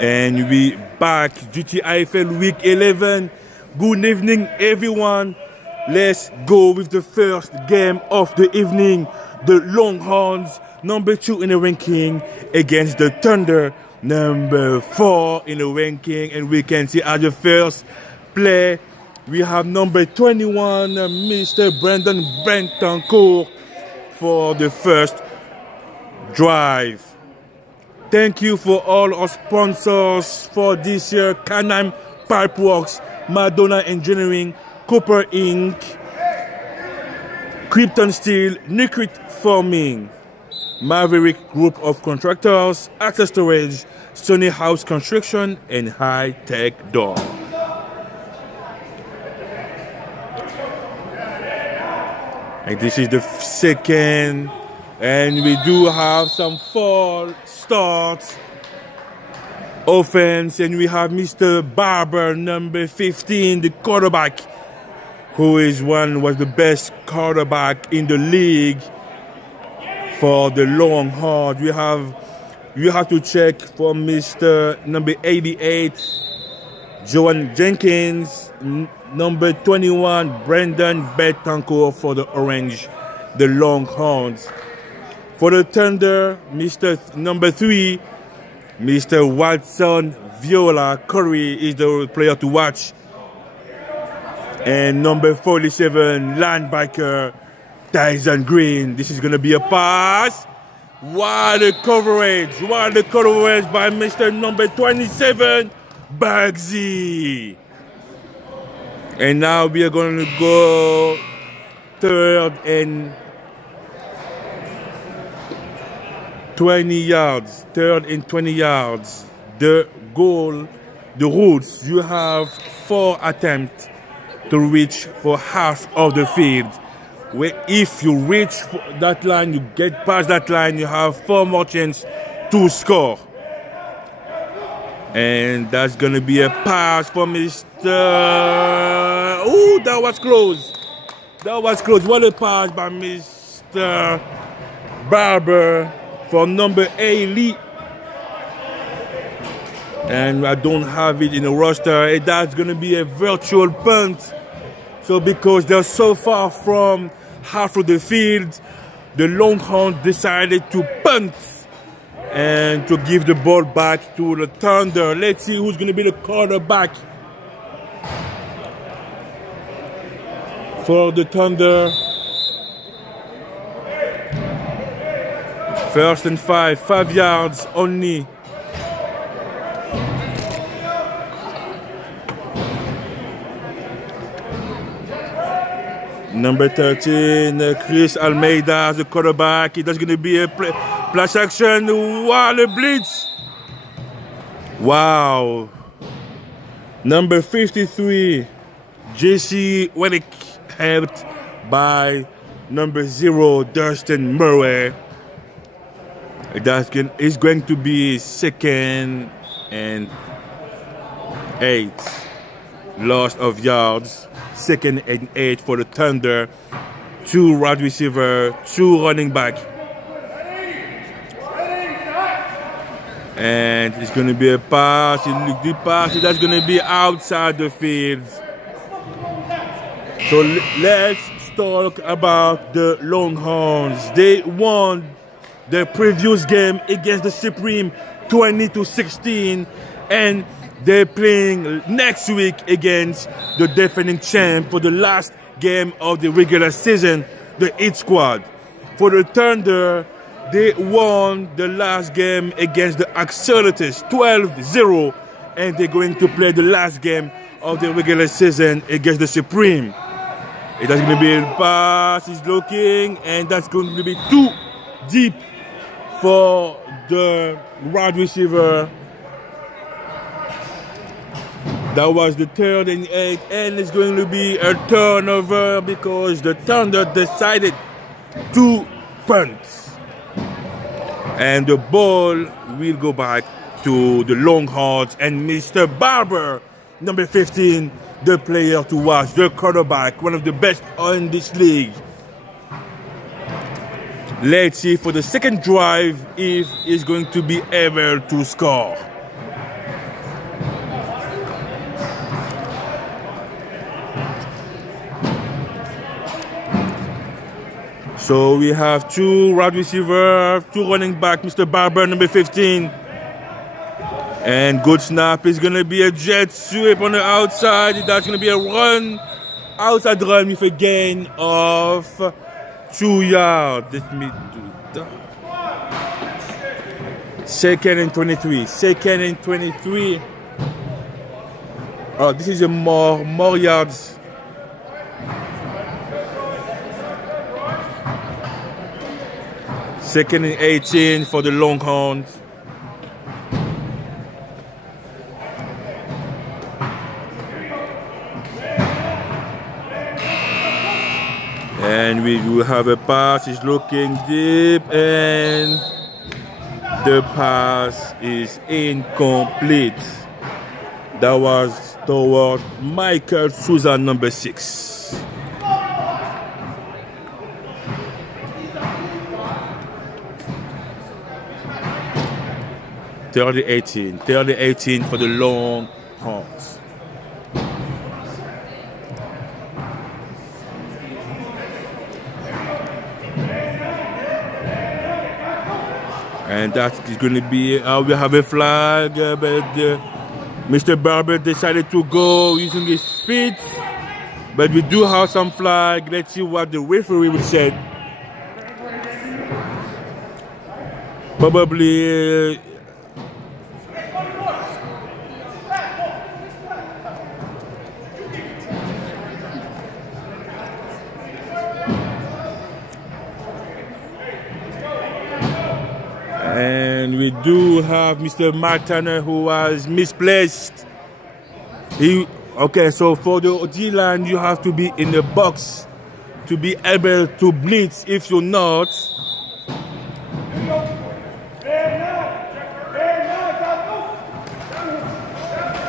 And we back GTIFL week 11. Good evening, everyone. Let's go with the first game of the evening. The Longhorns, number 2 in the ranking, against the Thunder, number 4 in the ranking. And we can see at the first play, we have number 21, Mr. Brandon Bentancourt, for the first drive. Thank you for all our sponsors for this year: Canine Pipeworks, Madonna Engineering, Cooper Inc., Krypton Steel, Nicrit Farming, Maverick Group of Contractors, Access Storage, Sony House Construction, and High Tech Door. And this is the second, and we do have some fall starts offense, and we have Mr. Barber, number 15, the quarterback, who was the best quarterback in the league for the Longhorns. You have to check for Mr. number 88, Joan Jenkins, number 21, Brandon Betancourt for the Orange, the Longhorns. For the Thunder, Mr. number 3, Mr. Watson Viola Curry is the player to watch. And number 47, linebacker Tyson Green. This is going to be a pass. What a coverage. What a coverage by Mr. number 27, Bugsy. And now we are going to go third and 20 yards. Third and 20 yards. The goal, the rules, you have 4 attempts to reach for half of the field. Where if you reach that line, you get past that line, you have 4 more chances to score. And that's going to be a pass for Mr. Oh, that was close. That was close. What a pass by Mr. Barber for number 8, Lee. And I don't have it in the roster. That's going to be a virtual punt. So because they're so far from half of the field, the Longhorns decided to punt and to give the ball back to the Thunder. Let's see who's going to be the quarterback for the Thunder. First and 5 yards only. Number 13, Chris Almeida, the quarterback. That's going to be a plus action. Wow, a blitz. Wow. Number 53, J.C. Weddick, helped by number 0, Dustin Murray. It's going to be 2nd and 8. Loss of yards. 2nd and 8 for the Thunder. 2 wide receiver, 2 running back. And it's going to be a pass. The pass that's going to be outside the field. So let's talk about the Longhorns. They won the previous game against the Supreme 20-16, and they're playing next week against the defending champ for the last game of the regular season, the Heat Squad. For the Thunder, they won the last game against the Axolotls 12-0, and they're going to play the last game of the regular season against the Supreme. It's going to be a pass, he's looking, and that's going to be too deep for the wide receiver. That was the 3rd and 8, and it's going to be a turnover because the Thunder decided to punt. And the ball will go back to the Longhorns, and Mr. Barber, number 15, the player to watch, the quarterback, one of the best in this league. Let's see for the second drive if he's going to be able to score. So we have two wide receiver, two running back, Mr. Barber, number 15. And good snap is going to be a jet sweep on the outside. That's going to be a run, outside run with a gain of 2 yards. Let me do that. Second and 23. Second and 23. Oh, this is a more yards. Second and 18 for the Longhorns. And we will have a pass. He's looking deep, and the pass is incomplete. That was toward Michael Susan, number 6. Third and 18 for the Longhorns. And that's going to be, we have a flag, but Mr. Barber decided to go using his feet. But we do have some flag. Let's see what the referee will say. Probably and we do have Mr. Martiner, who was misplaced. Okay, so for the D-line, you have to be in the box to be able to blitz. If you're not,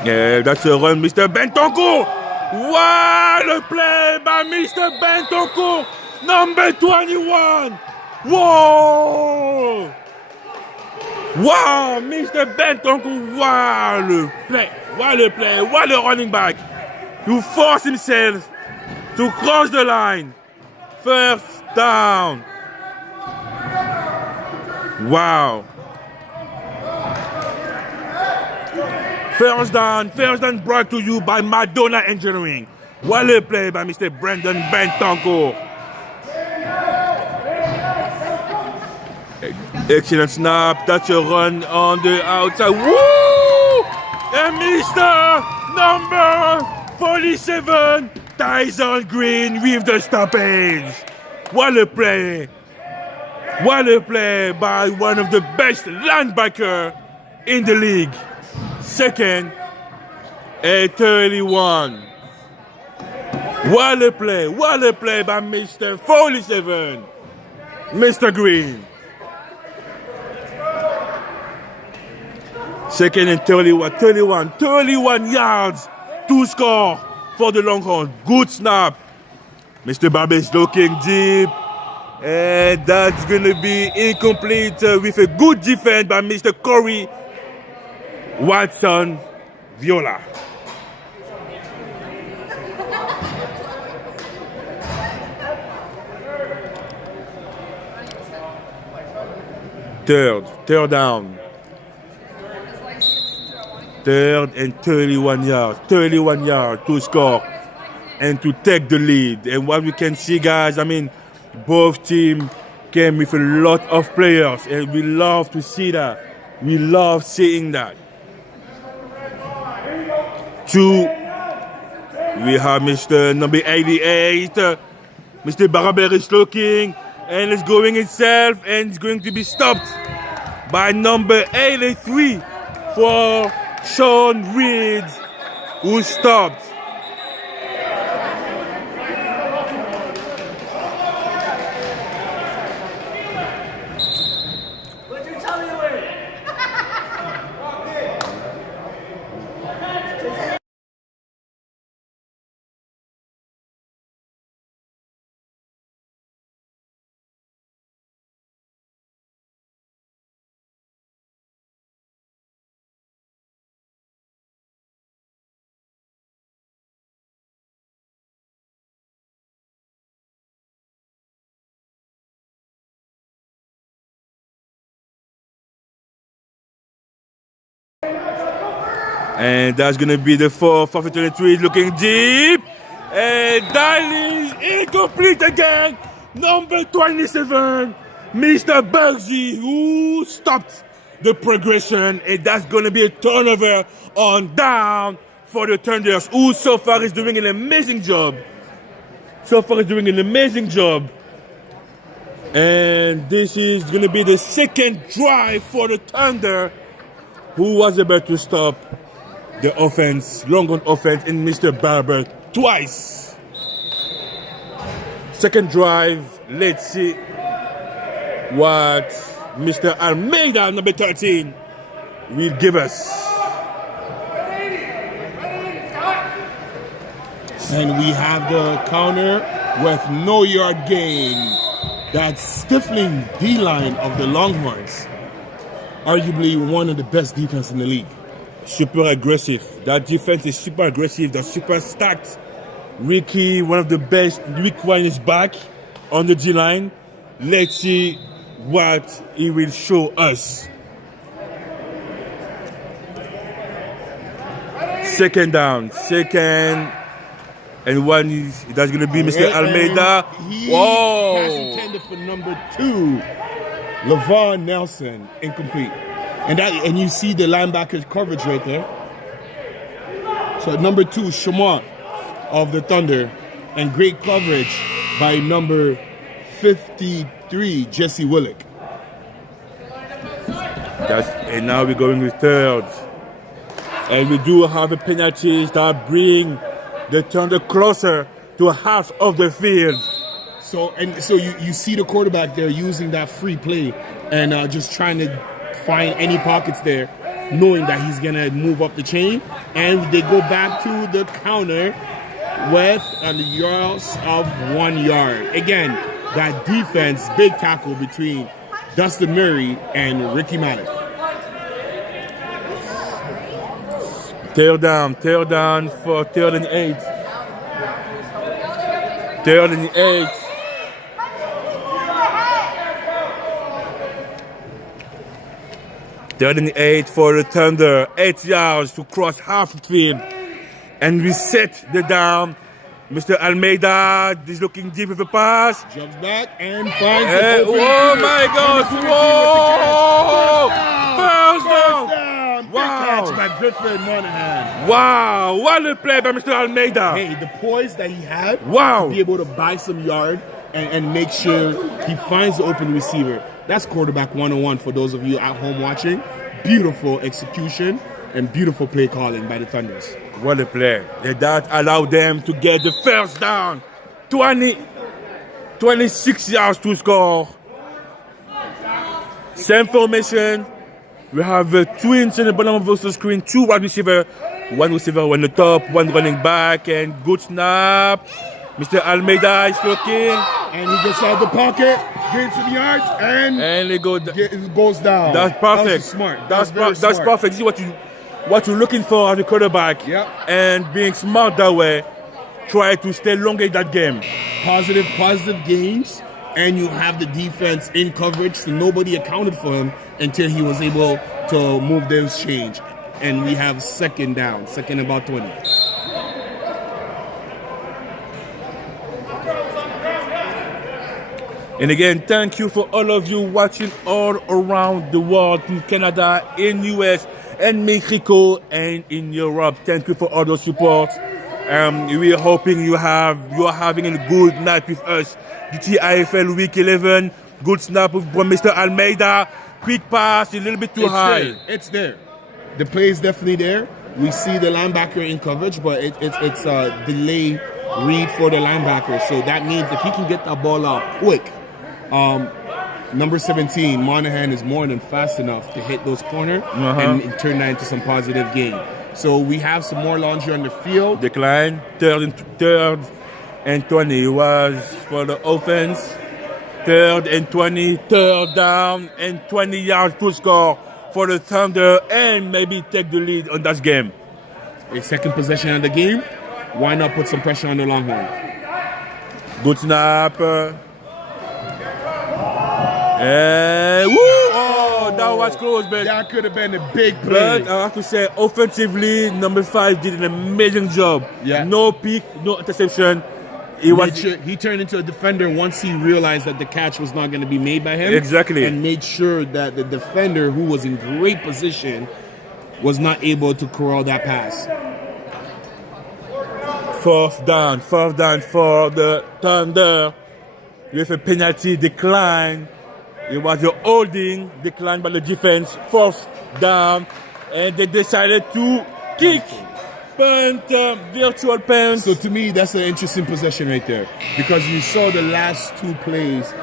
yeah, that's a run, Mr. Bentoncourt. What a play by Mr. Bentoncourt, number 21. Whoa! Wow, Mr. Bentoncourt, wow le play, what a running back. To force himself to cross the line. First down. Wow. First down brought to you by Madonna Engineering. What a play by Mr. Brandon Bentoncourt. Excellent snap. That's a run on the outside. Woo! And Mr. number 47, Tyson Green with the stoppage. What a play. What a play by one of the best linebackers in the league. Second and 31. What a play by Mr. 47, Mr. Green. Second and 31 yards to score for the Longhorns. Good snap. Mr. Barber is looking deep, and that's going to be incomplete with a good defense by Mr. Corey Watson Viola. Third down. Third and 31 yards to score and to take the lead. And what we can see, guys, I mean, both teams came with a lot of players, and we love to see that. We love seeing that. We have Mr. number 88. Mr. Barber is looking, and it's going itself, and it's going to be stopped by number 83 for Sean Reed, who stopped. And that's going to be the 4-23 looking deep. And that is incomplete again. Number 27, Mr. Bergy, who stopped the progression. And that's going to be a turnover on down for the Thunders, who so far is doing an amazing job. And this is going to be the second drive for the Thunder, who was able to stop the offense, Longhorn offense, in Mr. Barber twice. Second drive, let's see what Mr. Almeida, number 13, will give us. And we have the counter with no yard gain. That stifling D-line of the Longhorns. Arguably one of the best defense in the league. Super aggressive. That defense is super aggressive. They're super stacked. Ricky, one of the best. Week 1 is back on the D-line. Let's see what he will show us. Second down. And one is, that's going to be Mr. Almeida. Whoa! Pass intended for number 2, LaVon Nelson, incomplete. And you see the linebacker's coverage right there. So number 2, Shamar of the Thunder, and great coverage by number 53, Jesse Willick. And now we're going with third. And we do have a penalties that bring the Thunder closer to half of the field. So you see the quarterback there using that free play and just trying to find any pockets there, knowing that he's gonna move up the chain, and they go back to the counter with a loss of 1 yard. Again, that defense, big tackle between Dustin Murray and Ricky Malik. Third down for 3rd and 8. 3rd and 8. Third and 8 for the Thunder. 8 yards to cross half the field. And we set the down. Mr. Almeida is looking deep with the pass. Jumps back and finds it. Oh my God! Whoa! First down! Wow. Catch by Griffin Monahan. Wow, what a play by Mr. Almeida. Hey, the poise that he had to be able to buy some yard and make sure he finds the open receiver. That's quarterback 101 for those of you at home watching. Beautiful execution and beautiful play calling by the Thunders. What a play. That allowed them to get the first down. 26 yards to score. Same formation. We have twins in the bottom of the screen, 2 wide receivers, 1 receiver on the top, 1 running back, and good snap. Mr. Almeida is looking. And he gets out of the pocket, gets to the yards, and it goes down. That's perfect. That's smart. That's perfect. This is what you're looking for as a quarterback. Yep. And being smart that way, try to stay longer in that game. Positive gains. And you have the defense in coverage, so nobody accounted for him until he was able to move those change. And we have second down, second about 20. And again, thank you for all of you watching all around the world, in Canada, in US, and Mexico, and in Europe. Thank you for all the support. We are hoping you are having a good night with us. GTIFL Week 11, good snap from Mr. Almeida, quick pass, a little bit too high. It's there. The play is definitely there. We see the linebacker in coverage, but it's a delay read for the linebacker. So that means if he can get that ball out quick, number 17, Monahan is more than fast enough to hit those corners and turn that into some positive gain. So we have some more laundry on the field. Decline, third and 20 was for the offense. 3rd and 20, 3rd down, and 20 yards to score for the Thunder and maybe take the lead on that game. A second possession of the game. Why not put some pressure on the Longhorns? Good snap. And woo! Oh, that was close, but that could have been a big But play. I have to say, offensively, number 5 did an amazing job. Yeah. No pick, no interception. He turned into a defender once he realized that the catch was not going to be made by him. Exactly. And made sure that the defender, who was in great position, was not able to corral that pass. Fourth down for the Thunder with a penalty decline. It was a holding decline by the defense. Fourth down, and they decided to kick, punt, virtual punt. So to me, that's an interesting possession right there, because you saw the last 2 plays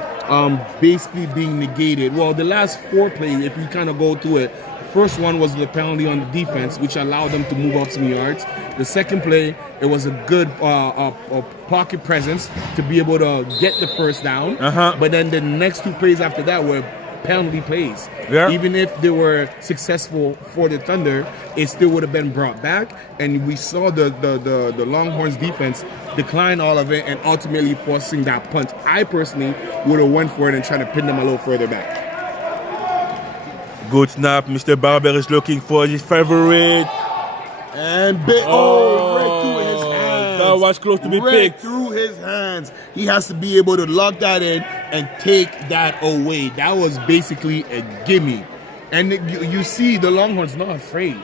basically being negated. Well, the last 4 plays, if you kind of go through it, first one was the penalty on the defense, which allowed them to move up some yards. The second play, it was a good pocket presence to be able to get the first down. But then the next 2 plays after that were penalty plays. Yeah. Even if they were successful for the Thunder, it still would have been brought back. And we saw the Longhorns defense decline all of it and ultimately forcing that punt. I personally would have went for it and tried to pin them a little further back. Good snap. Mr. Barber is looking for his favorite. And right through his hands. That was close to be right picked. through his hands. He has to be able to lock that in and take that away. That was basically a gimme. And you see the Longhorns not afraid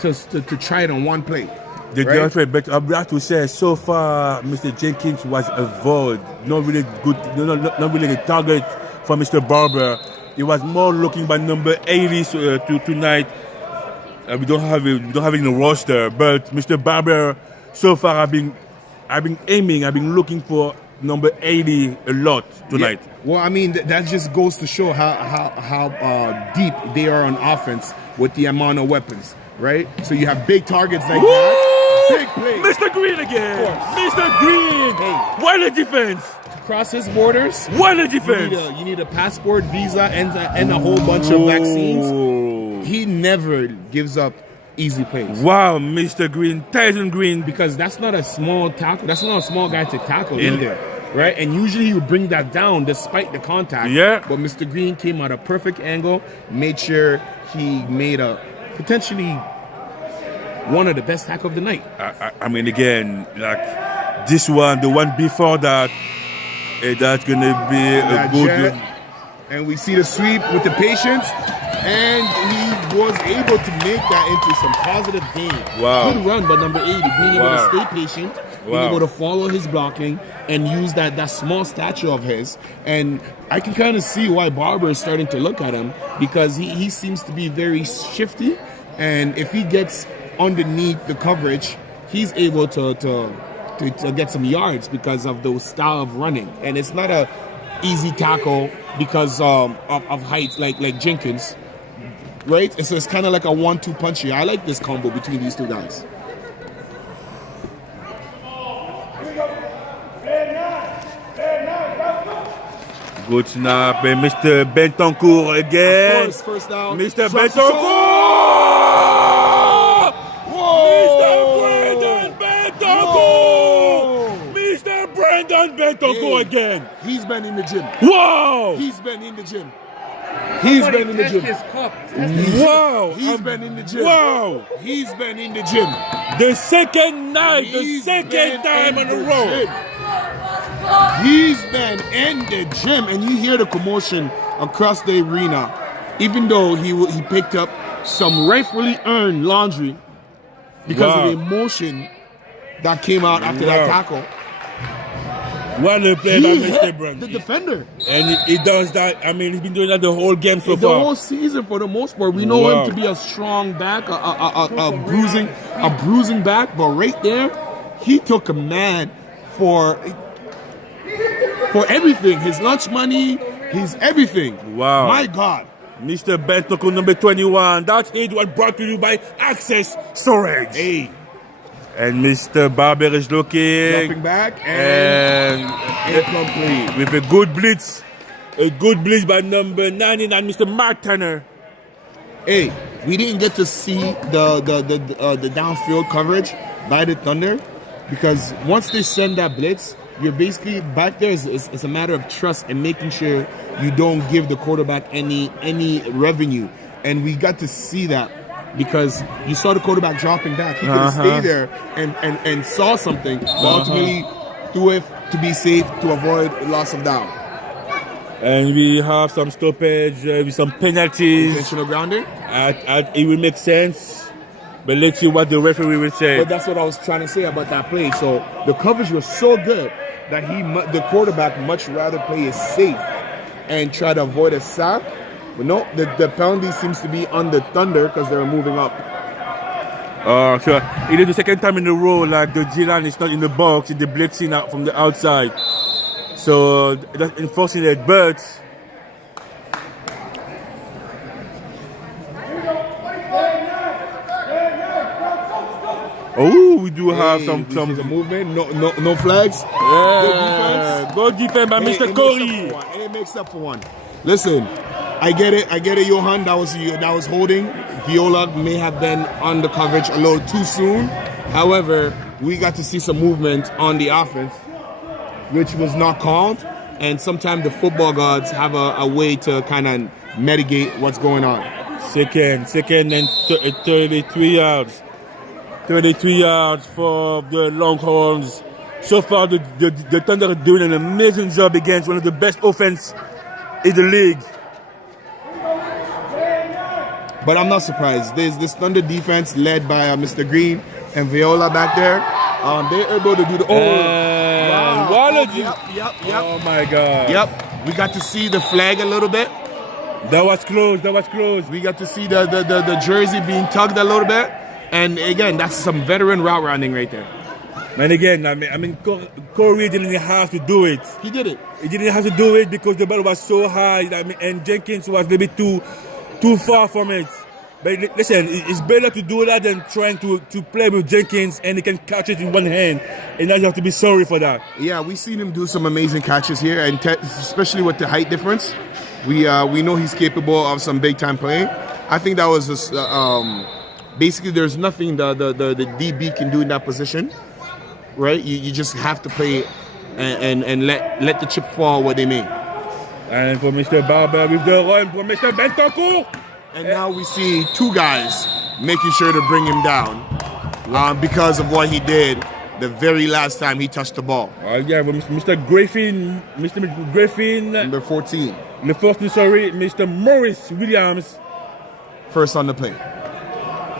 to try it on one play. They right? just right, but I have to say, so far, Mr. Jenkins was avoided. Not really good, not really a target for Mr. Barber. He was more looking by number 80 tonight. We don't have it in the roster, but Mr. Barber, so far, I've been aiming, I've been looking for number 80 a lot tonight. Yeah. Well, I mean, that just goes to show how deep they are on offense with the amount of weapons, right? So you have big targets like that, big plays. Mr. Green again. Mr. Green. Hey. What a defense. Cross his borders. What a defense. You need a passport, visa, and a whole bunch of vaccines. He never gives up easy plays. Wow, Mr. Green, Tyson Green. Because that's not a small tackle. That's not a small guy to tackle either, right? And usually he would bring that down despite the contact. Yeah. But Mr. Green came at a perfect angle, made sure he made a potentially one of the best tackle of the night. I mean, again, like this one, the one before that, that's gonna be a good. And we see the sweep with the patience, and he was able to make that into some positive gain. Wow. Good run by number 80, being able to stay patient, being Wow. able to follow his blocking, and use that small stature of his. And I can kind of see why Barber is starting to look at him, because he seems to be very shifty, and if he gets underneath the coverage, he's able to get some yards because of the style of running. And it's not a easy tackle because of height like Jenkins, right? And so it's kind of like a 1-2 punch here. I like this combo between these 2 guys. Good snap, and Mr. Bentoncourt again. Of course, first down. Mr. Bentoncourt! Mr. Brandon Bentoncourt again. He's been in the gym. Wow! He's been in the gym. He's been in the gym. Wow! He's been in the gym. Wow! He's been in the gym. The second night, the He's second been time in a the row. gym. He's been in the gym, and you hear the commotion across the arena. Even though he picked up some rightfully earned laundry because of the emotion that came out after that tackle. What a play by Mr. Brandon. The defender. And he does that. I mean, he's been doing that the whole game so The far. whole season, for the most part, we know him to be a strong back, a bruising back. But right there, he took command for everything. His lunch money, his everything. Wow. My God. Mr. Bentoncourt, number 21. That hit was brought to you by Access Storage. Hey. And Mr. Barber is looking. Dropping back and incomplete. With a good blitz. A good blitz by number 99, Mr. Mark Turner. Hey, we didn't get to see the downfield coverage by the Thunder, because once they send that blitz, you're basically back there. It's a matter of trust and making sure you don't give the quarterback any revenue. And we got to see that because you saw the quarterback dropping back. He could have stayed there and saw something, but ultimately threw it to be safe to avoid loss of down. And we have some stoppage, with some penalties. Intentional grounding. It will make sense, but let's see what the referee will say. But that's what I was trying to say about that play. So the coverage was so good that the quarterback much rather play it safe and try to avoid a sack. But no, the penalty seems to be on the Thunder because they're moving up. So it is the second time in a row like the G-line is not in the box, it's the blitzing out from the outside. So that's unfortunate, but we do have some movement. No flags. Yeah. Good defense by Mr. Corey. It makes up for one. Listen, I get it, Johan. That was holding. Viola may have been on the coverage a little too soon. However, we got to see some movement on the offense, which was not called. And sometimes the football gods have a way to kind of mitigate what's going on. Second and 33 yards. 33 yards for the Longhorns. So far, the Thunder are doing an amazing job against one of the best offense in the league. But I'm not surprised. There's this Thunder defense led by Mr. Green and Viola back there. They're able to do the... Yep. Oh, my God. Yep. We got to see the flag a little bit. That was close. We got to see the jersey being tugged a little bit. And again, that's some veteran route running right there. And again, I mean, Corey didn't have to do it. He did it. He didn't have to do it because the ball was so high. And Jenkins was maybe too far from it. But listen, it's better to do that than trying to play with Jenkins and he can catch it in one hand. And now you have to be sorry for that. Yeah, we've seen him do some amazing catches here, and especially with the height difference. We know he's capable of some big-time playing. I think that was just, basically there's nothing the DB can do in that position, right? You just have to play and let the chip fall where they may. And for Mr. Barber with the run for Mr. Bentancur. And now we see two guys making sure to bring him down because of what he did the very last time he touched the ball. Yeah, but Mr. Griffin, number 14. Mr. Morris Williams. First on the play.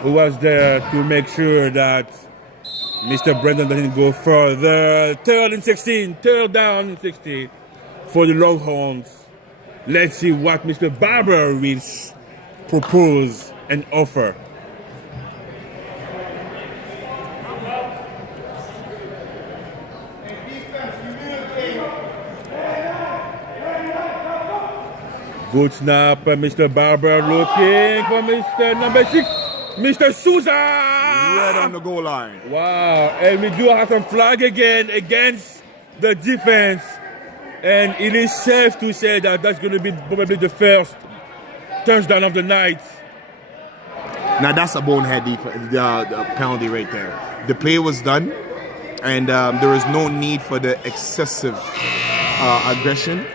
Who was there to make sure that Mr. Brendan doesn't go further. Third down and 16 for the Longhorns. Let's see what Mr. Barber will propose and offer. Good snap, Mr. Barber looking for Mr. number 6, Mr. Souza. Right on the goal line. Wow, and we do have some flag again against the defense. And it is safe to say that that's going to be probably the first touchdown of the night. Now that's a bonehead the penalty right there. The play was done, and there is no need for the excessive aggression,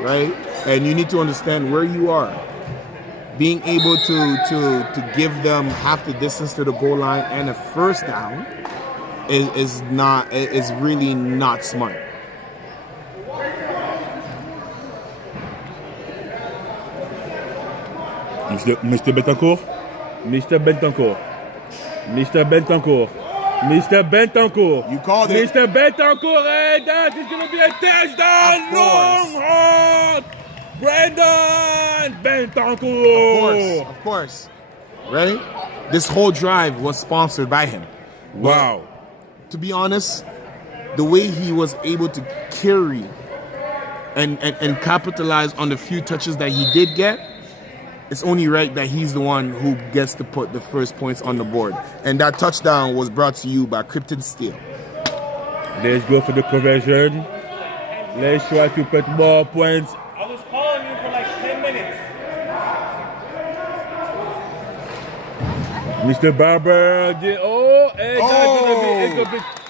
right? And you need to understand where you are. Being able to give them half the distance to the goal line and a first down is really not smart. Mr. Bentancur. You called it. Mr. Bentancur, and that is going to be a touchdown. Longhorns. Brendan Bentancur. Of course. Right? This whole drive was sponsored by him. Wow. But, to be honest, the way he was able to carry and capitalize on the few touches that he did get, it's only right that he's the one who gets to put the first points on the board. And that touchdown was brought to you by Krypton Steel. Let's go for the conversion. Let's try to put more points. I was calling you for like 10 minutes. Mr. Barber, it's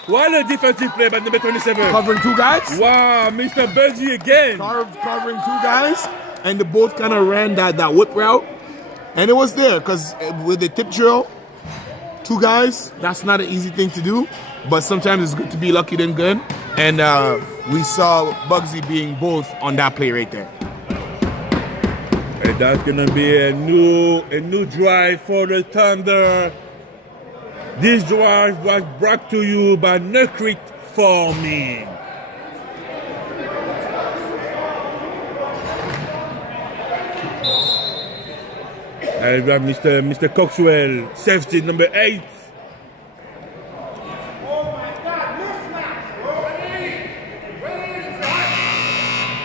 What a defensive play by number 27. Covering two guys. Wow, Mr. Bergy again. Covering two guys. And they both kind of ran that whip route. And it was there because with the tip drill, two guys, that's not an easy thing to do. But sometimes it's good to be lucky than good. And we saw Bugsy being both on that play right there. And that's gonna be a new drive for the Thunder. This drive was brought to you by Nurkrit Farming. And we have Mr. Coxwell, safety number 8.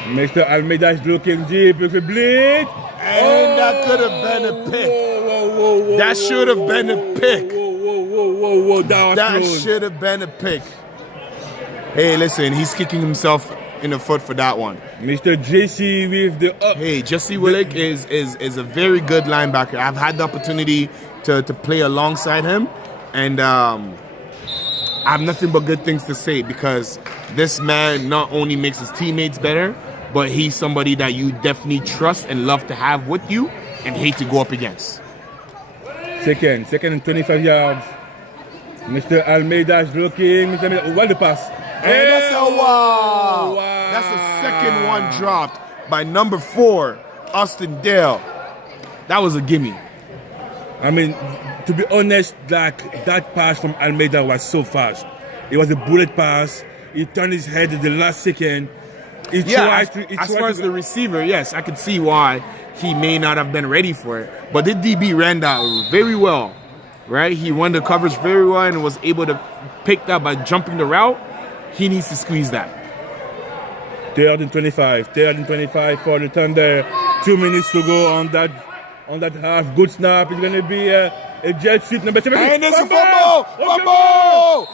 Mr. Almeida is looking deep with a bleed. And that could have been a pick. Whoa, that should have been a pick. Whoa, that should have been a pick. Hey, listen, he's kicking himself in the foot for that one. Mr. JC with the up. Hey, Jesse Willick is a very good linebacker. I've had the opportunity to play alongside him, and I have nothing but good things to say because this man not only makes his teammates better, but he's somebody that you definitely trust and love to have with you and hate to go up against. Second and 25 yards. Mr. Almeida is looking. Mr. Almeida, what the pass? Hey, that's a wow. That's the second one dropped by number 4, Austin Dale. That was a gimme. I mean, to be honest, that pass from Almeida was so fast. It was a bullet pass. He turned his head at the last second. As far as the receiver, yes, I could see why he may not have been ready for it. But the DB ran that very well, right? He won the coverage very well and was able to pick that by jumping the route. He needs to squeeze that. 3rd and 25 for the Thunder. 2 minutes to go on that half. Good snap. It's going to be a jet sweep number 17. And it's a fumble! Fumble!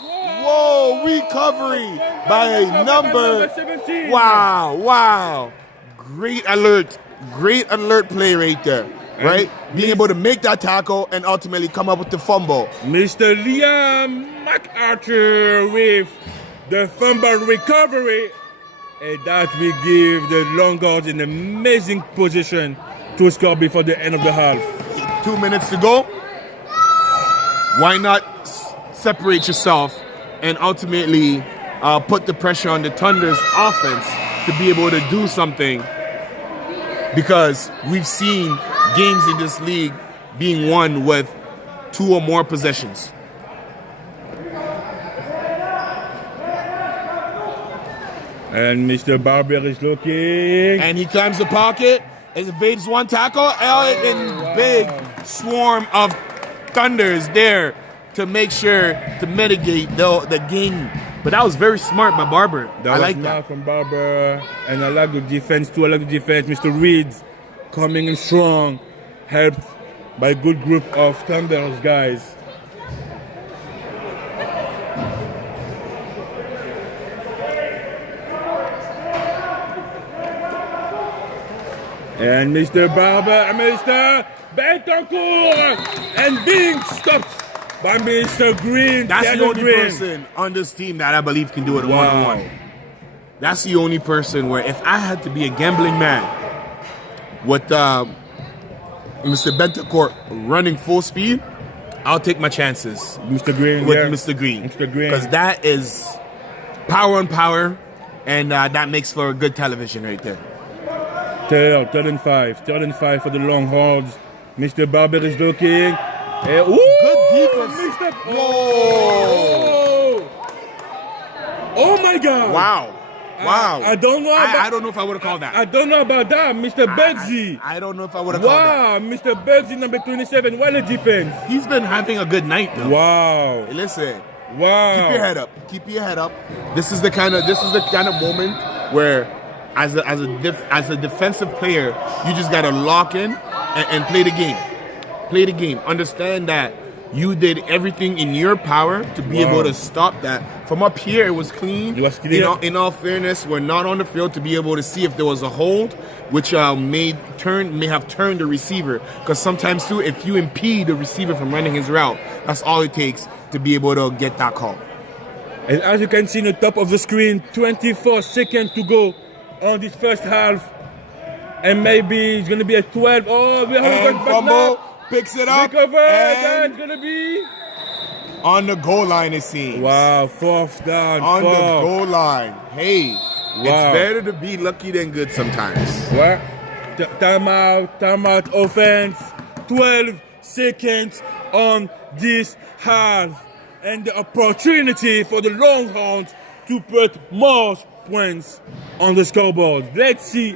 Whoa, recovery by a number 17. Wow. Great alert play right there, right? Being able to make that tackle and ultimately come up with the fumble. Mr. Liam MacArthur with the fumble recovery. And that will give the Longhorns an amazing position to score before the end of the half. 2 minutes to go. Why not separate yourself and ultimately put the pressure on the Thunder's offense to be able to do something? Because we've seen games in this league being won with 2 or more possessions. And Mr. Barber is looking. And he climbs the pocket, evades one tackle, and big swarm of Thunders there to make sure to mitigate the game. But that was very smart by Barber. I like that. From Barber, and I like the defense too. I like the defense. Mr. Reed coming in strong, helped by a good group of Thunders guys. And Mr. Barber and Mr. Betancourt and being stopped by Mr. Green. That's the only person on this team that I believe can do it one-on-one. That's the only person where if I had to be a gambling man with Mr. Betancourt running full speed, I'll take my chances. Mr. Green. With Mr. Green. Mr. Green. Because that is power on power, and that makes for a good television right there. Third and five for the Longhorns. Mr. Barber is looking. Good defense. Whoa! Oh my God! Wow! I don't know. I don't know if I would have called that. I don't know about that, Mr. Bergy. I don't know if I would have called that. Wow, Mr. Bergy, number 27. What a defense! He's been having a good night, though. Wow! Hey, listen. Wow! Keep your head up. Keep your head up. This is the kind of moment where, as a defensive player, you just gotta lock in and play the game. Play the game. Understand that you did everything in your power to be able to stop that. From up here, it was clean. It was clear. In all fairness, we're not on the field to be able to see if there was a hold, which may have turned the receiver. Because sometimes too, if you impede the receiver from running his route, that's all it takes to be able to get that call. And as you can see in the top of the screen, 24 seconds to go on this first half. And maybe it's going to be a 12. Oh, we haven't And got back fumble, now. picks it up, Recover, and it's going to be... on the goal line, it seems. Wow, fourth down. On the fourth. goal line. Hey, Wow. it's better to be lucky than good sometimes. What? Timeout offense. 12 seconds on this half. And the opportunity for the Longhorns to put more points on the scoreboard. Let's see.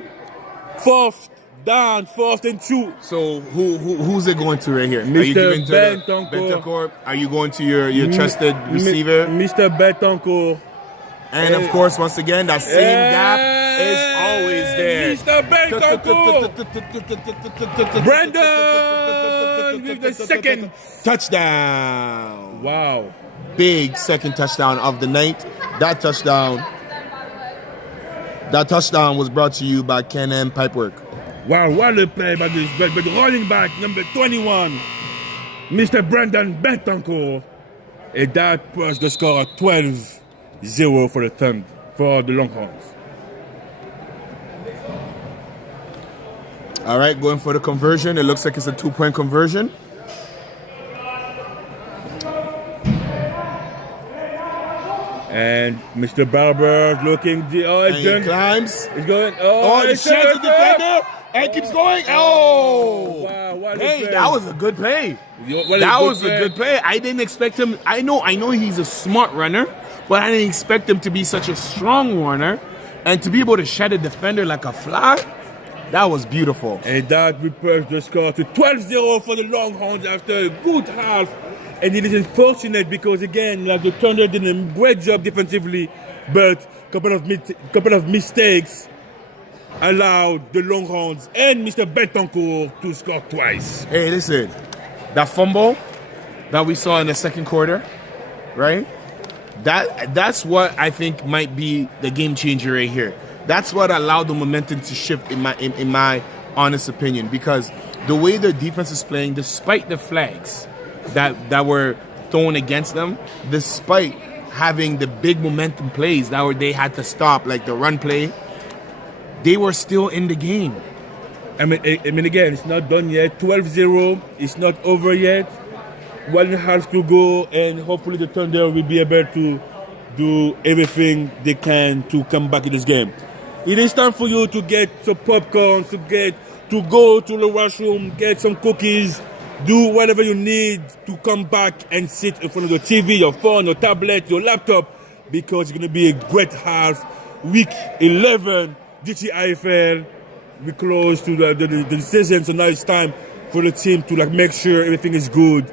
Fourth down, 4th and 2. So who's it going to right here? Are you Mr. giving to Bentancur. Bentancur? Are you going to your trusted receiver? Mr. Bentancur. And of course, once again, that same gap is always there. Mr. Bentancur. Brandon with the second touchdown. Wow. Big second touchdown of the night. That touchdown was brought to you by Ken M Pipework. Wow, what a play by this, but running back number 21, Mr. Brandon Bentancur. And that was the score 12-0 for the Longhorns. All right, going for the conversion. It looks like it's a 2-point conversion. And Mr. Barber looking And he climbs. He's going. Oh, he shares the defender and keeps going. Oh, wow! What a hey, play. that was a good play. What That good was a play. good play. I didn't expect him. I know he's a smart runner, but I didn't expect him to be such a strong runner and to be able to shed a defender like a fly. That was beautiful. And that repairs the score to 12-0 for the Longhorns after a good half. And it is unfortunate because, again, like the Thunder did a great job defensively, but couple of mistakes allowed the Longhorns and Mr. Bentancur to score twice. Hey, listen, that fumble that we saw in the second quarter, right? That's what I think might be the game changer right here. That's what allowed the momentum to shift in my honest opinion, because the way their defense is playing, despite the flags that were thrown against them, despite having the big momentum plays they had to stop, like the run play, they were still in the game. I mean, again, it's not done yet. 12-0, it's not over yet. 1.5 to go, and hopefully the Thunder will be able to do everything they can to come back in this game. It is time for you to get some popcorn, to go to the washroom, get some cookies, do whatever you need to come back and sit in front of your TV, your phone, your tablet, your laptop, because it's going to be a great half. Week 11, GTIFL, we close to the season, so now it's time for the team to make sure everything is good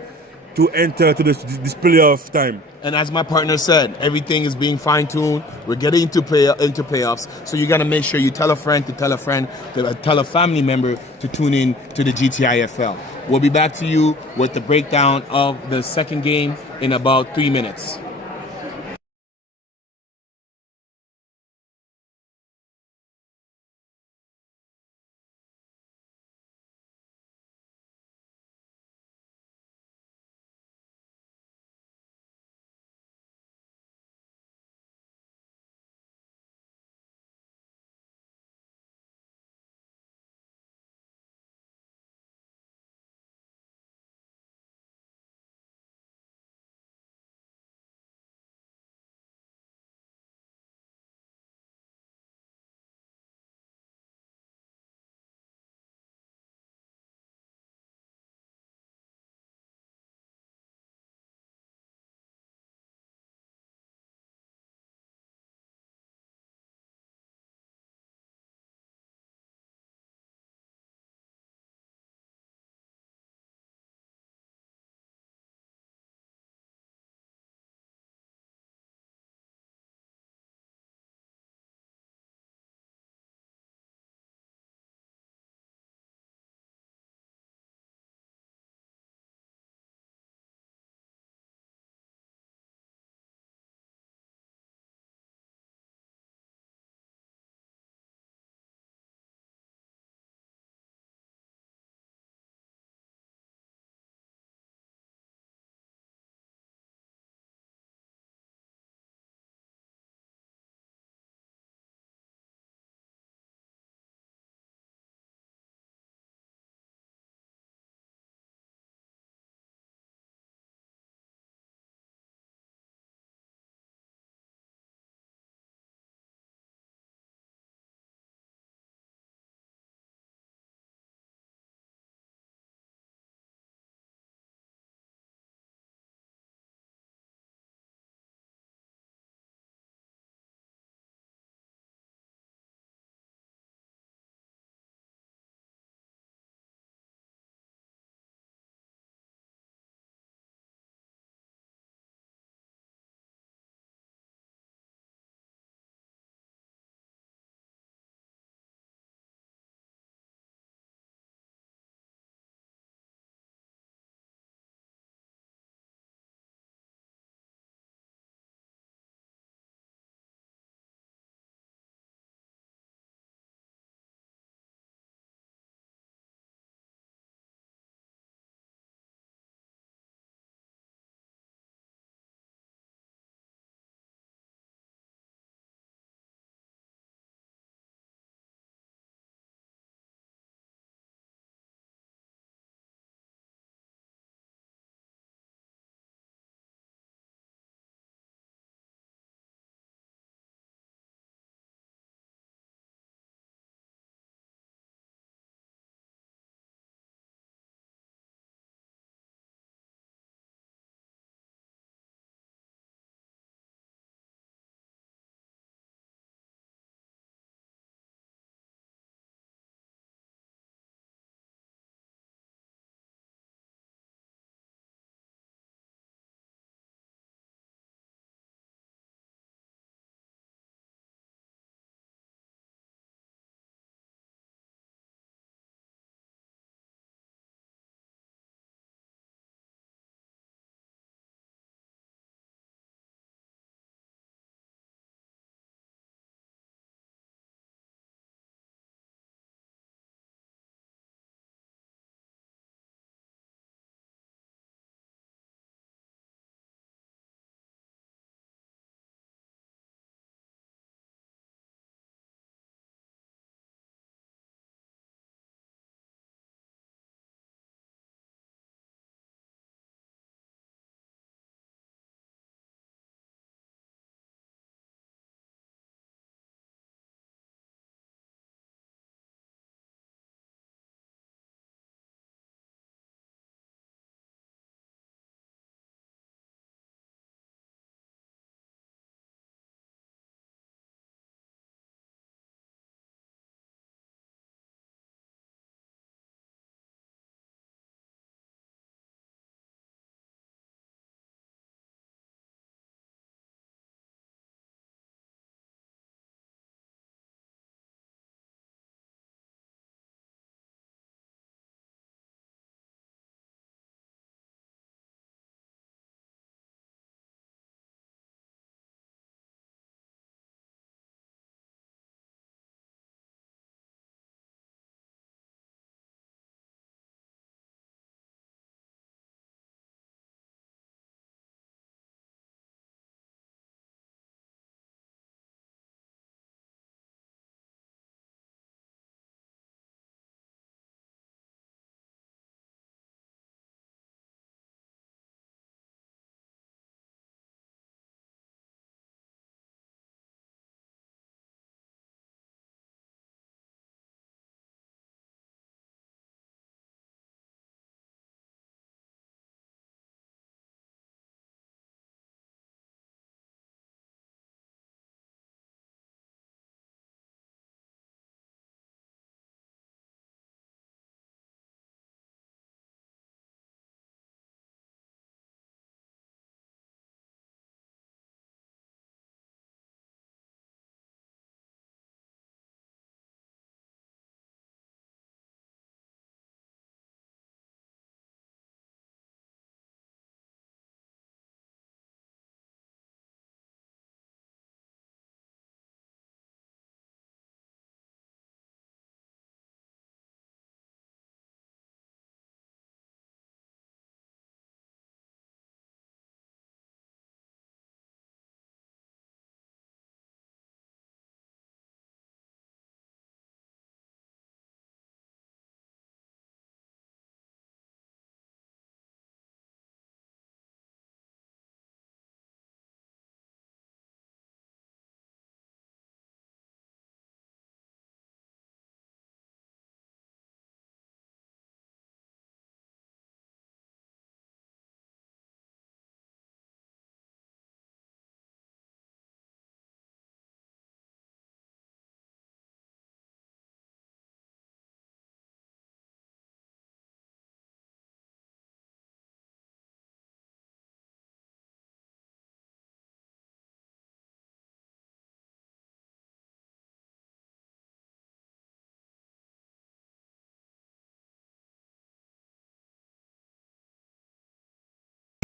to enter to this playoff time. And as my partner said, everything is being fine-tuned. We're getting into playoffs, so you got to make sure you tell a friend to tell a friend to tell a family member to tune in to the GTIFL. We'll be back to you with the breakdown of the second game in about 3 minutes.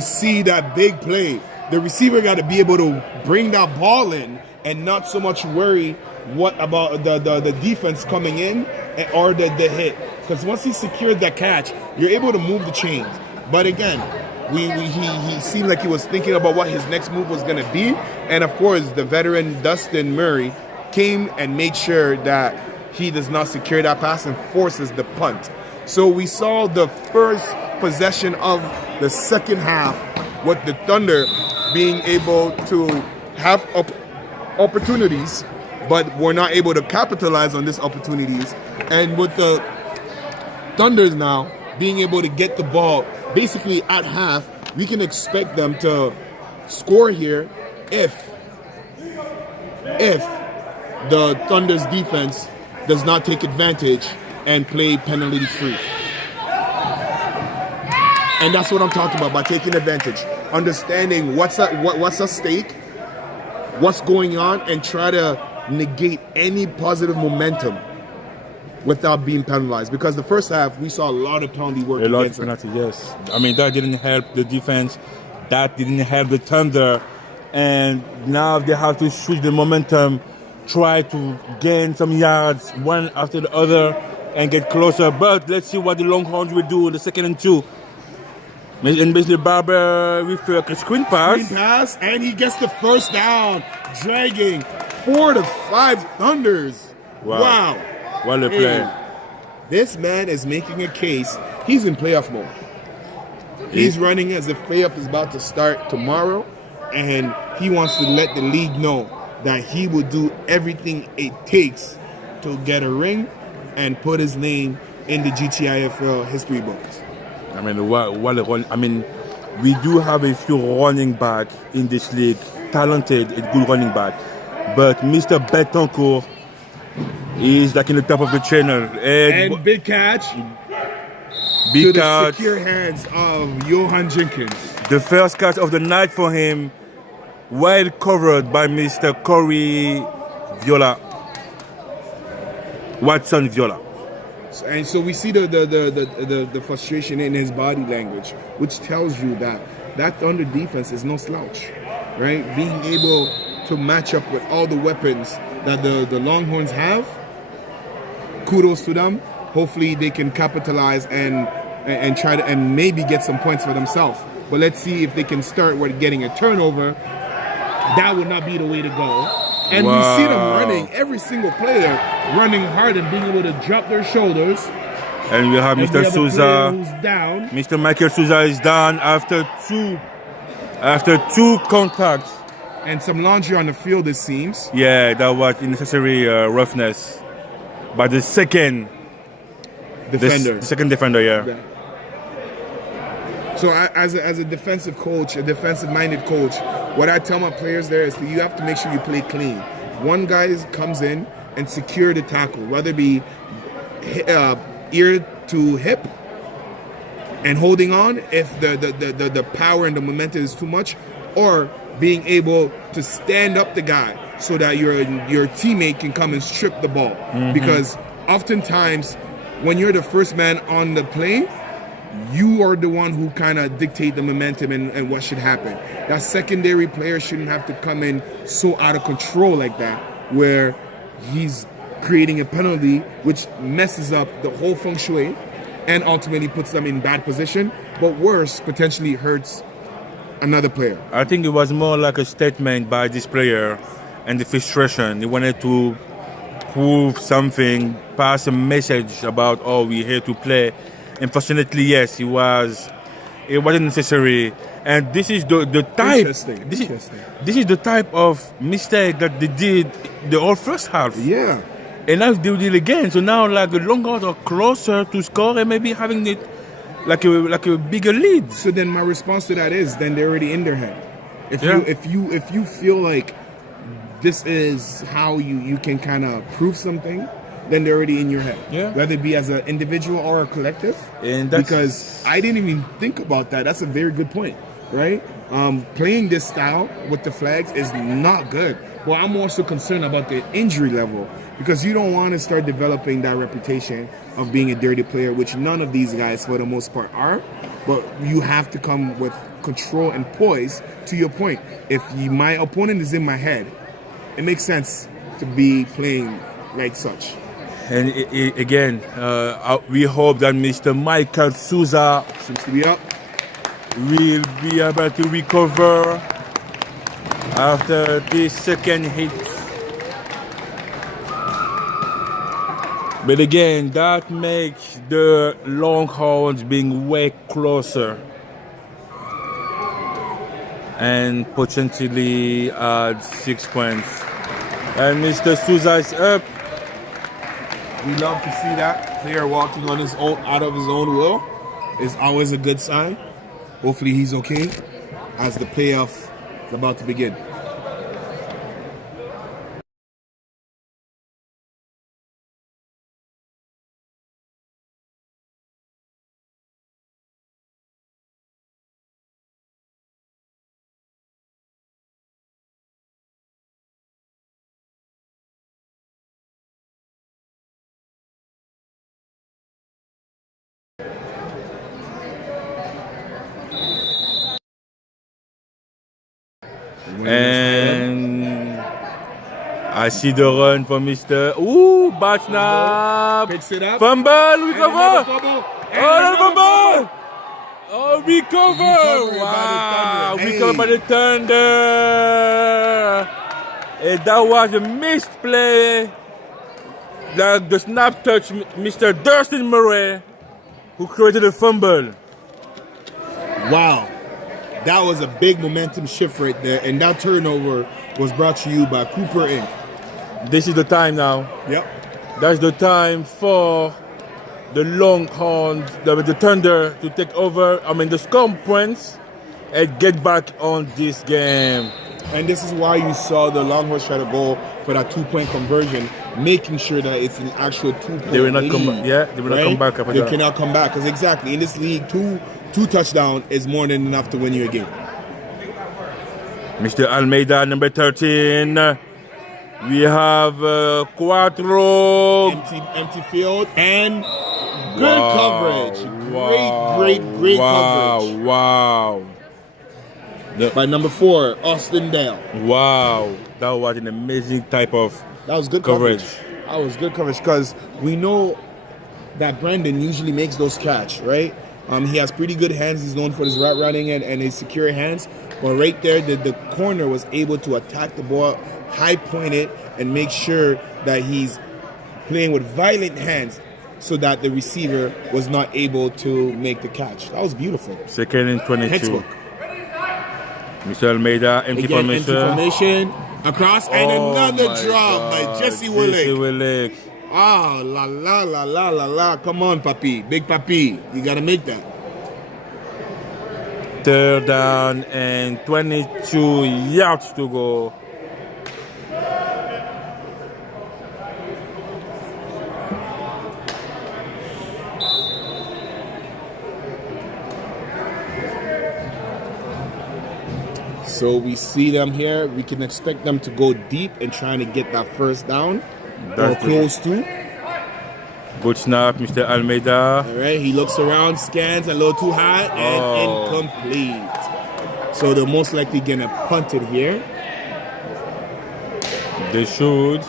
see that big play, the receiver got to be able to bring that ball in and not so much worry what about the defense coming in or the hit. Because once he secured that catch, you're able to move the chains. But again, he seemed like he was thinking about what his next move was going to be. And of course, the veteran Dustin Murray came and made sure that he does not secure that pass and forces the punt. So we saw the first possession of the second half with the Thunder being able to have opportunities, but were not able to capitalize on these opportunities. And with the Thunders now being able to get the ball basically at half, we can expect them to score here if the Thunder's defense does not take advantage and play penalty free. And that's what I'm talking about by taking advantage. Understanding what's at stake, what's going on, and try to negate any positive momentum without being penalized. Because the first half, we saw a lot of penalty work. A lot of penalty, yes. I mean, that didn't help the defense. That didn't help the Thunder. And now they have to switch the momentum, try to gain some yards one after the other and get closer. But let's see what the Longhorns will do in the 2nd and 2. And basically Barber with a screen pass. And he gets the first down, dragging 4 to 5 Thunders. Wow. What a play. This man is making a case. He's in playoff mode. He's running as if playoff is about to start tomorrow, and he wants to let the league know that he will do everything it takes to get a ring and put his name in the GTIFL history books. I mean, what a run. I mean, we do have a few running back in this league, talented and good running back. But Mr. Betancourt is like in the top of the channel. And big catch. Big to catch. The secure hands of Johan Jenkins. The first catch of the night for him, well covered by Mr. Corey Watson Viola. And so we see the frustration in his body language, which tells you that Thunder defense is no slouch, right? Being able to match up with all the weapons that the Longhorns have, kudos to them. Hopefully they can capitalize and try to and maybe get some points for themselves. But let's see if they can start with getting a turnover. That would not be the way to go. And we see them running, every single player running hard and being able to drop their shoulders. And we have Mr. Souza. Who's down. Mr. Michael Souza is down after two contacts. And some laundry on the field, it seems. Yeah, that was unnecessary roughness by the second defender. The second defender, yeah. So as a defensive coach, a defensive-minded coach, what I tell my players there is that you have to make sure you play clean. One guy comes in and secure the tackle, whether it be ear to hip and holding on if the power and the momentum is too much, or being able to stand up the guy so that your teammate can come and strip the ball. Mm-hmm. Because oftentimes when you're the first man on the plane, you are the one who kind of dictate the momentum and what should happen. That secondary player shouldn't have to come in so out of control like that, where he's creating a penalty which messes up the whole feng shui and ultimately puts them in bad position, but worse, potentially hurts another player. I think it was more like a statement by this player and the frustration. He wanted to prove something, pass a message about, oh, we're here to play. Unfortunately, yes, it wasn't necessary. And this is the type. This is the type of mistake that they did the whole first half. Yeah. And now they did it again. So now, like, the Longhorns are closer to score and maybe having it like a bigger lead. So then my response to that is, then they're already in their head. If you feel like this is how you can kind of prove something, then they're already in your head. Yeah. Whether it be as an individual or a collective. And because I didn't even think about that. That's a very good point, right? Playing this style with the flags is not good. Well, I'm also concerned about the injury level, because you don't want to start developing that reputation of being a dirty player, which none of these guys, for the most part, are. But you have to come with control and poise. To your point, if my opponent is in my head, it makes sense to be playing like such. And again, we hope that Mr. Michael Souza Seems to be up. will be able to recover after this second hit. But again, that makes the Longhorns being way closer and potentially add 6 points. And Mr. Souza is up. We love to see that. Player walking on his own, out of his own will, is always a good sign. Hopefully he's okay as the playoff is about to begin. And I see the run from Mr. Ooh, bad snap. Picks it up. Fumble, recover. Fumble. Oh, fumble. Oh, recover. Recovery by the Wow, Thunder. recover by the Thunder. And that was a missed play. The snap touch Mr. Dustin Murray, who created a fumble. Wow. That was a big momentum shift right there. And that turnover was brought to you by Cooper Inc. This is the time now. Yep. That's the time for the Longhorns, the Thunder, to take over. The scrum points and get back on this game. And this is why you saw the Longhorns try to go for that 2-point conversion, making sure that it's an actual 2-point They will not lead, come. Yeah, they will not come back after They that. cannot come back because exactly in this league, two touchdowns is more than enough to win you a game. Mr. Almeida, number 13. We have Cuatro. Empty field and good coverage. Great coverage. Wow. By number 4, Austin Dale. Wow. That was an amazing type of That was good coverage. That was good coverage because we know that Brandon usually makes those catch, right? He has pretty good hands. He's known for his route running and his secure hands. But right there, the corner was able to attack the ball, high point it, and make sure that he's playing with violent hands so that the receiver was not able to make the catch. That was beautiful. Second and 22. Textbook. Mr. Almeida, empty Again, formation. empty formation. Across and another my drop by God. Jesse Willick. Willick. Ah, la la la la la la. Come on, papi. Big papi. You got to make that. Third down and 22 yards to go. So we see them here. We can expect them to go deep and trying to get that first down That's or close to. Good snap, Mr. Almeida. All right, he looks around, scans a little too high, and incomplete. So they're most likely gonna punt it here. They should.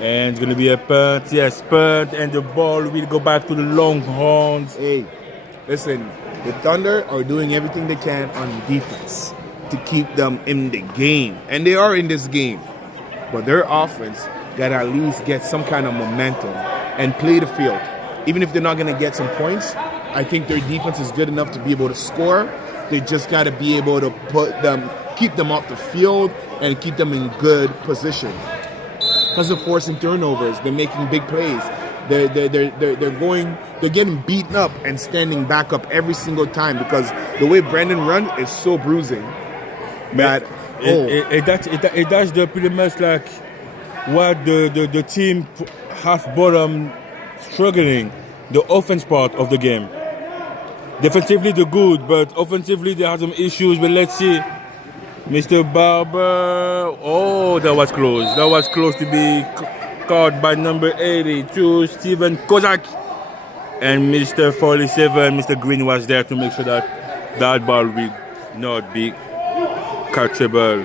And it's going to be a punt. Yes, punt. And the ball will go back to the Longhorns. Hey, listen, the Thunder are doing everything they can on defense to keep them in the game. And they are in this game. But their offense got to at least get some kind of momentum and play the field. Even if they're not going to get some points, I think their defense is good enough to be able to score. They just got to be able to keep them off the field and keep them in good position. Because of forcing turnovers, they're making big plays. They're getting beaten up and standing back up every single time because the way Brandon runs is so bruising. That that's the pretty much like what the team half bottom struggling, the offense part of the game. Defensively they're good, but offensively they have some issues. But let's see. Mr. Barber, oh, that was close. That was close to be caught by number 82, Steven Kozak. And Mr. 47, Mr. Green was there to make sure that that ball will not be catchable.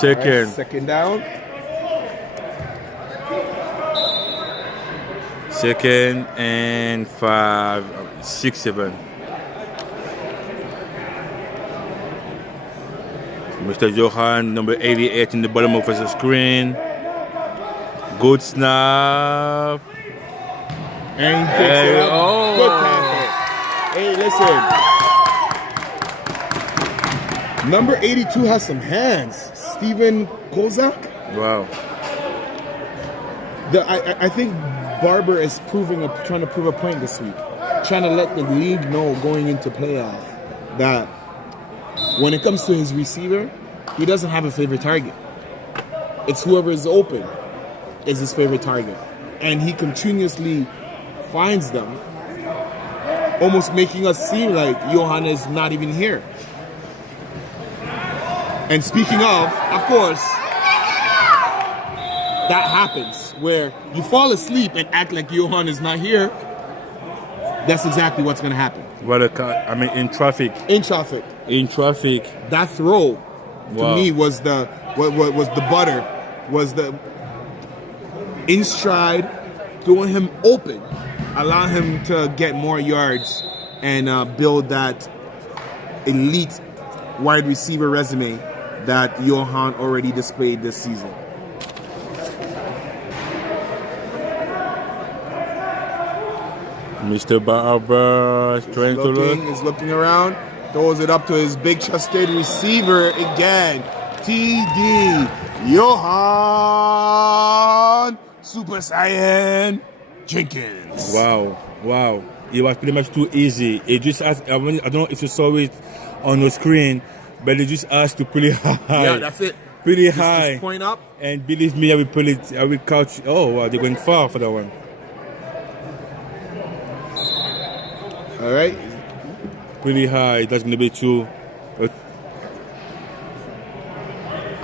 Second. Second down. Second and 5, 6, 7. Mr. Johan, number 88 in the bottom of the screen. Good snap. And he picks it up. Oh. Good tackle. Hey, listen. Number 82 has some hands. Steven Kozak. Wow. I think Barber is trying to prove a point this week. Trying to let the league know going into playoff that when it comes to his receiver, he doesn't have a favorite target. It's whoever is open is his favorite target. And he continuously finds them, almost making us seem like Johan is not even here. And speaking of course, that happens where you fall asleep and act like Johan is not here. That's exactly what's going to happen. In traffic. In traffic. In traffic. That throw Wow. to me was the butter, was the in stride, throwing him open, allow him to get more yards and build that elite wide receiver resume that Johan already displayed this season. Mr. Barber is trying to look. Is looking around, throws it up to his big chested receiver again. TD Johan Super Saiyan Jenkins. Wow. It was pretty much too easy. It just asked, I don't know if you saw it on the screen, but it just asked to pretty high. Yeah, that's it. Pretty Just high. point up. And believe me, I will catch. Oh, wow, they went far for that one. All right. Pretty high. That's going to be too.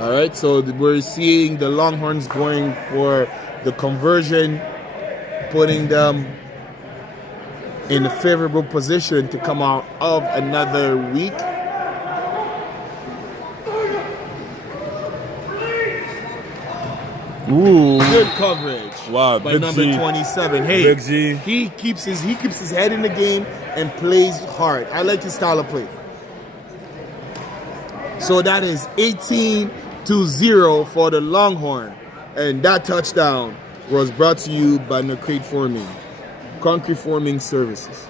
All right, so we're seeing the Longhorns going for the conversion, putting them in a favorable position to come out of another week. Ooh. Good coverage. Wow, by Big number Z. 27. Hey, Big Z. he keeps his head in the game and plays hard. I like his style of play. So that is 18-0 for the Longhorn. And that touchdown was brought to you by Concrete Forming Services.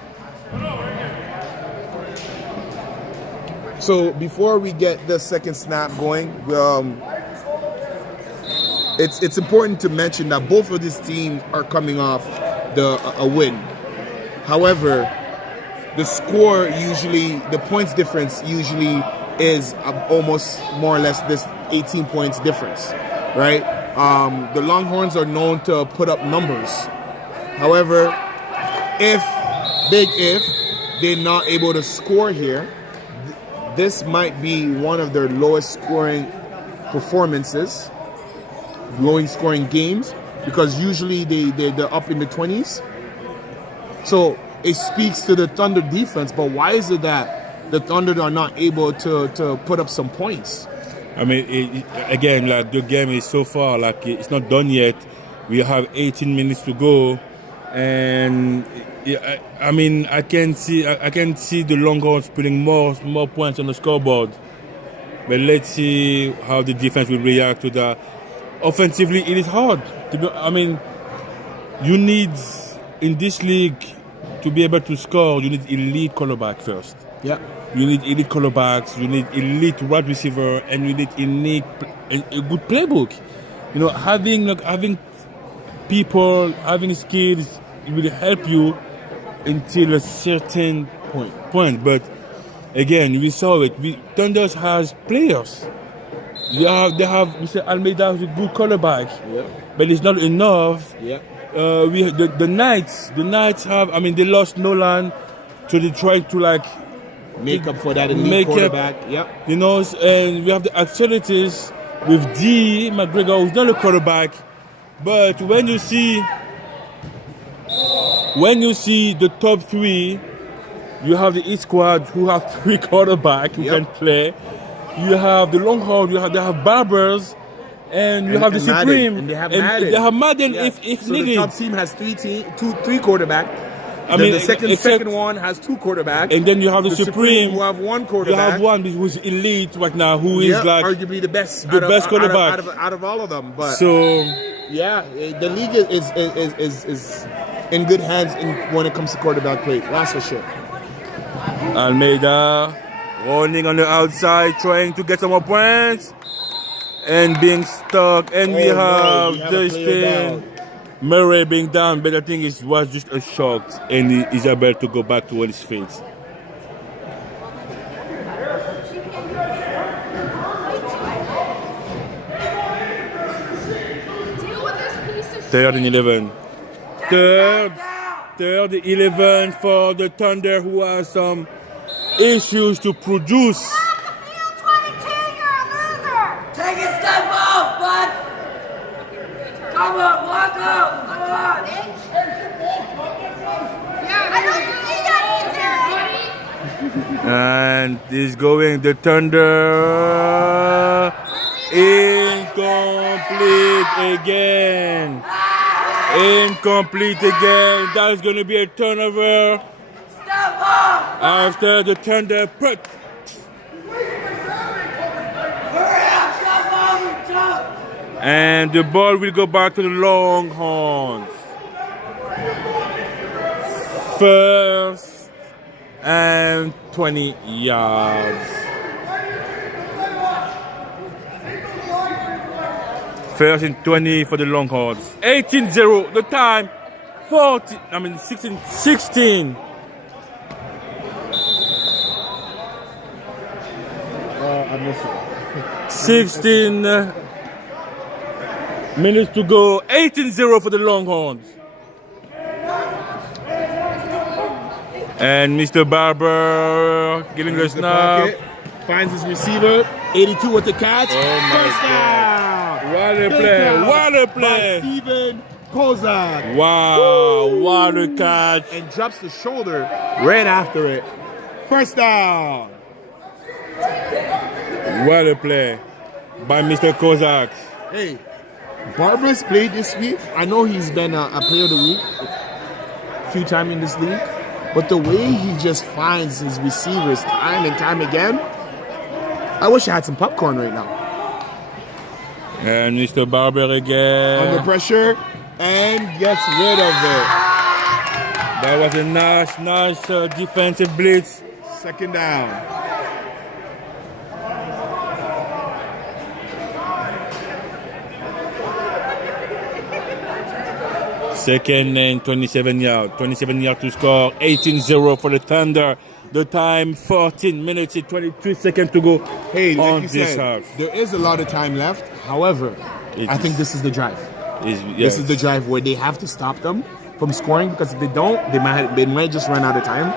So before we get the second snap going, it's important to mention that both of these teams are coming off a win. However, the score usually, the points difference usually is almost more or less this 18 points difference, right? The Longhorns are known to put up numbers. However, if they're not able to score here, this might be one of their lowest scoring performances, lowest scoring games, because usually they're up in the 20s. So it speaks to the Thunder defense, but why is it that the Thunder are not able to put up some points? I mean, again, like the game is so far, like it's not done yet. We have 18 minutes to go, and I mean, I can see the Longhorns putting more points on the scoreboard. But let's see how the defense will react to that. Offensively, it is hard. I mean, you need in this league to be able to score. You need elite quarterback first. Yeah. You need elite quarterbacks, you need elite wide receiver, and you need a good playbook. You know, having people, having skills, it will help you until a certain point. But again, we saw it. Thunders has players. They have Mr. Almeida, who's a good quarterback, but it's not enough. Yeah. The Knights have. I mean, they lost Nolan, so they tried to make up for that elite quarterback. Yep. You know, and we have the Axolotls with D. McGregor, who's not a quarterback. But when you see the top three, You have the East Squad who have 3 quarterbacks who can play. You have the Longhorns, they have Barbers, and you have the Madden. Supreme. And they have Madden. They have Madden Yes. if so needed. the top team has three quarterbacks. The second one has 2 quarterbacks. And then you have the Supreme who have 1 You quarterback. have one who's elite right now, who is like arguably the best quarterback out of all of them. But so. yeah, the league is in good hands when it comes to quarterback play. That's for sure. Almeida running on the outside, trying to get some more points, and being stuck. And we have Justin Murray being down, but I think it was just a shock, and he is able to go back to his feet. Third and 11. Third 11 for the Thunder, who has some issues to produce. Take a step off, bud. Come on, walk up. Come on. I don't see that either. And he's going the Thunder. Incomplete again. Incomplete again. That's going to be a turnover. Step off. After the Thunder put. And the ball will go back to the Longhorns. First and 20 yards. First and 20 for the Longhorns. 18-0. The time 16. I missed it. 16 minutes to go. 18-0 for the Longhorns. And Mr. Barber giving the snap. Finds his receiver. 82 with the catch. First down. What a play. What a play. By Steven Kozak. Wow. What a catch. And drops the shoulder right after it. First down. What a play by Mr. Kozak. Hey, Barber's played this week. I know he's been a player of the week a few times in this league. But the way he just finds his receivers time and time again, I wish I had some popcorn right now. And Mr. Barber again. Under pressure and gets rid of it. That was a nice defensive blitz. Second down. Second and 27 yards. 27 yards to score. 18-0 for the Thunder. The time 14 minutes and 23 seconds to go. Hey, like on you this said, half. there is a lot of time left. However, I think this is the drive. This is the drive where they have to stop them from scoring, because if they don't, they might just run out of time.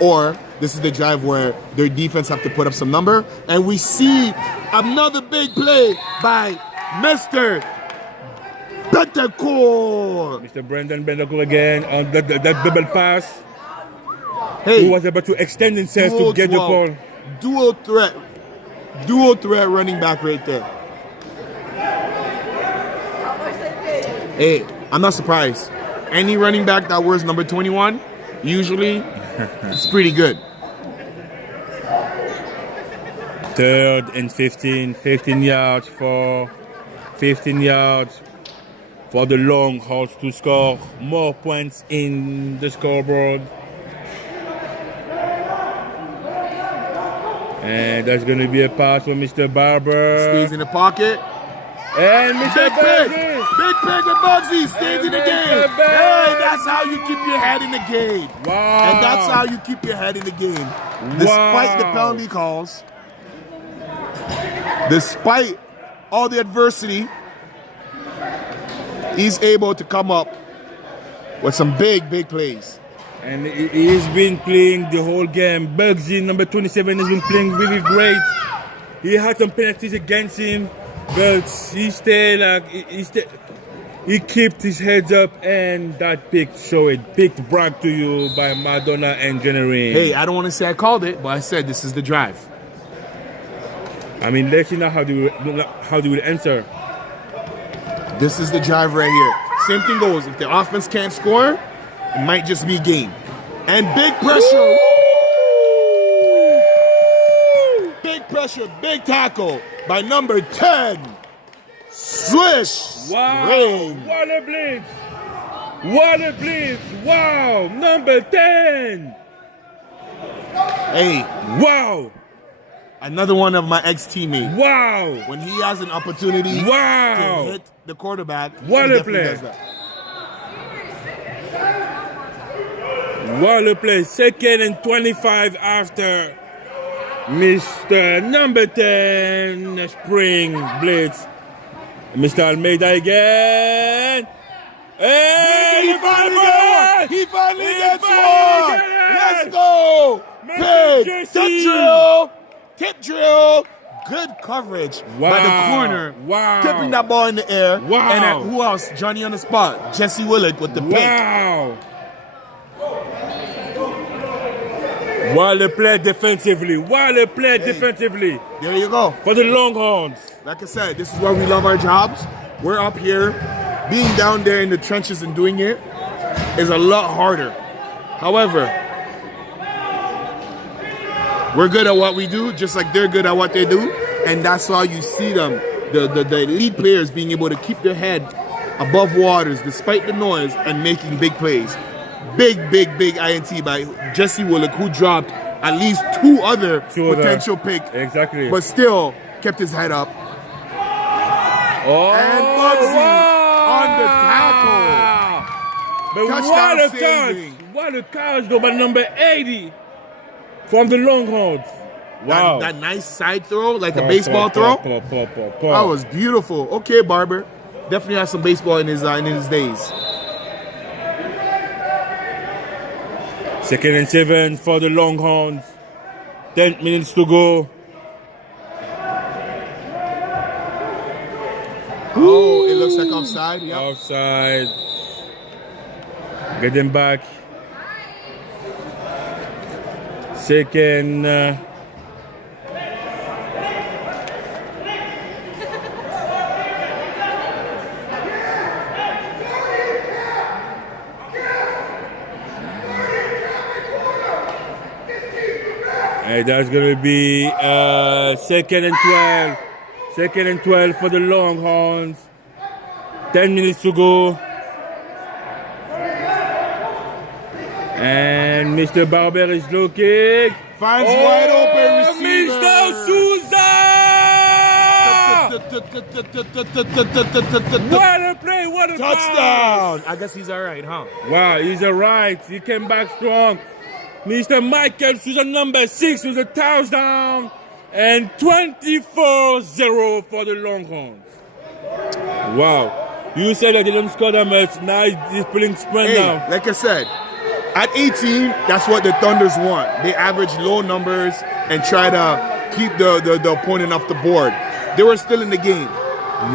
Or this is the drive where their defense have to put up some number. And we see another big play by Mr. Betancourt. Mr. Brandon Betancourt again on that double pass. Hey, He was able to extend himself to get the ball. Dual threat running back right there. Hey, I'm not surprised. Any running back that wears number 21, usually, it's pretty good. Third and 15 yards for the Longhorns to score more points in the scoreboard. And that's going to be a pass for Mr. Barber. Stays in the pocket. And Mr. Bugsy. Big pig with Bugsy stays in the game. Hey, that's how you keep your head in the game. Wow. And that's how you keep your head in the game. Despite the penalty calls, despite all the adversity, he's able to come up with some big plays. And he's been playing the whole game. Bugsy, number 27, has been playing really great. He had some penalties against him, but he stayed He kept his heads up, and that pick show it. Pick brought to you by Madonna Engineering. Hey, I don't want to say I called it, but I said this is the drive. I mean, let you know how do we answer. This is the drive right here. Same thing goes. If the offense can't score, it might just be game. And big pressure. Woo! Big pressure, big tackle by number 10. Swish. Wow! Ring. What a blitz! What a blitz! Wow! Number 10! Hey, Wow! another one of my ex-teammates. Wow! When he has an opportunity Wow! to hit the quarterback, What he a definitely play. does that. What a play. 2nd and 25 after Mr. Number 10 Spring Blitz. Mr. Almeida again. And He finally gets one. He finally gets one. Let's go. Big tip drill. Tip drill. Good coverage by the corner. Wow. Tipping that ball in the air. Wow. And who else? Johnny on the spot. Jesse Willick with the pick. Wow. What a play defensively. What a play defensively There you go. for the Longhorns. Like I said, this is why we love our jobs. We're up here. Being down there in the trenches and doing it is a lot harder. However, we're good at what we do, just like they're good at what they do. And that's why you see them, the elite players being able to keep their head above waters despite the noise and making big plays. Big INT by Jesse Willick, who dropped at least two other potential picks. Exactly. But still kept his head up. Oh, And Bugsy on the tackle. But Touchdown what a saving. catch. What a catch though by number 80 from the Longhorns. Wow. That nice side throw, like a baseball throw. That was beautiful. Okay, Barber. Definitely has some baseball in his days. 2nd and 7 for the Longhorns. 10 minutes to go. Oh, it looks like offside. Yep. Offside. Get them back. Second. And that's going to be 2nd and 12. 2nd and 12 for the Longhorns. 10 minutes to go. And Mr. Barber is looking. Finds wide open receiver. Mr. Souza! What a play, what a Touchdown. I guess he's all right, huh? pass. Wow, he's all right. He came back strong. Mr. Michael Souza, number 6, with a touchdown. And 24-0 for the Longhorns. Wow. You said that they don't score that much. Now he's pulling sprint now. Like I said, at 18, that's what the Thunders want. They average low numbers and try to keep the opponent off the board. They were still in the game.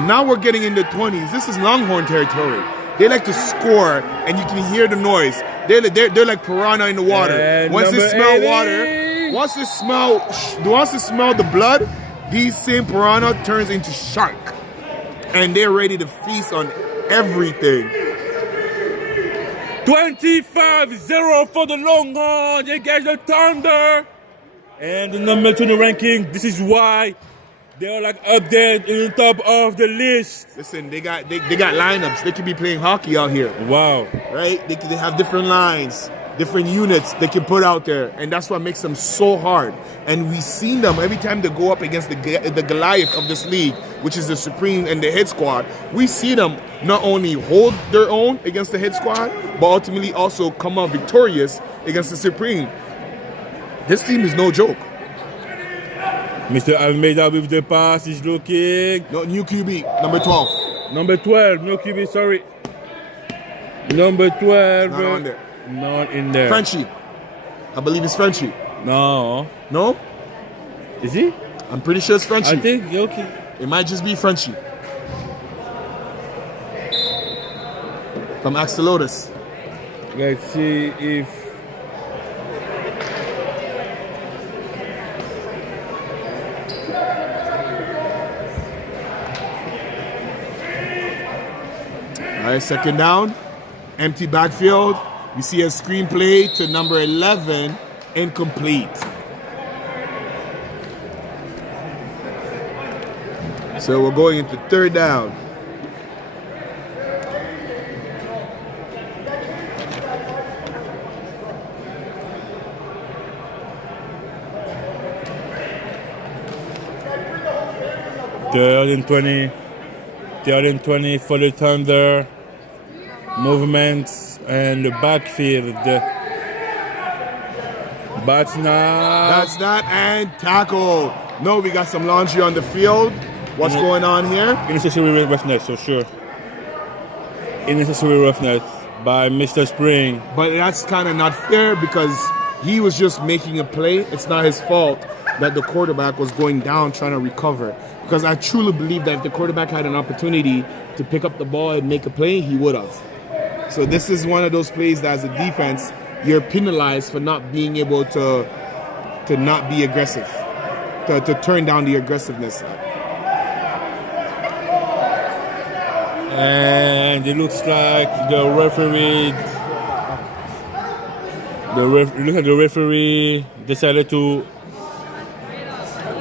Now we're getting in the 20s. This is Longhorn territory. They like to score, and you can hear the noise. They're like piranha in the water. And once they number smell 80. water, once they smell the blood, these same piranha turns into shark. And they're ready to feast on everything. 25-0 for the Longhorns against the Thunder. And the number 2 in the ranking. This is why they're like up there in the top of the list. Listen, they got lineups. They could be playing hockey out here, Wow. right? They have different lines, different units they can put out there, and that's what makes them so hard. And we've seen them every time they go up against the Goliath of this league, which is the Supreme and the Hit Squad. We see them not only hold their own against the Hit Squad, but ultimately also come out victorious against the Supreme. This team is no joke. Mr. Almeida with the pass is looking. No, new QB, number 12. Number 12, no QB, sorry. Number 12. Not on there. Not in there. Frenchie. I believe it's Frenchie. No. No? Is he? I'm pretty sure it's Frenchie. I think, okay. It might just be Frenchie. from Axolotls. Let's see if All right, second down, empty backfield. We see a screenplay to number 11, incomplete. So we're going into third down. third and 20 for the Thunder. Movements and the backfield. But now That's not, and tackle. No, we got some laundry on the field. What's going on here? unnecessary roughness, so sure. Unnecessary roughness by Mr. Spring. But that's kind of not fair because he was just making a play. It's not his fault that the quarterback was going down trying to recover. Because I truly believe that if the quarterback had an opportunity to pick up the ball and make a play, he would have. So this is one of those plays that as a defense, you're penalized for not being able to not be aggressive, to turn down the aggressiveness. And it looks like the referee decided to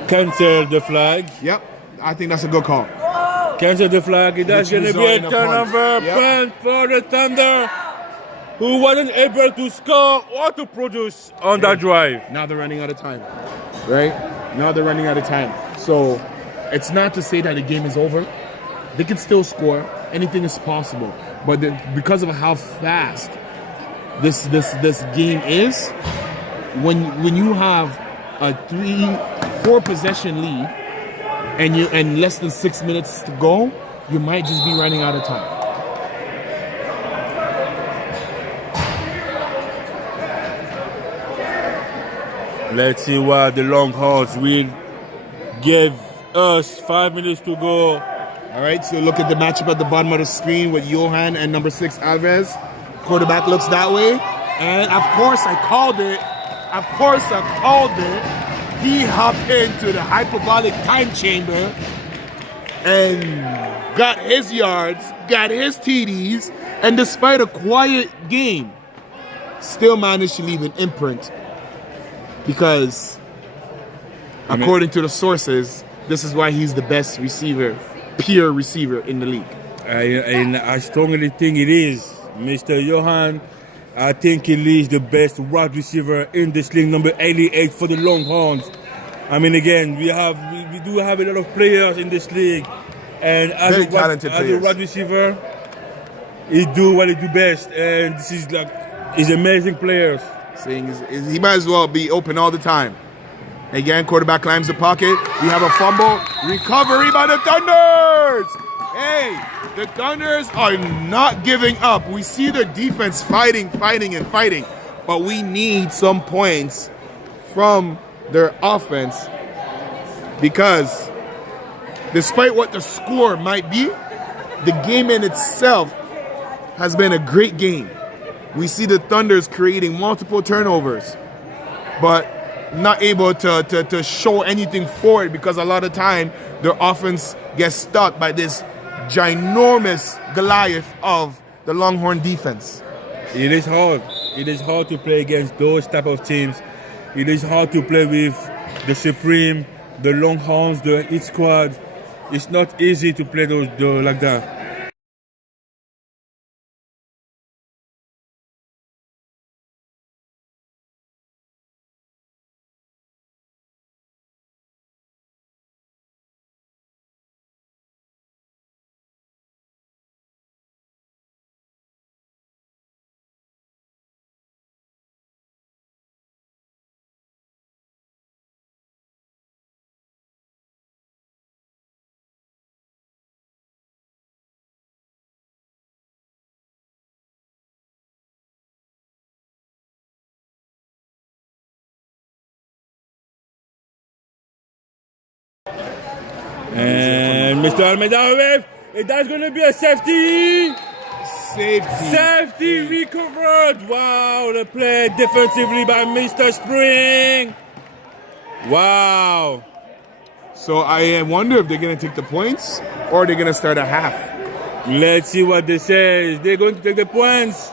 cancel the flag. Yep, I think that's a good call. Cancel the flag. That's going to be a turnover. Punt for the Thunder, who wasn't able to score or to produce on that drive. Now they're running out of time, right? Now they're running out of time. So it's not to say that the game is over. They can still score. Anything is possible. But because of how fast this game is, when you have a 3-4 possession lead and less than 6 minutes to go, you might just be running out of time. Let's see what the Longhorns will give us. 5 minutes to go. All right, so look at the matchup at the bottom of the screen with Johan and number 6 Alves. Quarterback looks that way. And of course I called it. He hopped into the hyperbolic time chamber and got his yards, got his TDs, and despite a quiet game, still managed to leave an imprint. Because according to the sources, this is why he's the best receiver, pure receiver in the league. I strongly think it is. Mr. Johan, I think he is the best wide receiver in this league, number 88 for the Longhorns. I mean, again, we do have a lot of players in this league, and as a wide receiver, he do what he do best, and this is like he's amazing players. Saying he might as well be open all the time. Again, quarterback climbs the pocket. We have a fumble. Recovery by the Thunders. Hey, the Thunders are not giving up. We see the defense fighting. But we need some points from their offense because despite what the score might be, the game in itself has been a great game. We see the Thunders creating multiple turnovers, but not able to show anything forward because a lot of time their offense gets stuck by this ginormous Goliath of the Longhorn defense. It is hard. It is hard to play against those type of teams. It is hard to play with the Supreme, the Longhorns, the Hit Squad. It's not easy to play those like that. And Mr. Almeida wave, and that's going to be a safety. Safety. Safety recovered. Wow, the play defensively by Mr. Spring. Wow. So I wonder if they're going to take the points or they're going to start a half. Let's see what they say. They're going to take the points.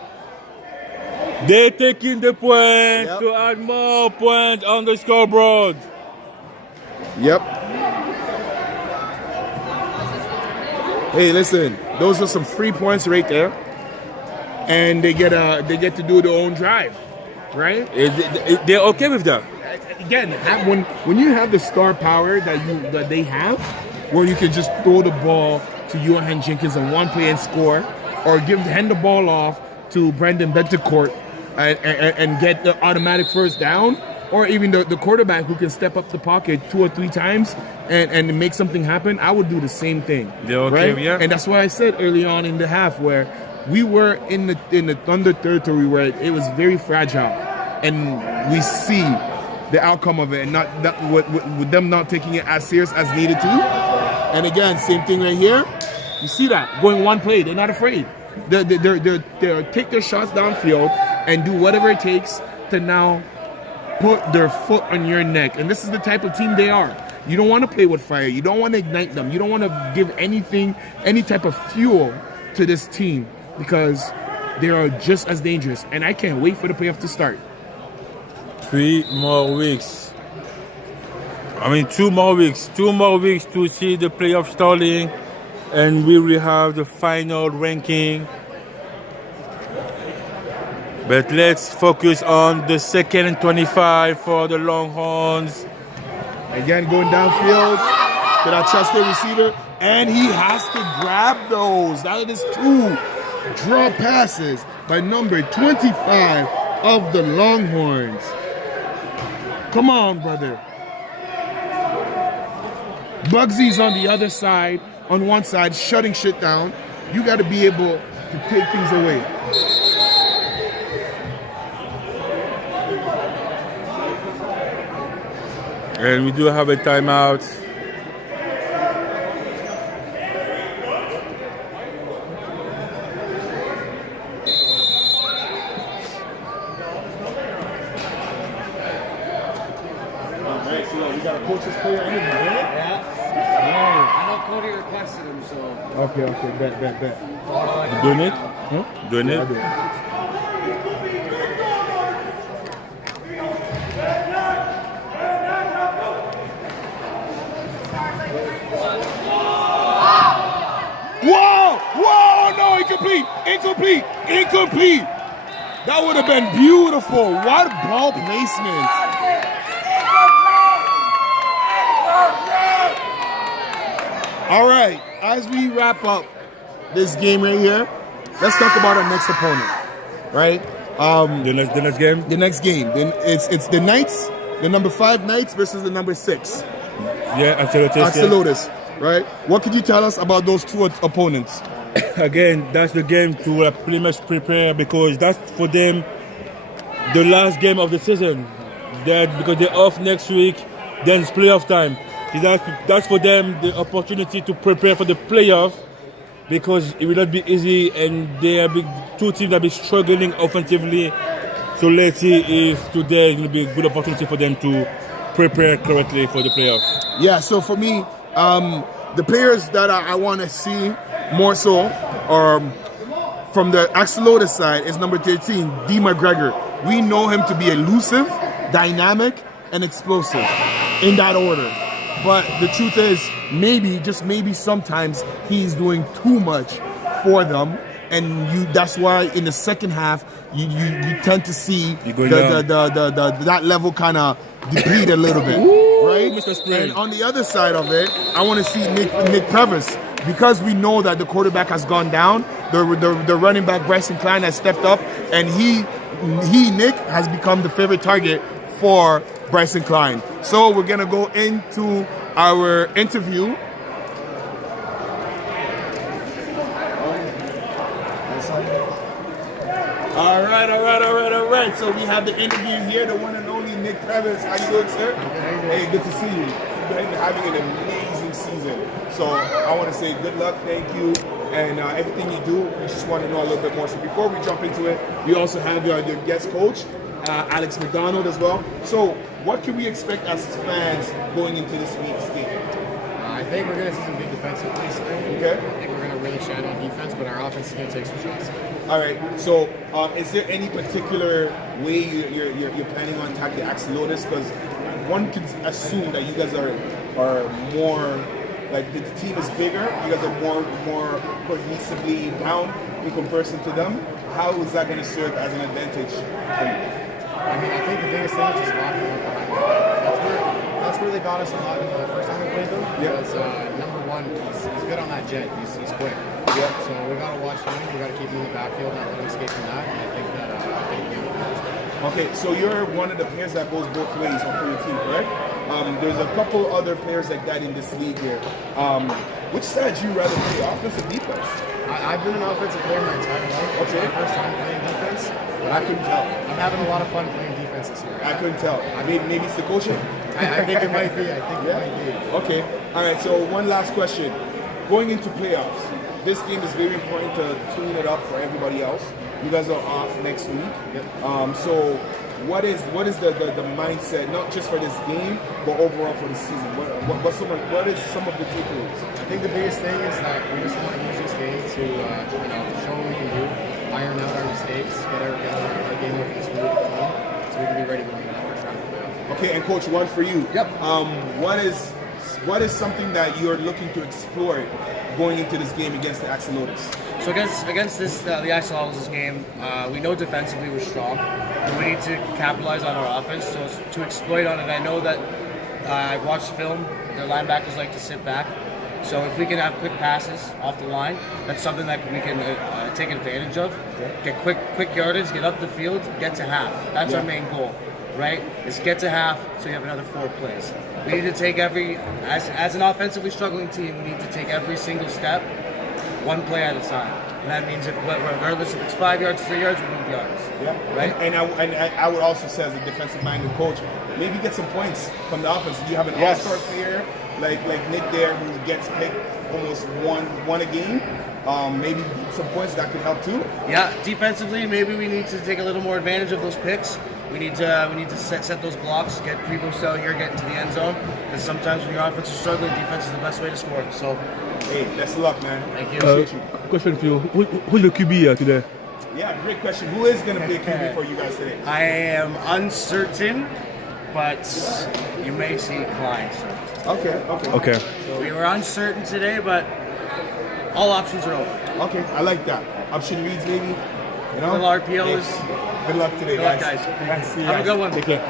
They're taking the points to add more points on the scoreboard. Yep. Hey, listen, those are some free points right there, and they get to do their own drive, right? They're okay with that. Again, when you have the star power that they have, where you can just throw the ball to Johan Jenkins on one play and score, or hand the ball off to Brandon Betancourt and get the automatic first down, or even the quarterback who can step up the pocket 2 or 3 times and make something happen, I would do the same thing. They're okay, right? yeah. And that's why I said early on in the half where we were in the Thunder territory where it was very fragile, and we see the outcome of it, and with them not taking it as serious as needed to. And again, same thing right here. You see that going one play, they're not afraid. They take their shots downfield and do whatever it takes to now put their foot on your neck. And this is the type of team they are. You don't want to play with fire. You don't want to ignite them. You don't want to give any type of fuel to this team, because they are just as dangerous. And I can't wait for the playoff to start. 3 more weeks. I mean, 2 more weeks. 2 more weeks to see the playoff starting, and we will have the final ranking. But let's focus on the 2nd and 25 for the Longhorns. Again, going downfield to that trusted receiver, and he has to grab those. That is 2 draw passes by number 25 of the Longhorns. Come on, brother. Bugsy's on the other side, on one side, shutting shit down. You got to be able to take things away. And we do have a timeout. We got a coach's player interview, right? Yeah. I know Cody requested him, so. Okay, bet. You doing it? Huh? Doing Yeah, it? I do. Whoa, no, incomplete. That would have been beautiful. What ball placement. All right, as we wrap up this game right here, let's talk about our next opponent, right? The next game? The next game. Then it's the Knights, the number 5 Knights versus the number 6 Yeah, Axolotls. Axolotls, right? What could you tell us about those 2 opponents? Again, that's the game to pretty much prepare, because that's for them the last game of the season. Because they're off next week, then it's playoff time. That's for them the opportunity to prepare for the playoff, because it will not be easy, and they are 2 teams that will be struggling offensively. So let's see if today is going to be a good opportunity for them to prepare correctly for the playoff. Yeah, so for me, the players that I want to see more so from the Axolotls side is number 13, D. McGregor. We know him to be elusive, dynamic, and explosive in that order. But the truth is, just maybe sometimes he's doing too much for them, and that's why in the second half you tend to see that level kind of deplete a little bit, right? Mr. Spring. And on the other side of it, I want to see Nick Previs, because we know that the quarterback has gone down. The running back Bryson Klein has stepped up, and Nick has become the favorite target for Bryson Klein. So we're gonna go into our interview. All right. So we have the interview here, the one and only Nick Previs. How you doing, sir? Hey, good to see you. You've been having an amazing season. So I want to say good luck, thank you, and everything you do. We just want to know a little bit more. So before we jump into it, we also have your guest coach, Alex McDonald, as well. So what can we expect as fans going into this week's game? I think we're going to see some big defensive plays today. Okay. I think we're going to really shine on defense, but our offense is going to take some shots. All right. So, is there any particular way you're planning on attacking the Axolotls? Because one could assume that you guys are more like the team is bigger. You guys are more cohesively down in comparison to them. How is that going to serve as an advantage for you? I mean, I think the biggest thing is just locking up behind the line. That's where they got us a lot in the first time we played them. Yeah. Because number one, he's good on that jet. He's quick. Yeah. So we got to watch him. We got to keep him in the backfield, not let him escape from that. And I think that Okay, so you're one of the players that goes both ways on your team, correct? There's a couple other players like that in this league here. Which side do you rather play, offense or defense? I've been an offensive player my entire life. Okay. It's my first time playing defense. But I couldn't tell. I'm having a lot of fun playing defense this year. I couldn't tell. Maybe it's the coaching? I think it might be. I think it might be. Okay. All right. So one last question. Going into playoffs, this game is very important to tune it up for everybody else. You guys are off next week. So what is the mindset, not just for this game, but overall for the season? What is some of the takeaways? I think the biggest thing is that we just want to use this game to show what we can do, iron out our mistakes, get our game looking smooth and clean, so we can be ready to win that first round of the playoffs. Okay, and coach, one for you. Yep. What is something that you're looking to explore going into this game against the Axolotls? So against this the Axolotls game, we know defensively we're strong, and we need to capitalize on our offense. So to exploit on it, I know that I've watched film. Their linebackers like to sit back. So if we can have quick passes off the line, that's something that we can take advantage of. Get quick yardage, get up the field, get to half. That's our main goal, right? Is get to half so you have another 4 plays. We need to take as an offensively struggling team, we need to take every single step, 1 play at a time. And that means regardless if it's 5 yards, 3 yards, we need yards. Yeah. Right? And I would also say as a defensive-minded coach, maybe get some points from the offense. You have an all-star player like Nick there who gets picked almost one a game. Maybe some points that could help too. Yeah, defensively, maybe we need to take a little more advantage of those picks. We need to set those blocks, get Prevost out here, get into the end zone. Because sometimes when your offense is struggling, defense is the best way to score. So, hey, best of luck, man. Thank you. Appreciate you. Question for you. Who's the QB today? Yeah, great question. Who is going to play QB for you guys today? I am uncertain, but you may see Klein. So. Okay. So we were uncertain today, but all options are open. Okay, I like that. Option reads, maybe. You know? Little RPO is. Good luck today, Good luck, guys. guys. See you Have a guys. good one. Take care.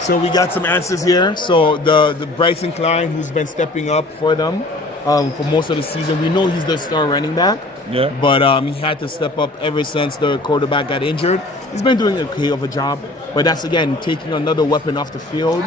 So we got some answers here. So the Bryson Klein, who's been stepping up for them for most of the season, we know he's their star running back. Yeah. But he had to step up ever since the quarterback got injured. He's been doing okay of a job, but that's again taking another weapon off the field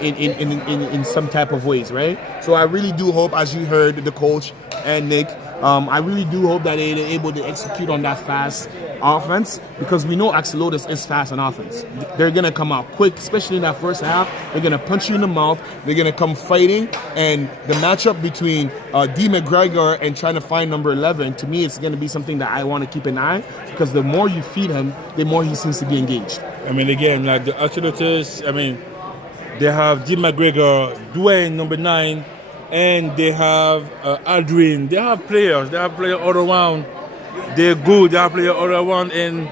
in some type of ways, right? So I really do hope, as you heard the coach and Nick, I really do hope that they're able to execute on that fast offense, because we know Axolotls is fast on offense. They're going to come out quick, especially in that first half. They're going to punch you in the mouth. They're going to come fighting. And the matchup between D. McGregor and trying to find number 11, to me, it's going to be something that I want to keep an eye, because the more you feed him, the more he seems to be engaged. I mean, again, like the Axolotls, I mean, they have D. McGregor, Dwayne, number 9, and they have Aldrin. They have players all around. They're good. They have players all around, and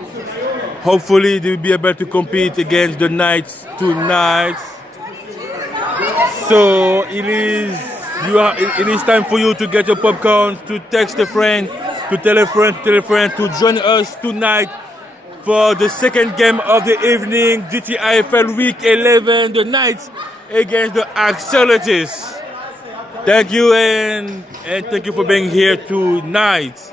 hopefully they will be able to compete against the Knights tonight. So it is time for you to get your popcorn, to text a friend, to tell a friend to join us tonight for the second game of the evening, GTIFL Week 11, the Knights against the Axolotls. Thank you, and thank you for being here tonight.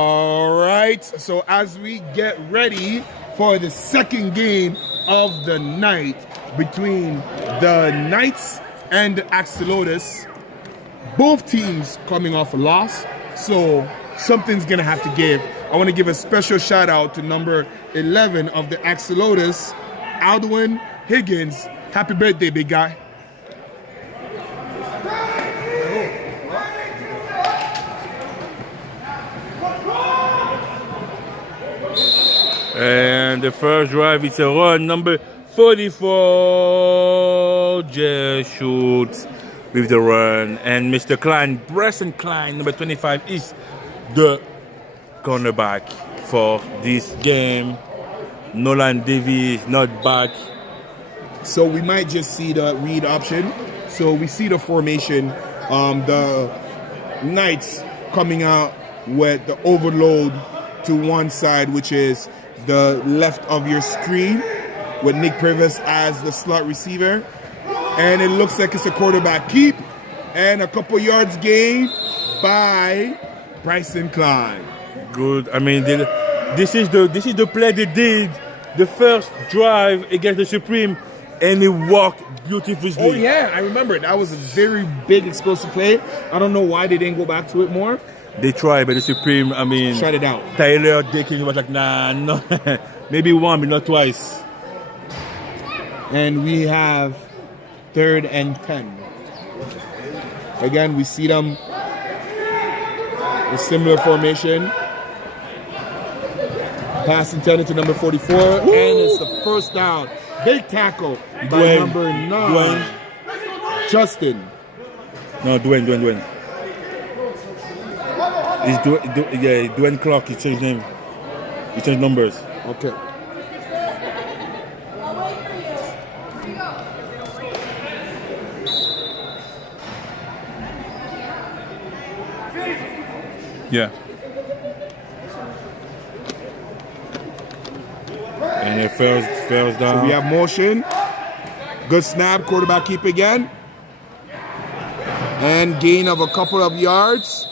All right, so as we get ready for the second game of the night between the Knights and the Axolotls, both teams coming off a loss, so something's gonna have to give. I want to give a special shout out to number 11 of the Axolotls, Aldwin Higgins. Happy birthday, big guy. And the first drive, it's a run. Number 44 just shoots with the run. And Mr. Klein, Preston Klein, number 25, is the cornerback for this game. Nolan Davies not back. So we might just see the read option. So we see the formation. The Knights coming out with the overload to one side, which is the left of your screen, with Nick Privis as the slot receiver. And it looks like it's a quarterback keep and a couple yards gain by Bryson Klein. Good. I mean, this is the play they did the first drive against the Supreme, and it worked beautifully. Oh yeah, I remember. That was a very big explosive play. I don't know why they didn't go back to it more. They tried, but the Supreme, I mean, shut it out. Tyler Dickin was like, nah, no, maybe one, but not twice. And we have 3rd and 10. Again, we see them a similar formation. Pass intended to number 44, and it's the first down. Big tackle by number 9, Justin. No, Dwayne. It's Dwayne Clark. He changed name. He changed numbers. Okay. Yeah. And the first down. So we have motion. Good snap. Quarterback keep again. And gain of a couple of yards.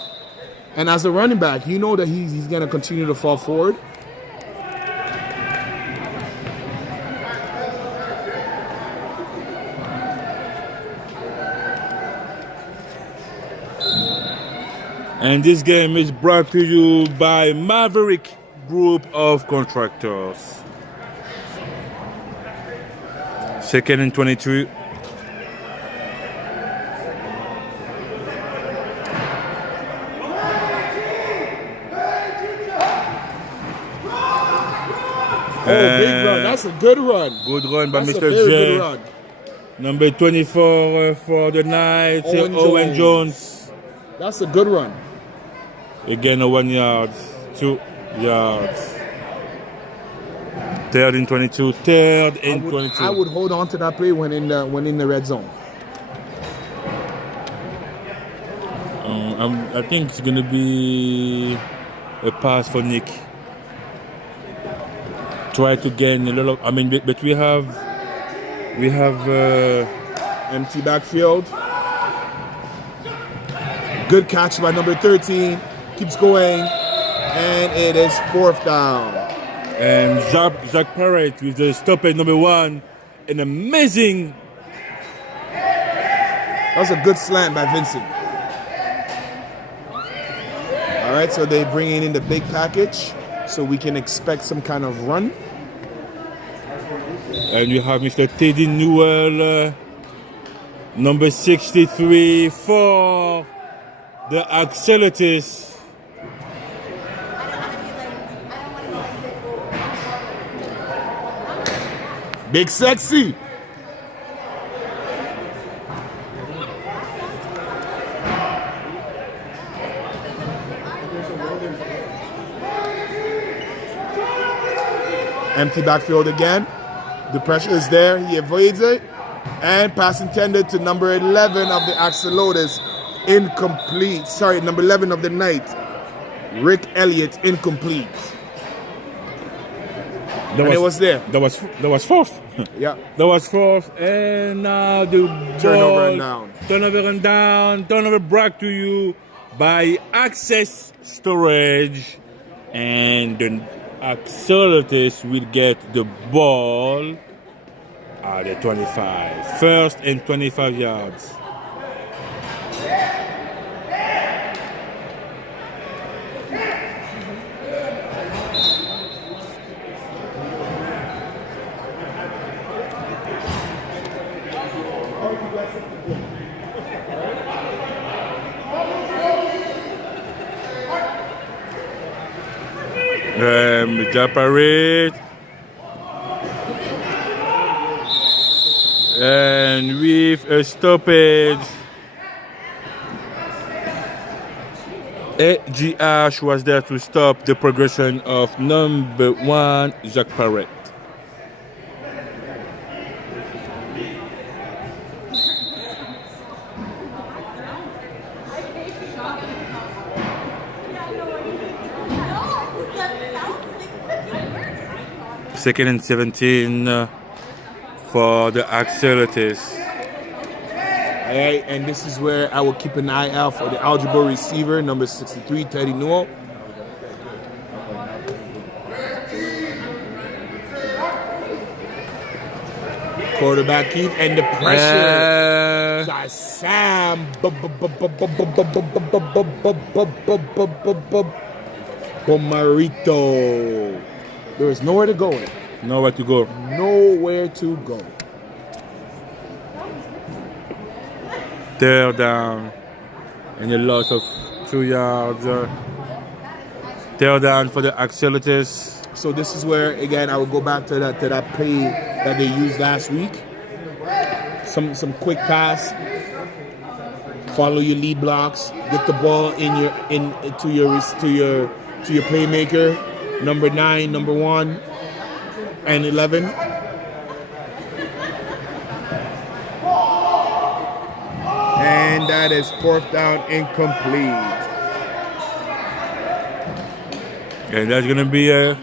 And as a running back, you know that he's going to continue to fall forward. And this game is brought to you by Maverick Group of Contractors. 2nd and 22. Big run. That's a good run. Good run by That's Mr. a very J. good run. Number 24 for the Knights, Owen Jones. That's a good run. Again, a 1 yard, 2 yards. 3rd and 22, 3rd and 22. I would hold on to that play when in the red zone. I think it's going to be a pass for Nick. Try to gain a little. I mean, but we have empty backfield. Good catch by number 13. Keeps going, and it is 4th down. And Jacques Parrott with the stop at number 1. An amazing. That's a good slant by Vincent. All right, so they're bringing in the big package, so we can expect some kind of run. And we have Mr. Teddy Newell, number 63 for the Axolotls. Big sexy. Empty backfield again. The pressure is there. He avoids it. And pass intended to number 11 of the Axolotls. Incomplete. Sorry, number 11 of the Knight. Rick Elliott, incomplete. It was there. That was 4th. Yeah. That was 4th. And now the Turnover and down. Turnover brought to you by Access Storage. And the Axolotls will get the ball at the 25. First and 25 yards. Evaporate. And with a stoppage, GH was there to stop the progression of number 1, Jacques Parrot. Second and 17 for the Axolotls. All right, and this is where I will keep an eye out for the algebra receiver, number 63, Teddy Newell. Quarterback keep and the pressure. Sam Bomarito. There is nowhere to go. Nowhere to go. Nowhere to go. Third down and a loss of 2 yards. Third down for the Axolotls. So this is where again I will go back to that play that they used last week. Some quick pass. Follow your lead blocks. Get the ball to your playmaker. Number 9, number 1, and 11. And that is 4th down incomplete. And that's going to be a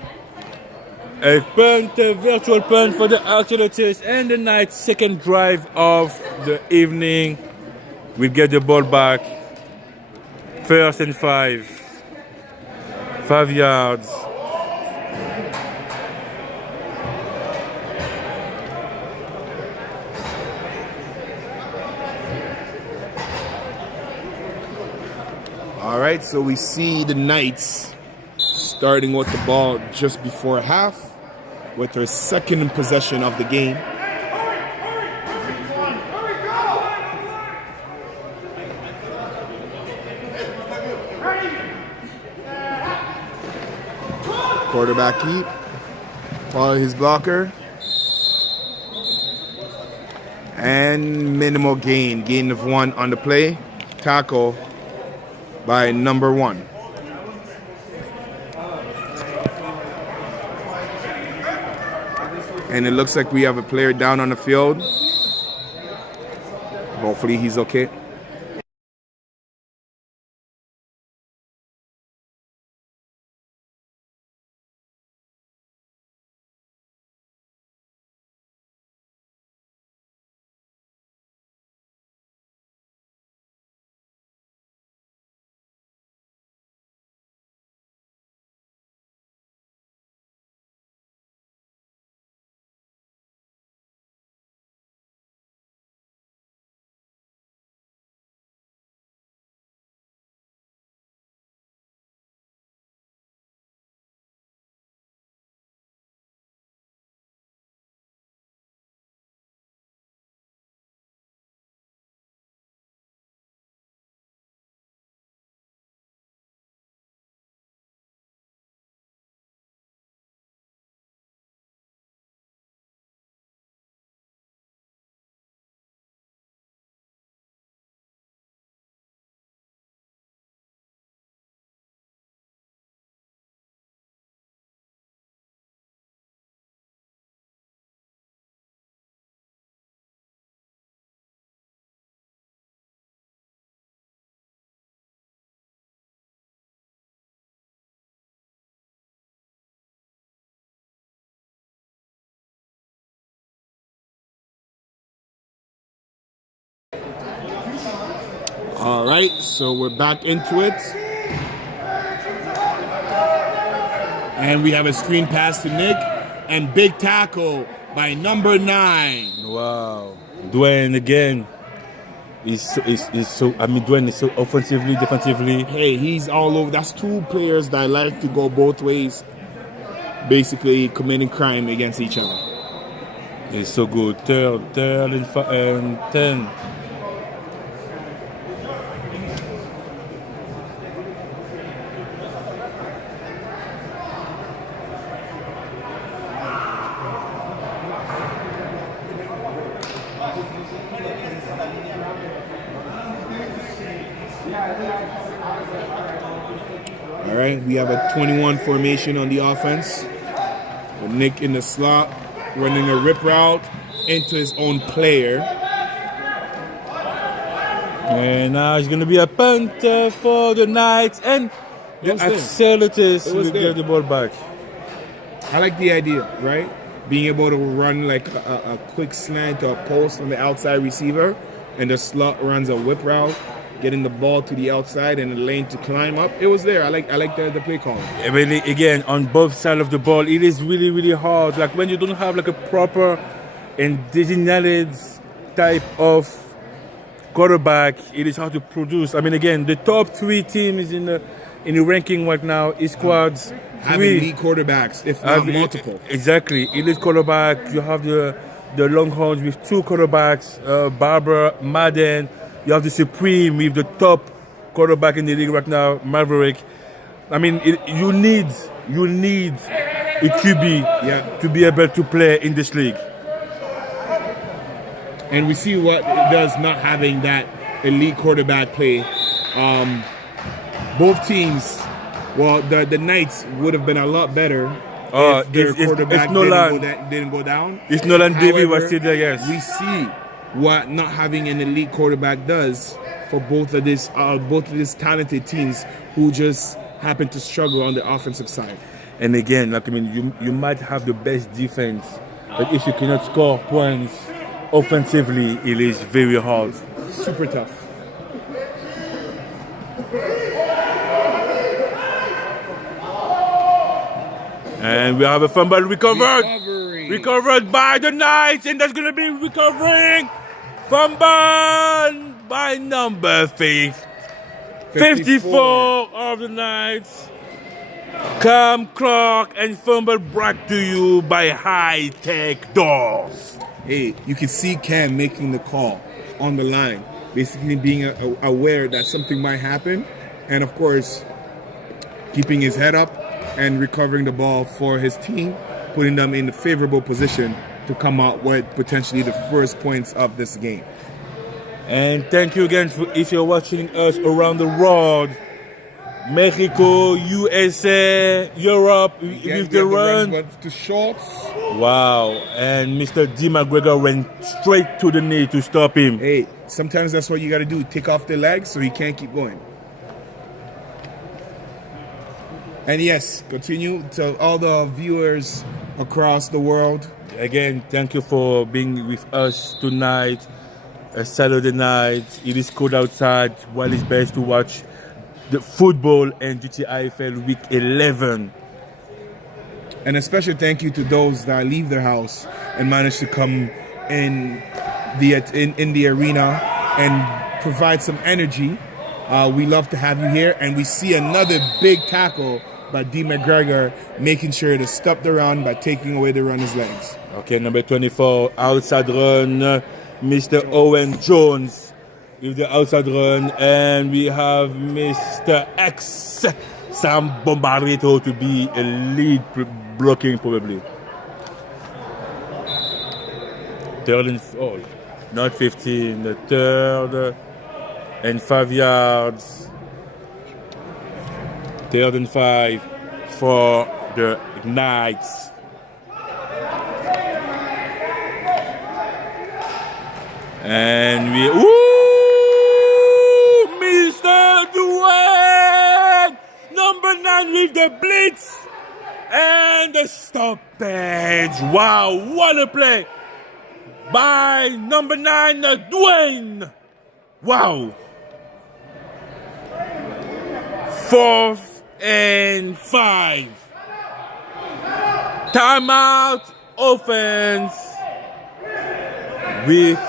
punt, a virtual punt for the Axolotls, and the night's second drive of the evening. We'll get the ball back. 1st and 5. 5 yards. All right, so we see the Knights starting with the ball just before half with their second possession of the game. Quarterback keep, follow his blocker, and minimal gain of 1 on the play, tackle by number 1. And it looks like we have a player down on the field. Hopefully he's okay. All right, so we're back into it. And we have a screen pass to Nick. And big tackle by number 9. Wow. Dwayne again. Dwayne is so offensively, defensively. Hey, he's all over. That's two players that like to go both ways, basically committing crime against each other. He's so good. Third and 10. All right, we have a 21 formation on the offense. With Nick in the slot, running a rip route into his own player. And now it's going to be a punt for the Knights. And the Axolotls will get the ball back. I like the idea, right? Being able to run like a quick slant or a post from the outside receiver, and the slot runs a whip route, getting the ball to the outside and the lane to climb up. It was there. I like the play call. Really, again, on both sides of the ball, it is really, really hard. Like when you don't have like a proper and designated type of quarterback, it is hard to produce. I mean, again, the top 3 teams in the ranking right now is squads. Have elite quarterbacks, if not multiple. Exactly. Elite quarterback. You have the Longhorns with 2 quarterbacks, Barber, Madden. You have the Supreme with the top quarterback in the league right now, Maverick. I mean, you need a QB to be able to play in this league. And we see what it does not having that elite quarterback play. Both teams, well, the Knights would have been a lot better if their quarterback didn't go down. If Nolan Davey was still there, yes. We see what not having an elite quarterback does for both of these talented teams who just happen to struggle on the offensive side. And again, like I mean, you might have the best defense, but if you cannot score points offensively, it is very hard. Super tough. And we have a fumble recovered by the Knights, and that's going to be recovering. Fumble by number 54 of the Knights. Cam Clark, and fumble brought to you by High Tech Doors. Hey, you can see Cam making the call on the line, basically being aware that something might happen, and of course, keeping his head up and recovering the ball for his team, putting them in a favorable position to come out with potentially the first points of this game. And thank you again if you're watching us around the world. Mexico, USA, Europe, with the run. To shorts. Wow. And Mr. D. McGregor went straight to the knee to stop him. Hey, sometimes that's what you got to do. Take off the legs so he can't keep going. And yes, continue to all the viewers across the world. Again, thank you for being with us tonight, Saturday night. It is cold outside. While it's best to watch the football and GTIFL Week 11. And a special thank you to those that leave their house and manage to come in the arena and provide some energy. We love to have you here, and we see another big tackle by D. McGregor, making sure to stop the run by taking away the runner's legs. Okay, number 24, outside run, Mr. Owen Jones with the outside run, and we have Mr. X, Sam Bombarito, to be a lead blocking probably. 3rd and 4, not 15, the 3rd and 5 yards. 3rd and 5 for the Knights. And we, Mr. Dwayne, number 9 with the blitz and the stoppage. Wow, what a play by number 9, Dwayne. Wow. 4th and 5. Timeout offense with,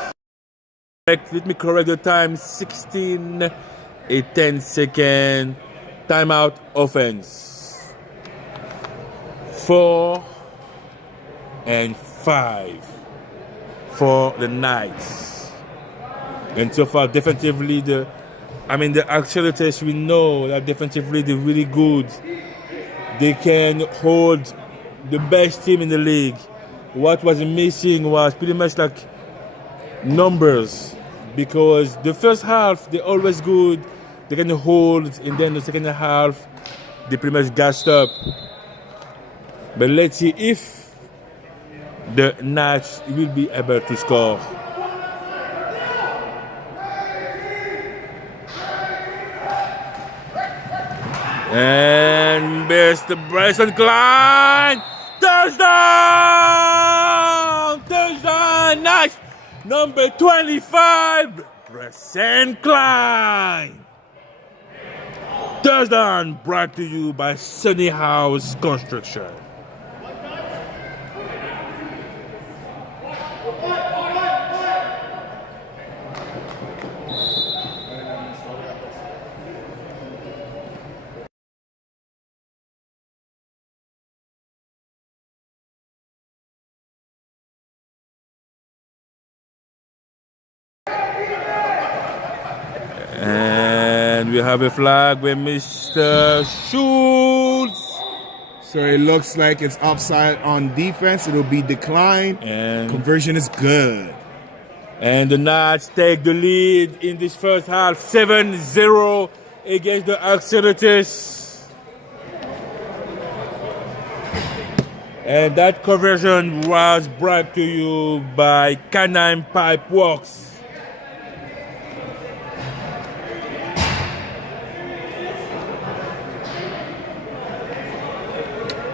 let me correct the time, 16 a 10-second timeout offense. 4 and 5 for the Knights. And so far defensively, the Axolotls, we know that defensively they're really good. They can hold the best team in the league. What was missing was pretty much like numbers, because the first half they're always good, they can hold, and then the second half they pretty much gassed up. But let's see if the Knights will be able to score. And Mr. Bryson Klein, touchdown! Touchdown! Nice! Number 25, Bryson Klein. Touchdown brought to you by Sunny House Construction. And we have a flag with Mr. Schultz. So it looks like it's offside on defense. It'll be declined. And conversion is good. And the Knights take the lead in this first half, 7-0 against the Axolotls. And that conversion was brought to you by Canine Pipe Works.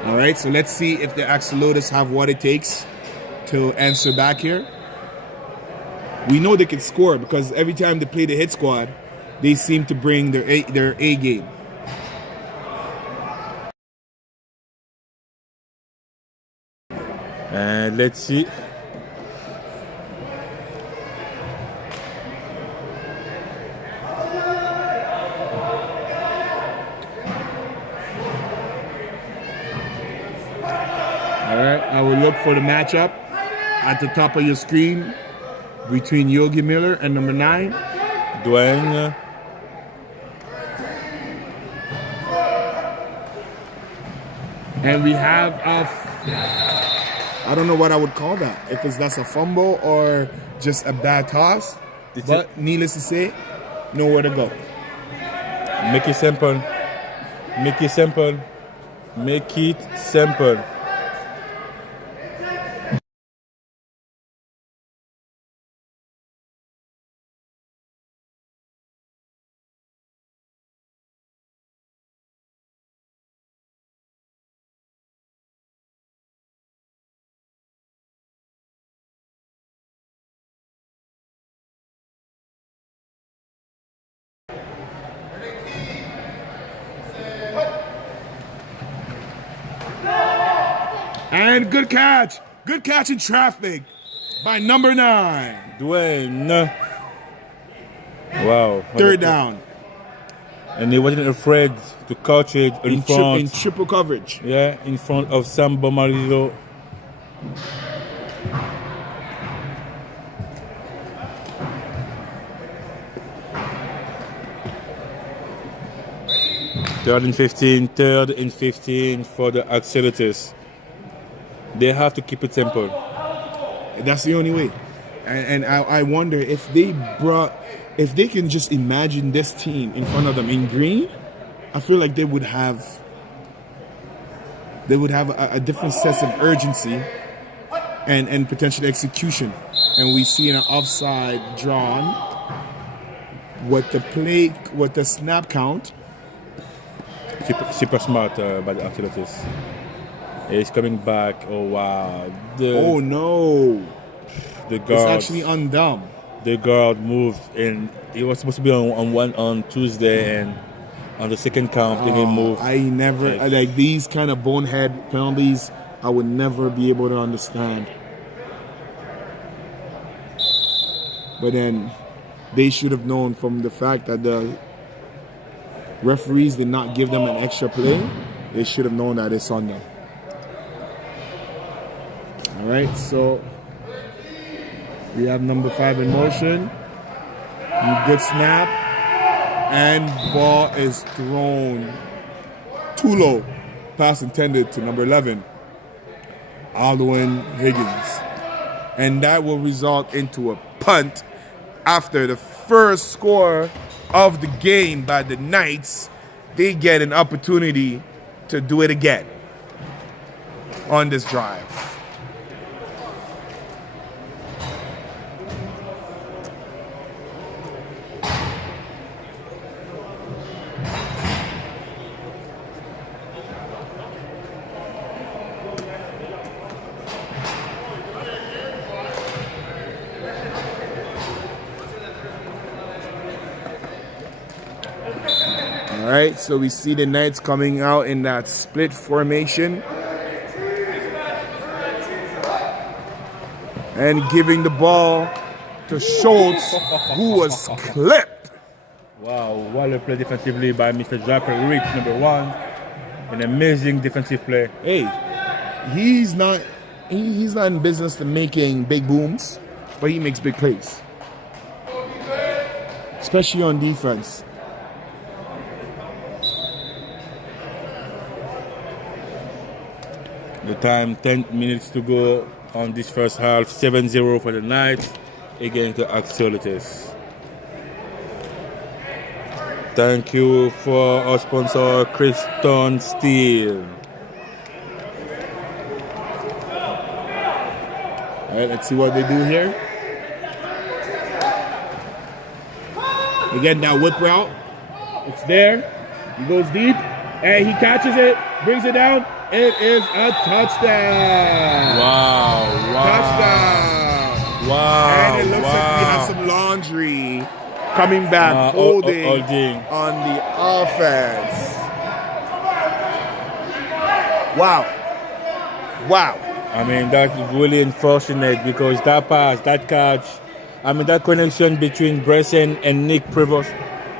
All right, so let's see if the Axolotls have what it takes to answer back here. We know they can score because every time they play the hit squad, they seem to bring their A game. And let's see. All right, I will look for the matchup at the top of your screen between Yogi Miller and number 9. Dwayne. And we have I don't know what I would call that. If that's a fumble or just a bad toss. But needless to say, nowhere to go. Make it simple. Make it simple. Make it simple. And good catch in traffic by number 9. Dwayne. Wow. Third down. And he wasn't afraid to catch it in front. In triple coverage. Yeah, in front of Sam Bomarito. Third and 15 for the Axolotls. They have to keep it simple. That's the only way. And I wonder if they can just imagine this team in front of them in green, I feel like they would have a different sense of urgency and potential execution. And we see an offside drawn with the snap count. Super smart by the Axolotls. He's coming back. Oh wow! Oh no! The guard. It's actually undone. The guard moved, and it was supposed to be on Tuesday, and on the second count, they didn't move. I never like these kind of bonehead penalties I would never be able to understand. But then they should have known from the fact that the referees did not give them an extra play. They should have known that it's on them. All right, so we have number 5 in motion. Good snap. And ball is thrown too low. Pass intended to number 11, Alwyn Higgins. And that will result into a punt after the first score of the game by the Knights. They get an opportunity to do it again on this drive. All right, so we see the Knights coming out in that split formation and giving the ball to Schultz, who was clipped. Wow, what a play defensively by Mr. Draper Rich, number 1. An amazing defensive play. Hey, he's not in business to making big booms, but he makes big plays, especially on defense. The time, 10 minutes to go on this first half. 7-0 for the Knights against the Axolotls. Thank you for our sponsor, Kristen Steel. All right, let's see what they do here. Again, that whip route. It's there. He goes deep, and he catches it, brings it down. It is a touchdown. Wow, Touchdown. Wow. And it looks like we have some laundry coming back, holding on the offense. Wow. I mean, that's really unfortunate because that pass, that catch, I mean, that connection between Bresson and Nick Prevost,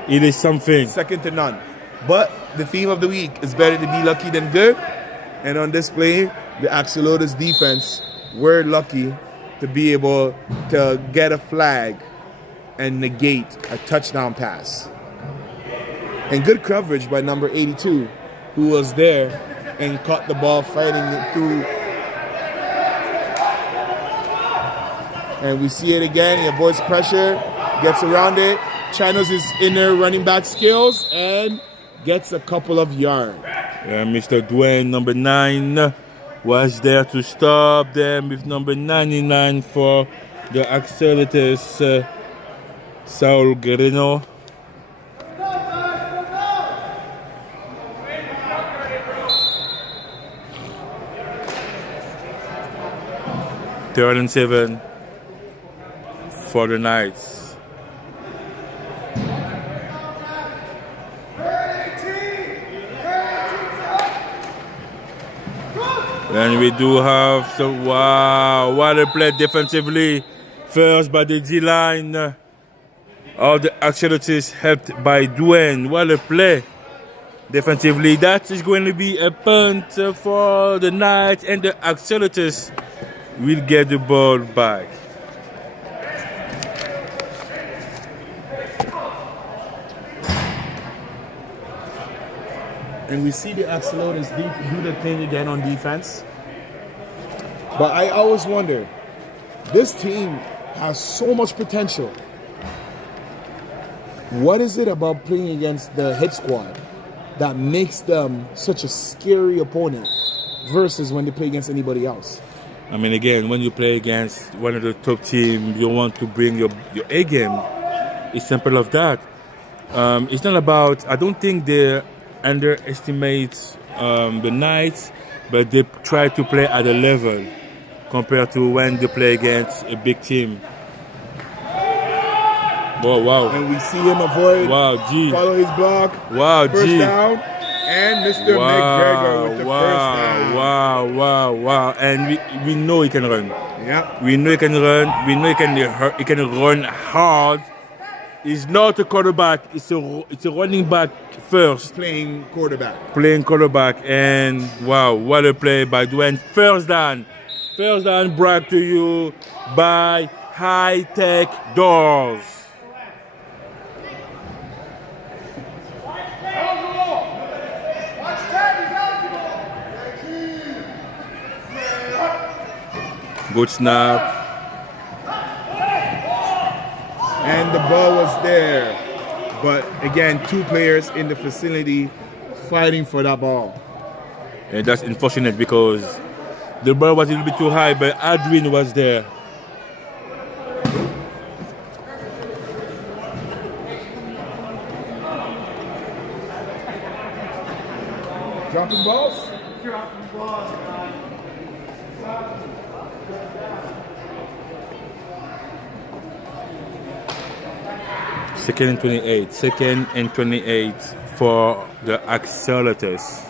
it is something. Second to none. But the theme of the week is better to be lucky than good. And on this play, the Axolotls defense were lucky to be able to get a flag and negate a touchdown pass. And good coverage by number 82, who was there and caught the ball fighting it through. And we see it again. He avoids pressure, gets around it, channels his inner running back skills, and gets a couple of yards. Mr. Dwayne, number 9, was there to stop them with number 99 for the Axolotls, Saul Guerrero. Third and 7 for the Knights. And we do have some, wow, what a play defensively. First by the D-line of the Axolotls, helped by Dwayne. What a play defensively. That is going to be a punt for the Knights, and the Axolotls will get the ball back. And we see the Axolotls do the thing again on defense. But I always wonder, this team has so much potential. What is it about playing against the hit squad that makes them such a scary opponent versus when they play against anybody else? I mean, again, when you play against one of the top teams, you want to bring your A game. It's simple as that. It's not about, I don't think they underestimate the Knights, but they try to play at a level compared to when they play against a big team. Wow, wow. And we see him avoid, wow, G. follow his block. Wow, First G. down. And Mr. McGregor with the first down. Wow. And we know he can run. Yeah. We know he can run. We know he can run hard. He's not a quarterback. It's a running back first. Playing quarterback. And wow, what a play by Dwayne. First down brought to you by High Tech Doors. Good snap. And the ball was there. But again, two players in the facility fighting for that ball. And that's unfortunate because the ball was a little bit too high, but Adwin was there. Dropping balls? Second and 28 for the Axolotls.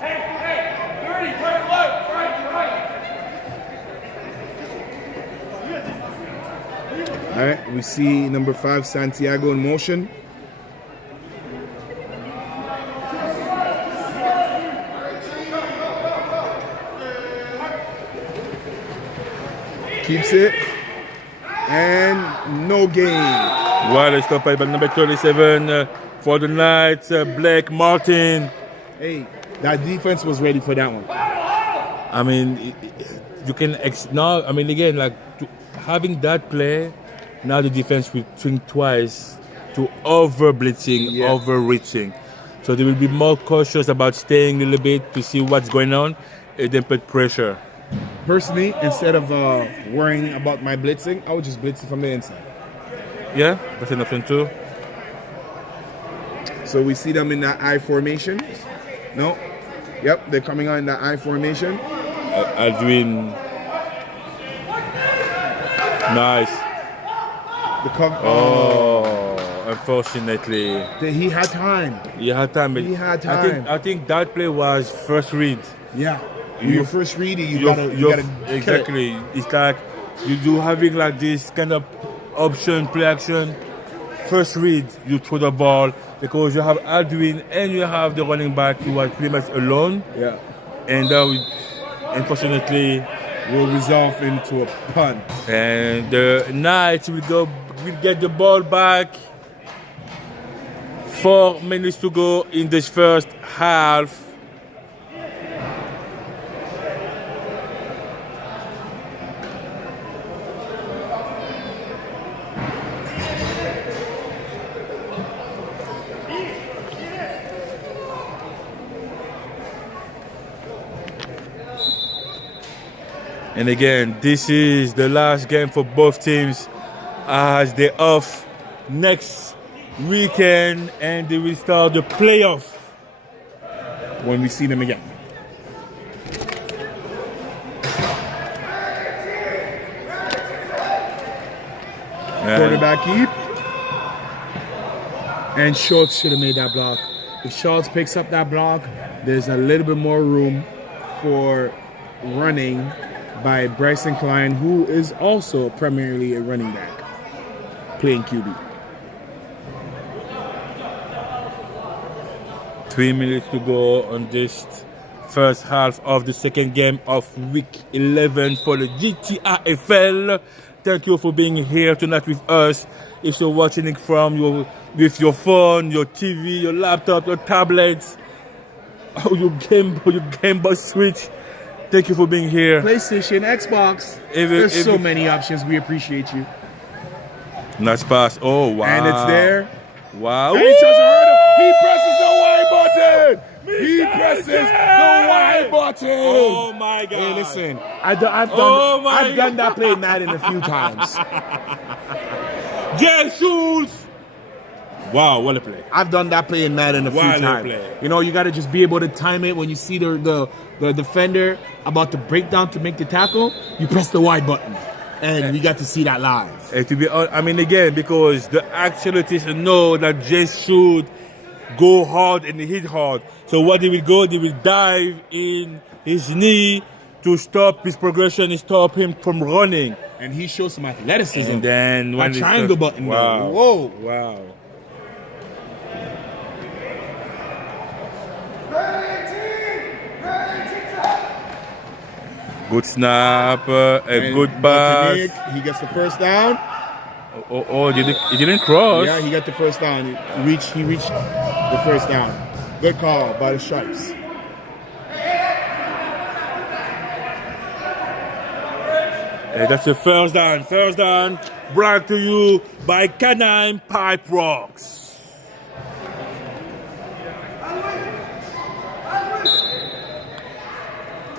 All right, we see number 5, Santiago in motion. Keeps it. And no gain. Well, it's stopped by number 37 for the Knights, Blake Martin. Hey, that defense was ready for that one. I mean, you can now. I mean, again, having that play, now the defense will think twice to over blitzing, overreaching. So they will be more cautious about staying a little bit to see what's going on, and then put pressure. Personally, instead of worrying about my blitzing, I would just blitz it from the inside. Yeah, that's an option too. So we see them in that I formation. No. Yep, they're coming on in that I formation. Aldwin. Nice. The cover. Oh, unfortunately. He had time. He had time. He had time. I think that play was first read. Yeah. Your first read, you gotta exactly. It's like you having like this kind of option, play action. First read, you throw the ball because you have Aldwin and you have the running back who was pretty much alone. Yeah. And unfortunately will resolve into a punt. And the Knights will get the ball back. 4 minutes to go in this first half. And again, this is the last game for both teams as they're off next weekend and they will start the playoff when we see them again. Quarterback keep. And Schultz should have made that block. If Schultz picks up that block, there's a little bit more room for running by Bryson Klein, who is also primarily a running back, playing QB. 3 minutes to go on this first half of the second game of week 11 for the GTIFL. Thank you for being here tonight with us. If you're watching it with your phone, your TV, your laptop, your tablets, or your Game Boy Switch, thank you for being here. PlayStation, Xbox. There's so many options. We appreciate you. Nice pass. Oh, wow. And it's there. Wow. And he presses the Y button. He presses the Y button. Oh, my God. Hey, listen. I've done that play in Madden a few times. Jay Schultz. Wow, what a play. I've done that play in Madden a few times. Play. You know, you got to just be able to time it when you see the defender about to break down to make the tackle. You press the Y button. And we got to see that live. To be honest, I mean, again, because the Axolotls know that Jay Schultz go hard and hit hard. So what he will go, he will dive in his knee to stop his progression and stop him from running. And he shows some athleticism. And then when that triangle touch, button. wow, Though. Whoa. wow. Good snap, a And good pass. Botanic, he gets the first down. Oh, he didn't cross. Yeah, he got the first down. He reached the first down. Good call by the Stripes. That's a first down. First down brought to you by Canine Pipe Rocks.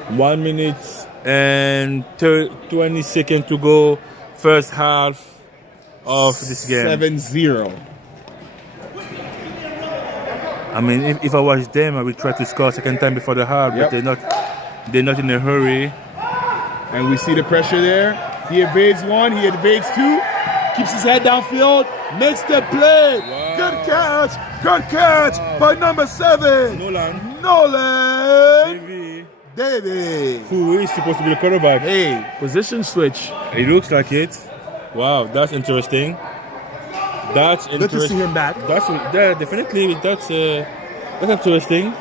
One minute and 20 seconds to go. First half of this game. 7-0. I mean, if I was them, I would try to score second time before the half, Yep. but they're not in a hurry. And we see the pressure there. He evades one, he evades two, keeps his head downfield, makes the play. Wow. Good catch by number 7. Nolan David. Who is supposed to be the quarterback? Hey, position switch. It looks like it. Wow, that's interesting. That's interesting. Good to see him back. Yeah, definitely. That's interesting.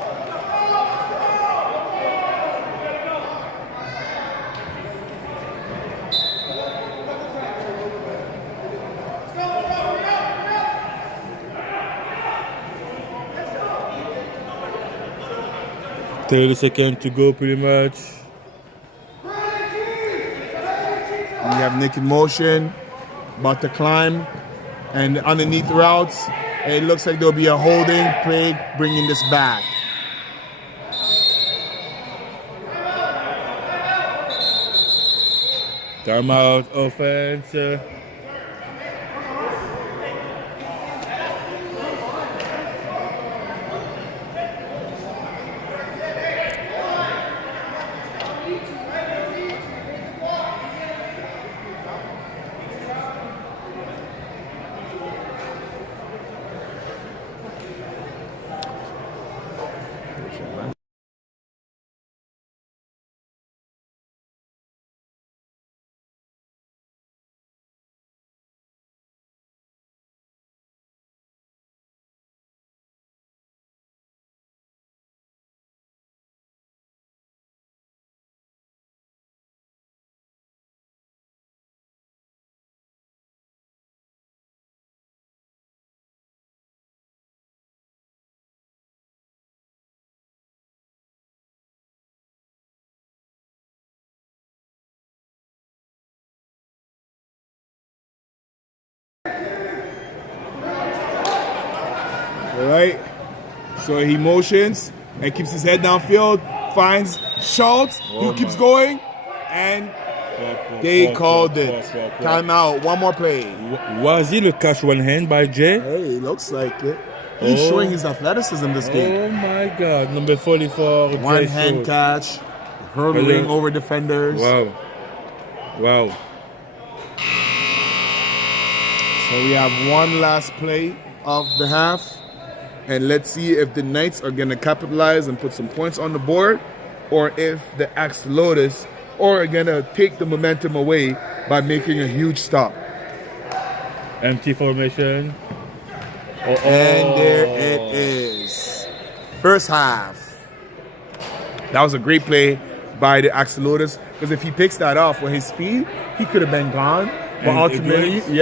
Thirty seconds to go, pretty much. We have Nick in motion, about to climb, and underneath routes, it looks like there'll be a holding play bringing this back. Timeout offense. All right. So he motions and keeps his head downfield, finds Schultz, who keeps going, and they called it. Timeout. One more play. Was he the catch one hand by Jay? Hey, looks like it. He's Oh. showing his athleticism this game. Oh my God! Number 44. One Jay hand Schultz. catch, hurdling Hello. over defenders. Wow. Wow. So we have one last play of the half. And let's see if the Knights are going to capitalize and put some points on the board, or if the Axolotls are going to take the momentum away by making a huge stop. Empty formation. And there it is. First half. That was a great play by the Axolotls, because if he picks that off with his speed, he could have been gone. But And ultimately,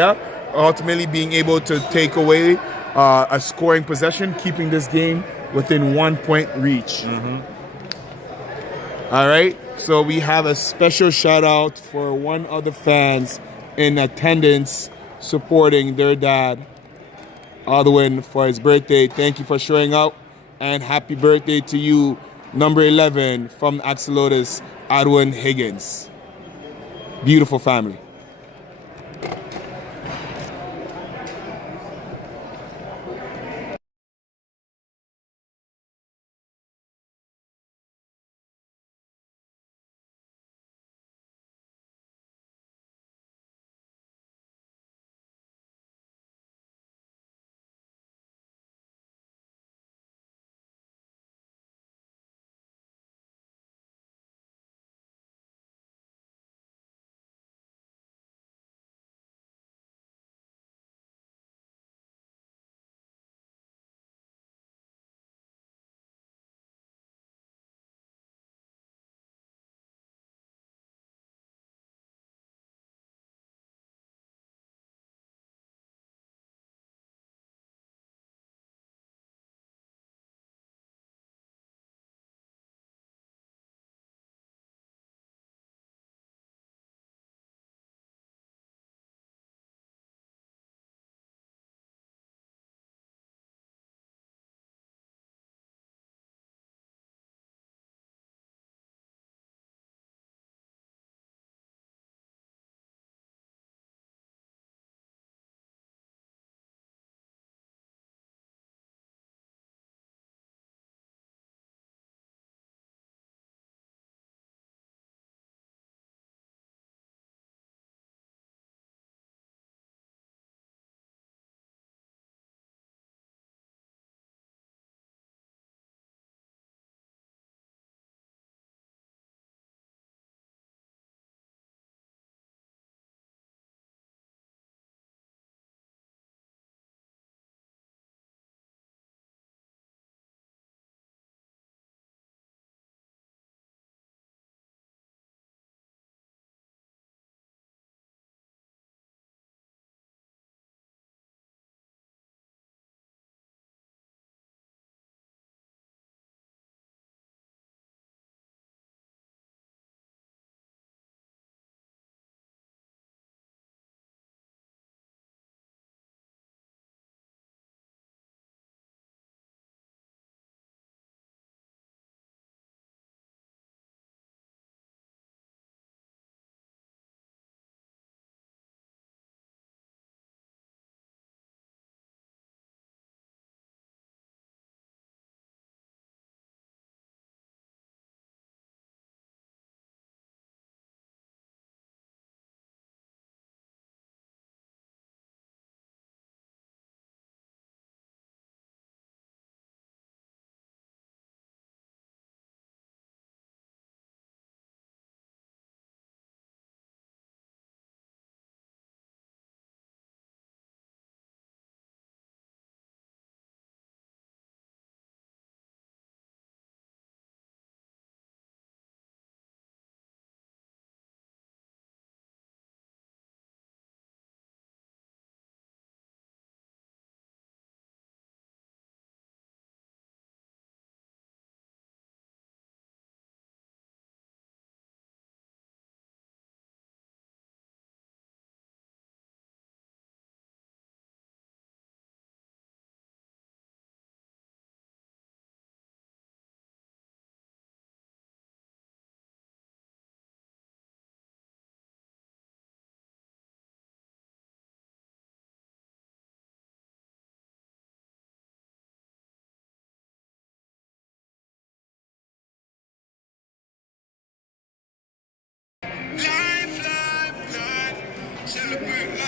ultimately being able to take away a scoring possession, keeping this game within 1 point reach. All right, so we have a special shout out for one of the fans in attendance supporting their dad Alwyn for his birthday. Thank you for showing up, and happy birthday to you, number 11 from Axolotls, Alwyn Higgins. Beautiful family.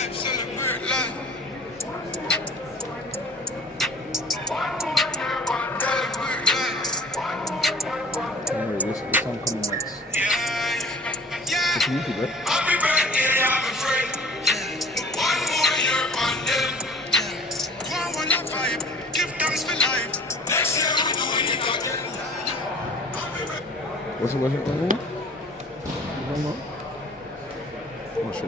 This song coming next. It's YouTube, right? Happy birthday, I'm a friend. One more year on them. Go on, one vibe. Give thanks for life. Next year we're doing it again. What's it? Oh, shit.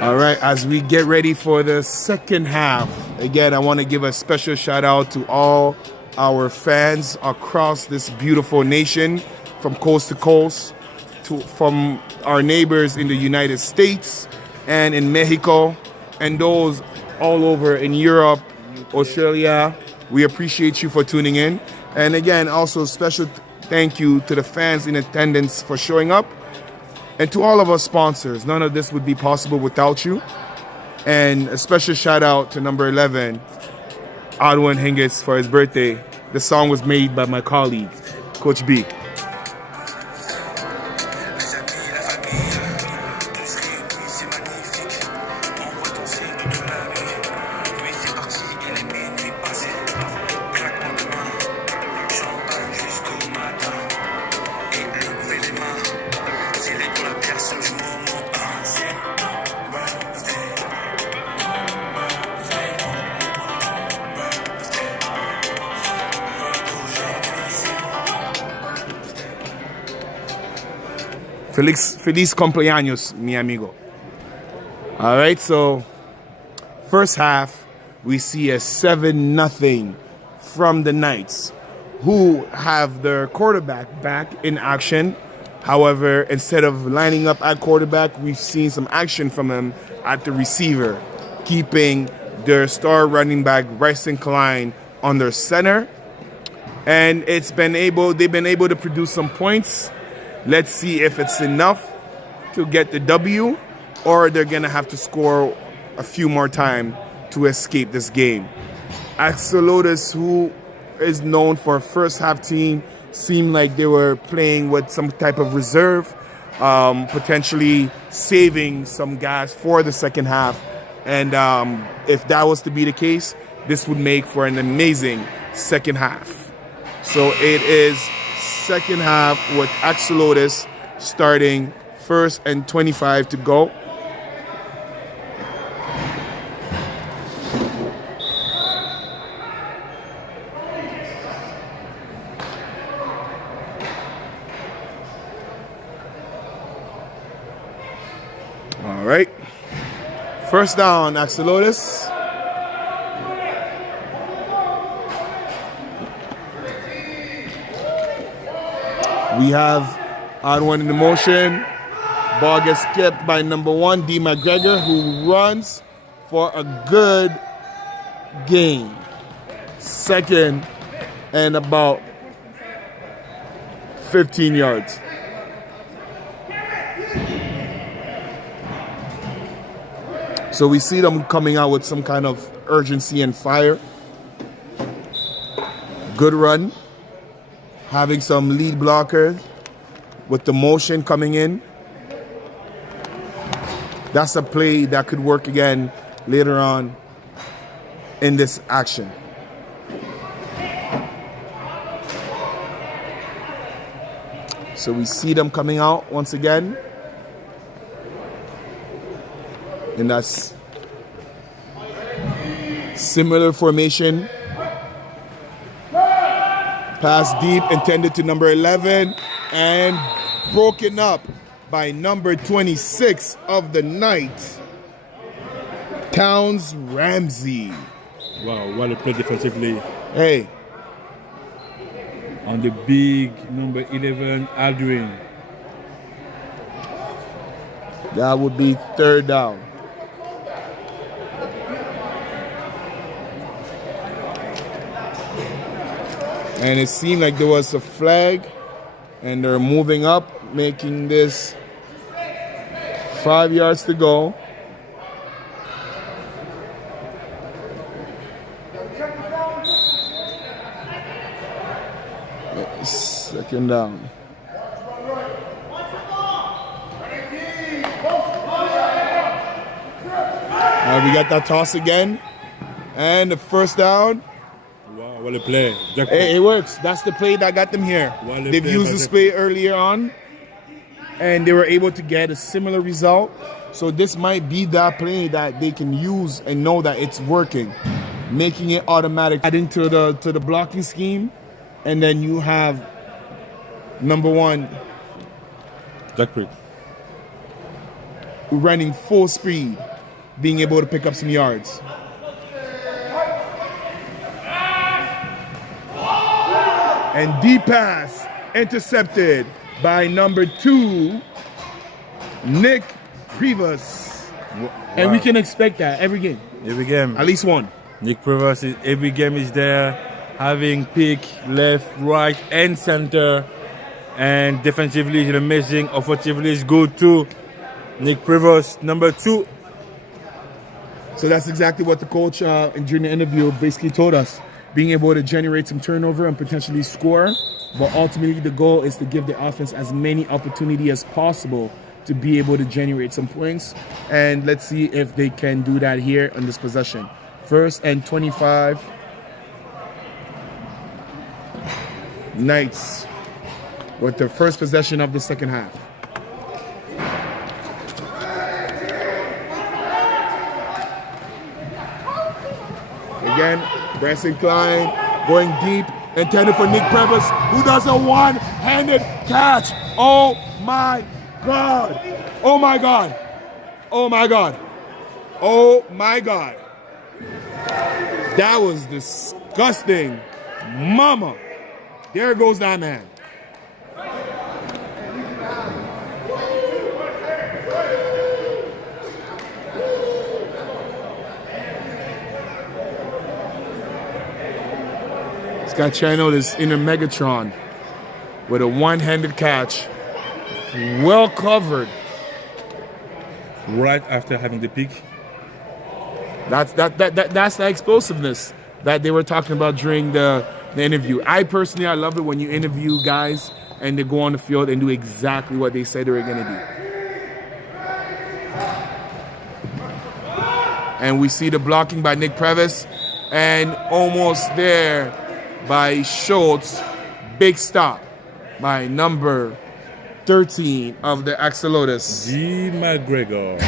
All right, as we get ready for the second half, again, I want to give a special shout out to all our fans across this beautiful nation, from coast to coast, from our neighbors in the United States and in Mexico, and those all over in Europe, Australia. We appreciate you for tuning in. And again, also special thank you to the fans in attendance for showing up. And to all of our sponsors, none of this would be possible without you. And a special shout out to number 11, Adwan Hingis, for his birthday. The song was made by my colleague, Coach B. Feliz cumpleaños, mi amigo. All right, so first half, we see a 7-0 from the Knights, who have their quarterback back in action. However, instead of lining up at quarterback, we've seen some action from him at the receiver, keeping their star running back, Bryson Klein, on their center. And they've been able to produce some points. Let's see if it's enough to get the W, or they're going to have to score a few more times to escape this game. Axolotls, who is known for a first half team, seemed like they were playing with some type of reserve, potentially saving some gas for the second half. And if that was to be the case, this would make for an amazing second half. So it is second half with Axolotls starting 1st and 25 to go. All right. First down, Axolotls. We have Adwan in the motion. Ball gets skipped by number 1, D. McGregor, who runs for a good gain. Second and about 15 yards. So we see them coming out with some kind of urgency and fire. Good run. Having some lead blocker with the motion coming in. That's a play that could work again later on in this action. So we see them coming out once again. And that's similar formation. Pass deep, intended to number 11, and broken up by number 26 of the night, Towns Ramsey. Wow, what a play defensively. Hey. On the big number 11, Aldrin. That would be third down. And it seemed like there was a flag, and they're moving up, making this 5 yards to go. Second down. We got that toss again. And the first down. Wow, what a play. It works. That's the play that got them here. They've used this play earlier on, and they were able to get a similar result. So this might be that play that they can use and know that it's working, making it automatic. Adding to the blocking scheme, and then you have number one running full speed, being able to pick up some yards. And deep pass intercepted by number 2, Nick Previs. Wow. And we can expect that every game. Every game. At least one. Nick Previs, every game is there, having pick, left, right, and center. And defensively, he's amazing. Offensively, is good too. Nick Previs, number 2. So that's exactly what the coach during the interview basically told us. Being able to generate some turnover and potentially score. But ultimately, the goal is to give the offense as many opportunities as possible to be able to generate some points. And let's see if they can do that here on this possession. 1st and 25. Knights with their first possession of the second half. Again, Branson Klein going deep, intended for Nick Previs, who does a one-handed catch. Oh my God. Oh my God. Oh my God. Oh my God. That was disgusting. Mama. There goes that man. Scott Channel is in a Megatron with a one-handed catch. Well covered. Right after having the pick. That's the explosiveness that they were talking about during the interview. I personally love it when you interview guys and they go on the field and do exactly what they said they were going to do. And we see the blocking by Nick Previs, and almost there by Schultz. Big stop by number 13 of the Axolotls. G. McGregor.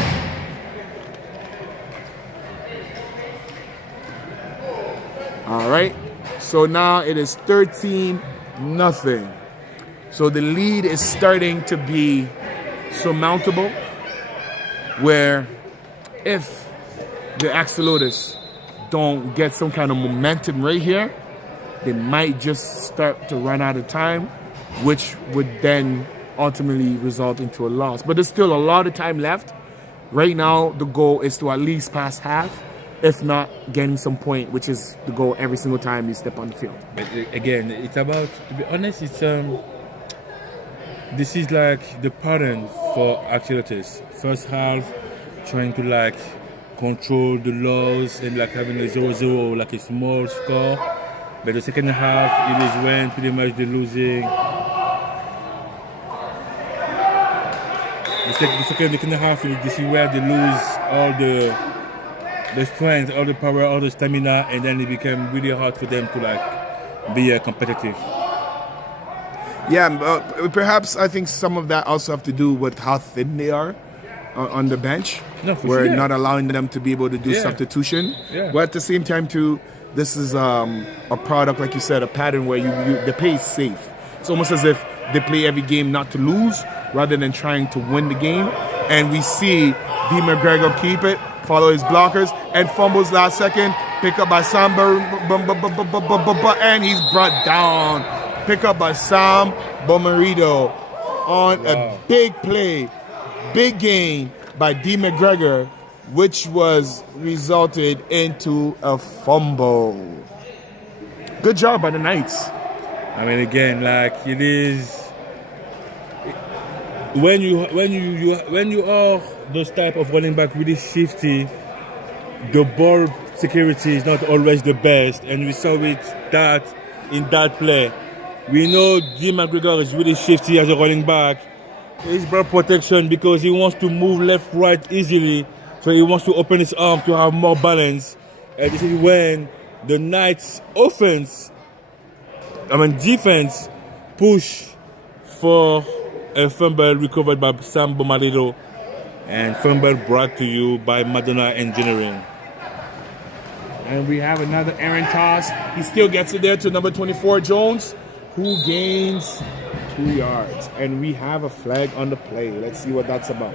All right. So now it is 13-0. So the lead is starting to be surmountable, where if the Axolotls don't get some kind of momentum right here, they might just start to run out of time, which would then ultimately result into a loss. But there's still a lot of time left. Right now, the goal is to at least pass half, if not getting some point, which is the goal every single time you step on the field. But again, it's about, to be honest, it's this is like the pattern for Axolotls. First half, trying to like control the loss and like having a 0-0, like a small score. But the second half, it is when pretty much they're losing. The second half, this is where they lose all the strength, all the power, all the stamina, and then it became really hard for them to like be competitive. Yeah, perhaps I think some of that also have to do with how thin they are on the bench. No, for we're sure. not allowing them to be able to do substitution. Yeah. But at the same time, too, this is a product, like you said, a pattern where the play is safe. It's almost as if they play every game not to lose rather than trying to win the game. And we see D. McGregor keep it, follow his blockers, and fumbles last second. Pick up by Sam, and he's brought down. Pick up by Sam Bomarito on a big play, big gain by D. McGregor, which was resulted into a fumble. Good job by the Knights. I mean, again, like it is when you are those type of running back really shifty, the ball security is not always the best, and we saw it that in that play. We know Jim McGregor is really shifty as a running back. His ball protection because he wants to move left, right easily, so he wants to open his arm to have more balance. And this is when the Knights defense push for a fumble recovered by Sam Bomarito and fumble brought to you by Madonna Engineering. And we have another errant toss. He still gets it there to number 24, Jones, who gains 2 yards. And we have a flag on the play. Let's see what that's about.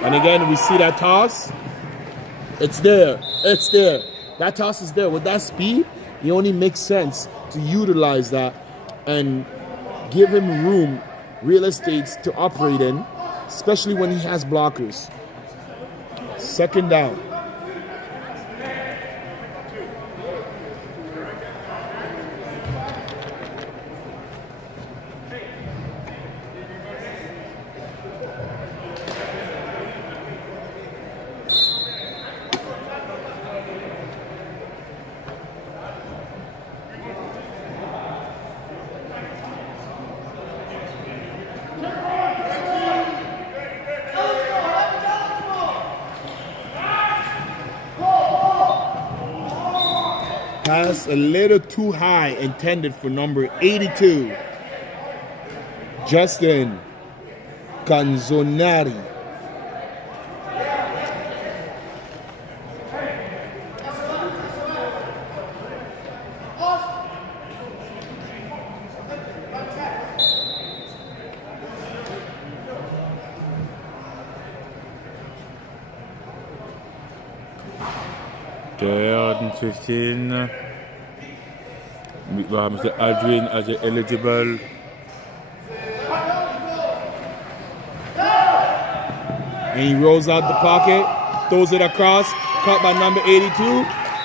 And again, we see that toss. It's there. It's there. That toss is there. With that speed, it only makes sense to utilize that and give him room, real estate to operate in, especially when he has blockers. Second down. Pass a little too high, intended for number 82. Justin Canzonari. Third and 15. Mr. Adrian as eligible. And he rolls out the pocket, throws it across, caught by number 82,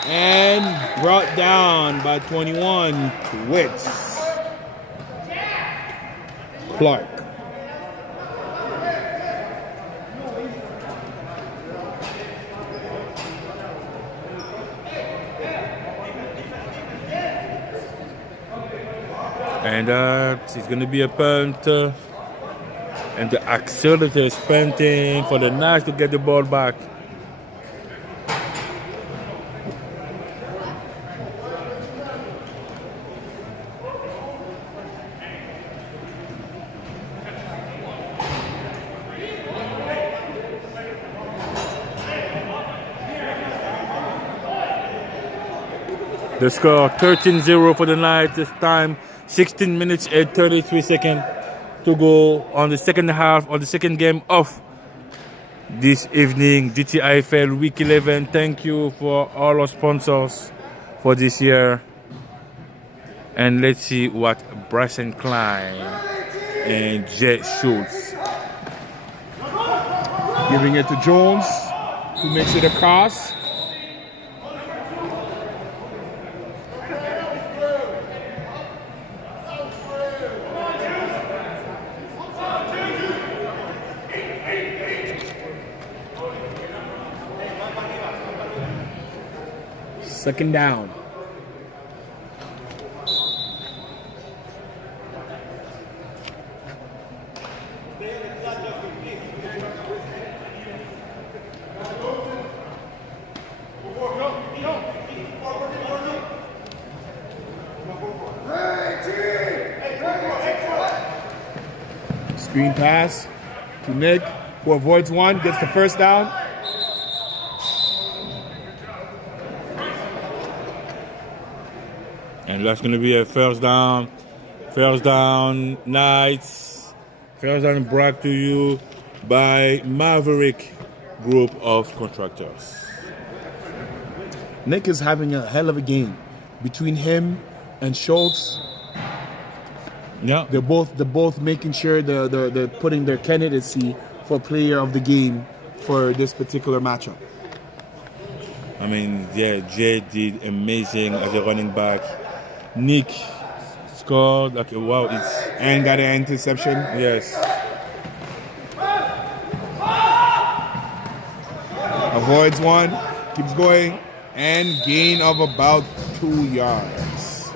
and brought down by 21, Twix Clark. And it's going to be a punt. And the Axolotls is punting for the Knights to get the ball back. The score 13-0 for the Knights this time. 16 minutes and 33 seconds to go on the second half of the second game of this evening. GTIFL Week 11. Thank you for all our sponsors for this year. And let's see what Bryson Klein and Jay Schultz. Giving it to Jones, who makes it across. Second down. Screen pass to Nick, who avoids one, gets the first down. And that's going to be a first down. First down, Knights. First down brought to you by Maverick Group of Contractors. Nick is having a hell of a game. Between him and Schultz, Yeah. they're both making sure they're putting their candidacy for player of the game for this particular matchup. I mean, yeah, Jay did amazing as a running back. Nick scored like wow, And got an interception. yes. Avoids one, keeps going, and gain of about 2 yards.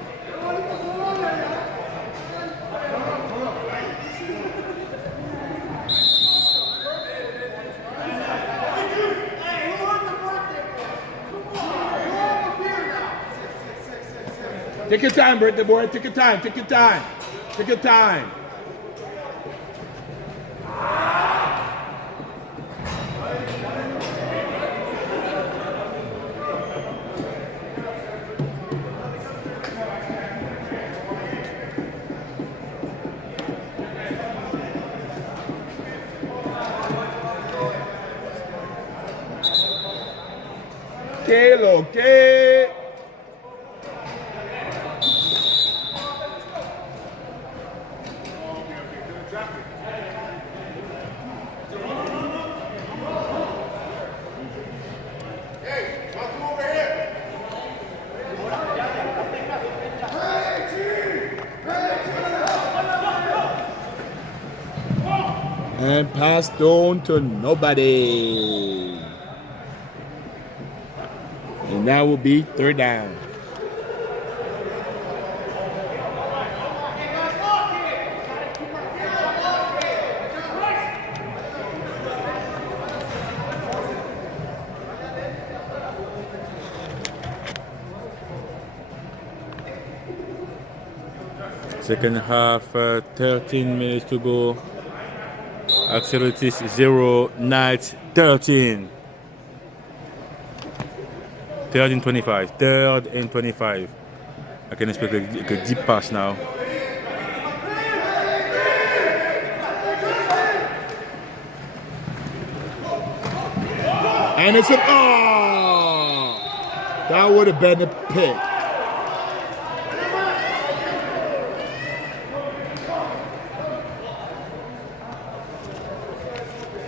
Take your time, birthday boy. Take your time. Take your time. Take your time. Okay. And pass down to nobody. And that will be third down. Second half, 13 minutes to go. Axolotls 0, Knights 13. Third and 25. Third and 25. I can expect a deep pass now. And it's a oh! That would have been a pick.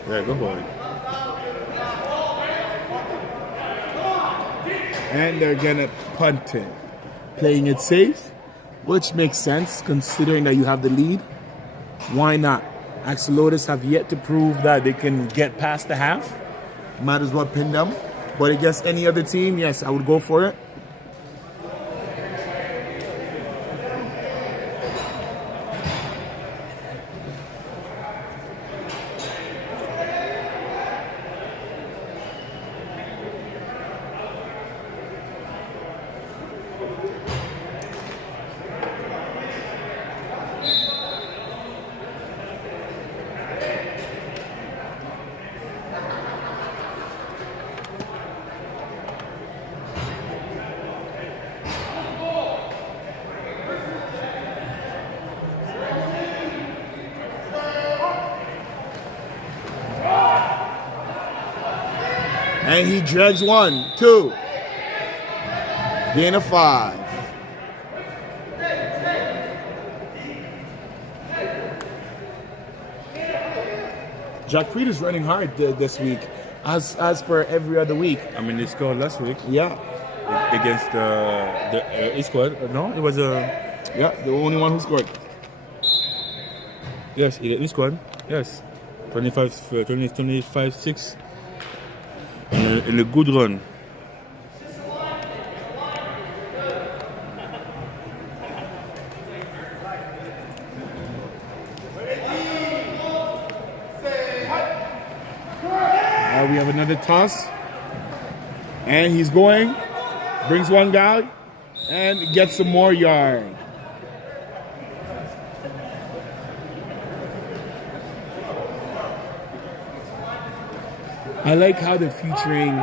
Yeah, go for it. And they're gonna punt it, playing it safe, which makes sense considering that you have the lead. Why not? Axolotls have yet to prove that they can get past the half. Might as well pin them. But against any other team, yes, I would go for it. And he drags 1, 2. Gain of 5. Jack Creed is running hard this week, as per every other week. I mean, they scored last week Yeah, against the East squad. No, it was yeah, the only one who scored. yes, East squad. Yes, 25-6 in a good run. We have another toss. And he's going. Brings one guy. And gets some more yard. I like how they're featuring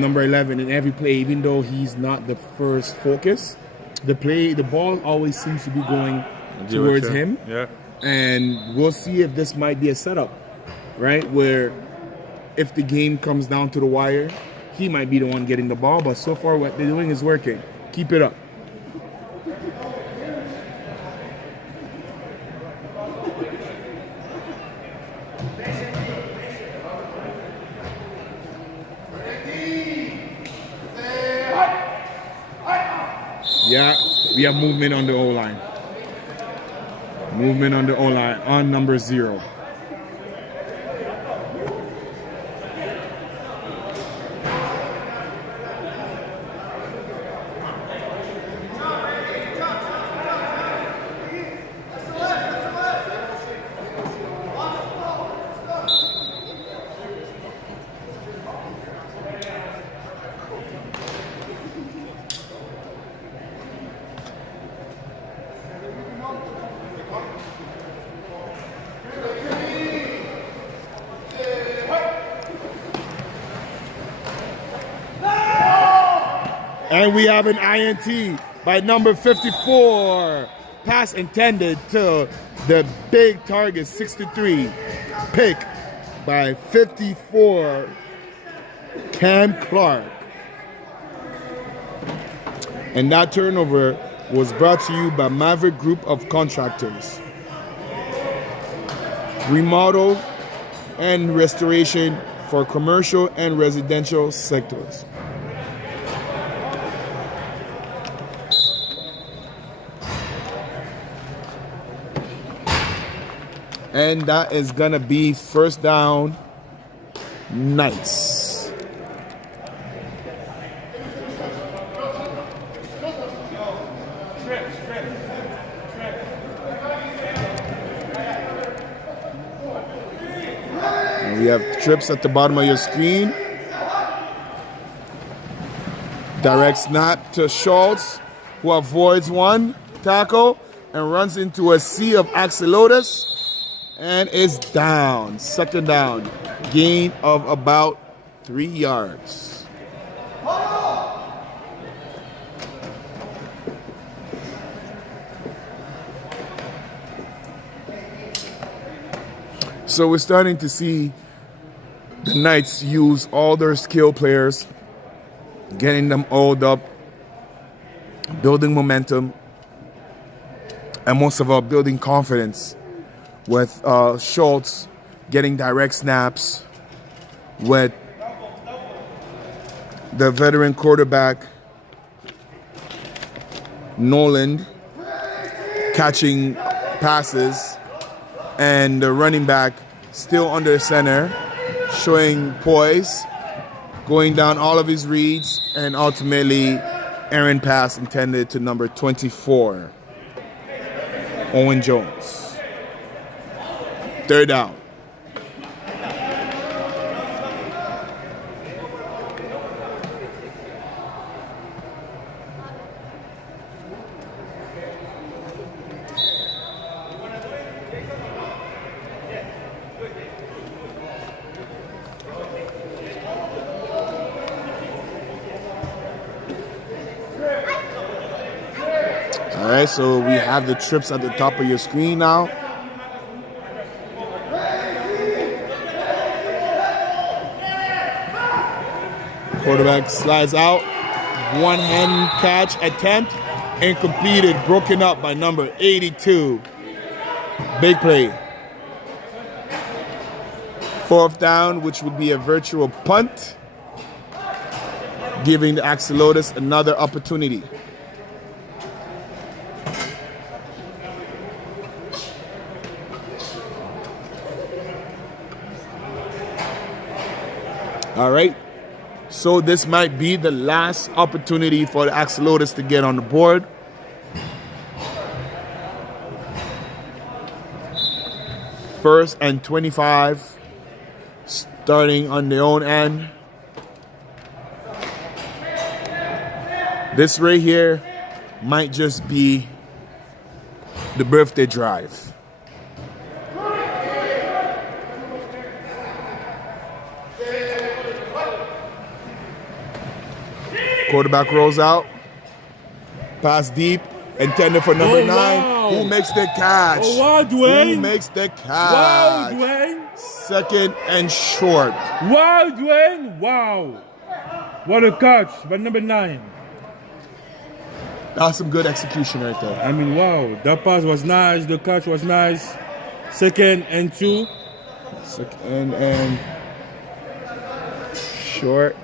number 11 in every play, even though he's not the first focus. The ball always seems to be going towards him. Yeah. And we'll see if this might be a setup, right? Where if the game comes down to the wire, he might be the one getting the ball. But so far, what they're doing is working. Keep it up. Yeah, we have movement on the O-line. Movement on the O-line on number 0. And we have an INT by number 54. Pass intended to the big target, 63. Pick by 54, Cam Clark. And that turnover was brought to you by Maverick Group of Contractors. Remodel and restoration for commercial and residential sectors. And that is going to be first down. Nice. And we have trips at the bottom of your screen. Direct snap to Schultz, who avoids one tackle. and runs into a sea of Axolotls and is down. Second down. Gain of about 3 yards. So we're starting to see the Knights use all their skill players, getting them oiled up, building momentum, and most of all, building confidence with Schultz getting direct snaps, with the veteran quarterback Noland catching passes, and the running back still under center, showing poise, going down all of his reads, and ultimately errant pass intended to number 24, Owen Jones. Third down. All right, so we have the trips at the top of your screen now. Quarterback slides out. One-hand catch attempt. Incompleted. Broken up by number 82. Big play. Fourth down, which would be a virtual punt, giving the Axolotls another opportunity. All right, so this might be the last opportunity for the Axolotls to get on the board. First and 25, starting on their own end. This right here might just be the birthday drive. Quarterback rolls out. Pass deep. Intended for number 9. Wow. Who makes the catch? Oh, wow, Dwayne. Who makes the catch? Wow, Dwayne. Second and short. Wow, Dwayne. Wow. What a catch by number 9. That's some good execution right there. I mean, wow. That pass was nice. The catch was nice. Second and 2. Second and short.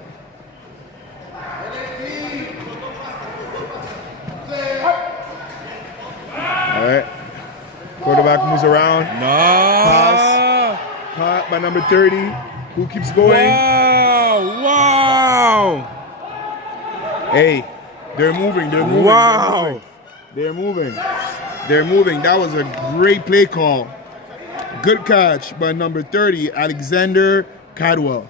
All right. Quarterback moves around. No. Pass. Caught by number 30. Who keeps going? Wow. Wow. Hey, they're moving. They're moving. Wow. They're moving. They're moving. That was a great play call. Good catch by number 30, Alexander Cadwell.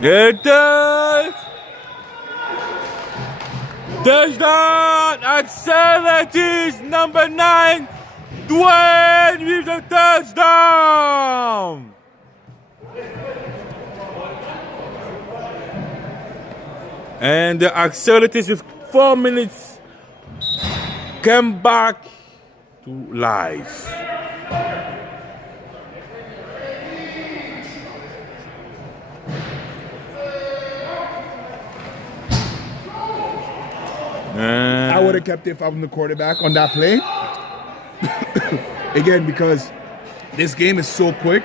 Get it! Touchdown! Axolotls number 9, Dwayne with the touchdown! And the Axolotls with 4 minutes come back to life. I would have kept it if I'm the quarterback on that play. Again, because this game is so quick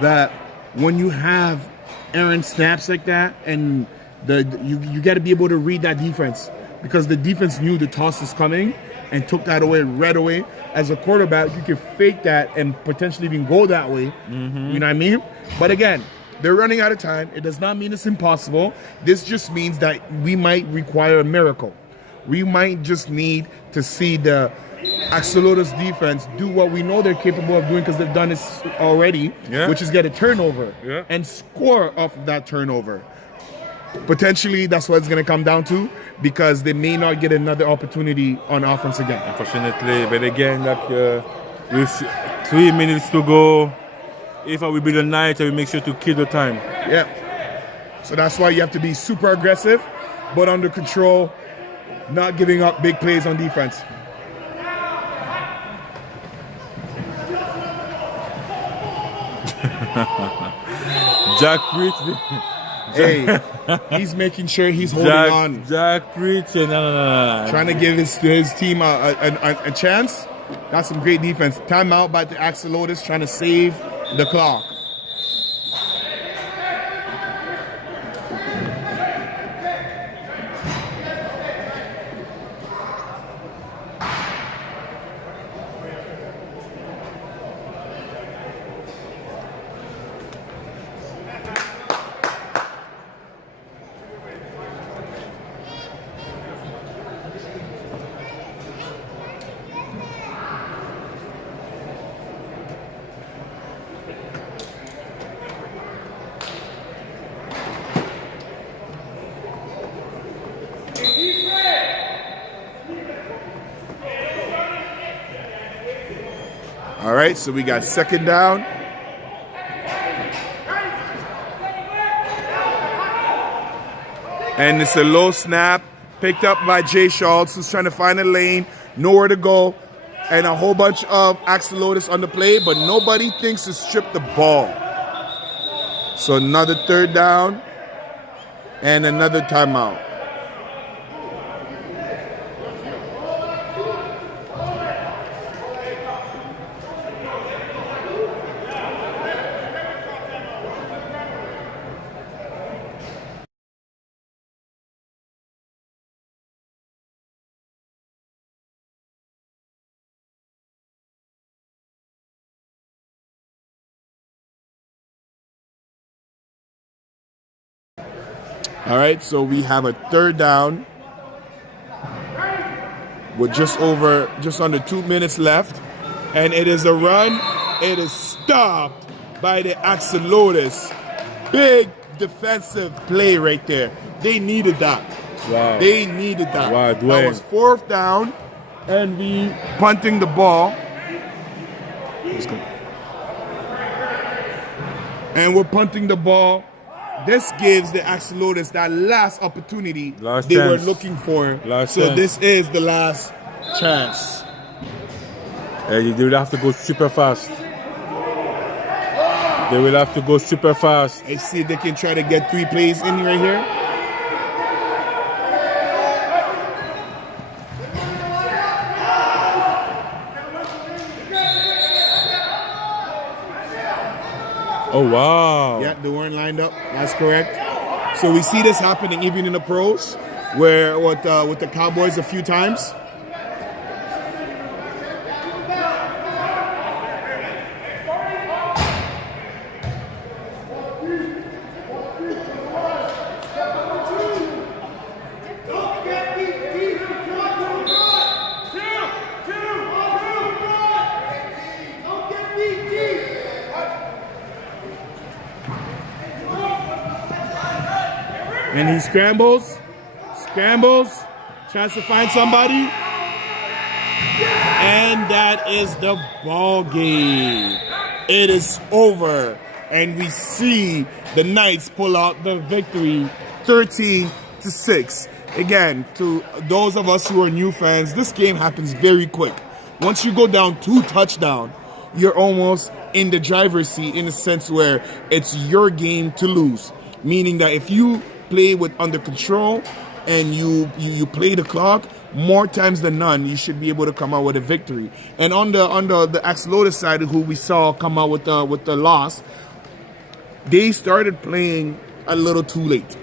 that when you have errant snaps like that, and you got to be able to read that defense, because the defense knew the toss is coming, and took that away right away. As a quarterback, you can fake that and potentially even go that way. You know what I mean? But again, they're running out of time. It does not mean it's impossible. This just means that we might require a miracle. We might just need to see the Axolotls defense do what we know they're capable of doing because they've done this already, which is get a turnover and score off of that turnover. Potentially, that's what it's going to come down to because they may not get another opportunity on offense again. Unfortunately, but again, with 3 minutes to go, if I will be the night, I will make sure to kill the time. Yeah. So that's why you have to be super aggressive, but under control, not giving up big plays on defense. Jack Pritch. Hey, he's making sure he's holding on. Jack Pritch, no. Trying to give his team a chance. That's some great defense. Timeout by the Axolotls trying to save the clock. All right, so we got second down. And it's a low snap picked up by Jay Schultz, who's trying to find a lane, nowhere to go, and a whole bunch of Axolotls on the play, but nobody thinks to strip the ball. So another third down and another timeout. All right, so we have a third down with just under 2 minutes left, and it is a run. It is stopped by the Axolotls. Big defensive play right there. They needed that. Wow. They needed that. Wow, That Dwayne. was fourth down, and we punting the ball. And we're punting the ball. This gives the Axolotls that last opportunity Last they chance. were looking for. Last so chance. this is the last chance. They will have to go super fast. They will have to go super fast. Let's see if they can try to get 3 plays in right here. Oh, wow. Yeah, they weren't lined up. That's correct. So we see this happening even in the pros, where with the Cowboys a few times. And he scrambles, tries to find somebody. And that is the ball game. It is over. And we see the Knights pull out the victory 13-6. Again, to those of us who are new fans, this game happens very quick. Once you go down 2 touchdowns, you're almost in the driver's seat in a sense where it's your game to lose. Meaning that if you play with under control and you play the clock, more times than none, you should be able to come out with a victory. And on the Axolotls side, who we saw come out with the loss, they started playing a little too late.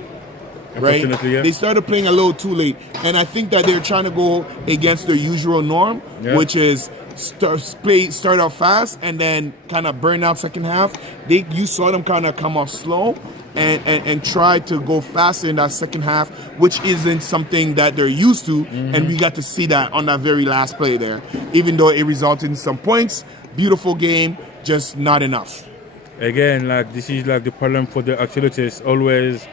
right? Unfortunately, yeah. They started playing a little too late, and I think that they're trying to go against their usual norm, which is start out fast and then kind of burn out second half. You saw them kind of come off slow and try to go faster in that second half, which isn't something that they're used to, and we got to see that on that very last play there. Even though it resulted in some points, beautiful game, just not enough. Again, like this is like the problem for the Axolotls. Always,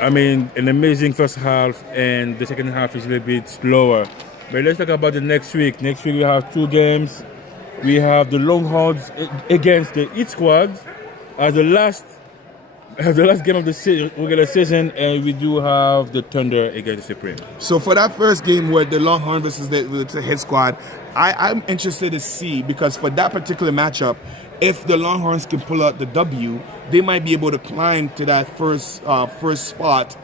I mean, an amazing first half, and the second half is a little bit slower. But let's talk about the next week. Next week we have 2 games. We have the Longhorns against the Heat Squad as the last game of the regular season, and we do have the Thunder against the Supreme. So for that first game with the Longhorns versus the Heat Squad, I'm interested to see, because for that particular matchup, if the Longhorns can pull out the W, they might be able to climb to that first spot,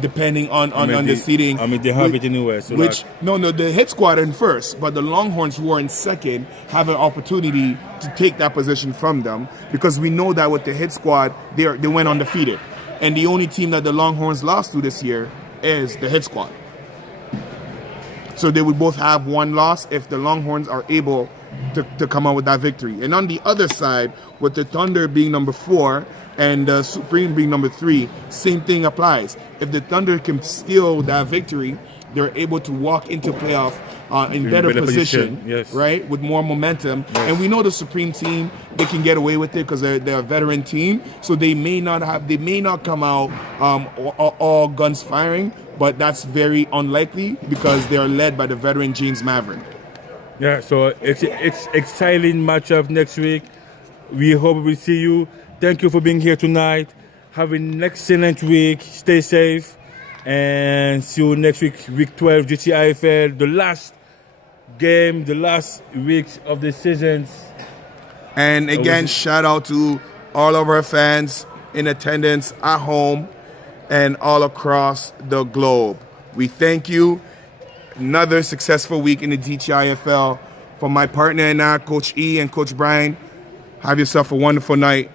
depending on the seeding. I mean, they have it anywhere. So the Heat Squad are in first, but the Longhorns, who are in second, have an opportunity to take that position from them, because we know that with the Heat Squad, they went undefeated, and the only team that the Longhorns lost to this year is the Heat Squad. So they would both have 1 loss if the Longhorns are able to come out with that victory. And on the other side, with the Thunder being number 4 and the Supreme being number 3, same thing applies. If the Thunder can steal that victory, they're able to walk into playoff in better position, yes, right, with more momentum. Yes. And we know the Supreme team, they can get away with it because they're a veteran team. So they may not come out all guns firing, but that's very unlikely because they are led by the veteran James Maverick. Yeah, so it's exciting matchup next week. We hope we see you. Thank you for being here tonight. Have an excellent week. Stay safe. And see you next week, week 12, GTIFL, the last game, the last weeks of the seasons. And again, shout out to all of our fans in attendance at home and all across the globe. We thank you. Another successful week in the GTIFL. For my partner and I, Coach E and Coach Brian, have yourself a wonderful night.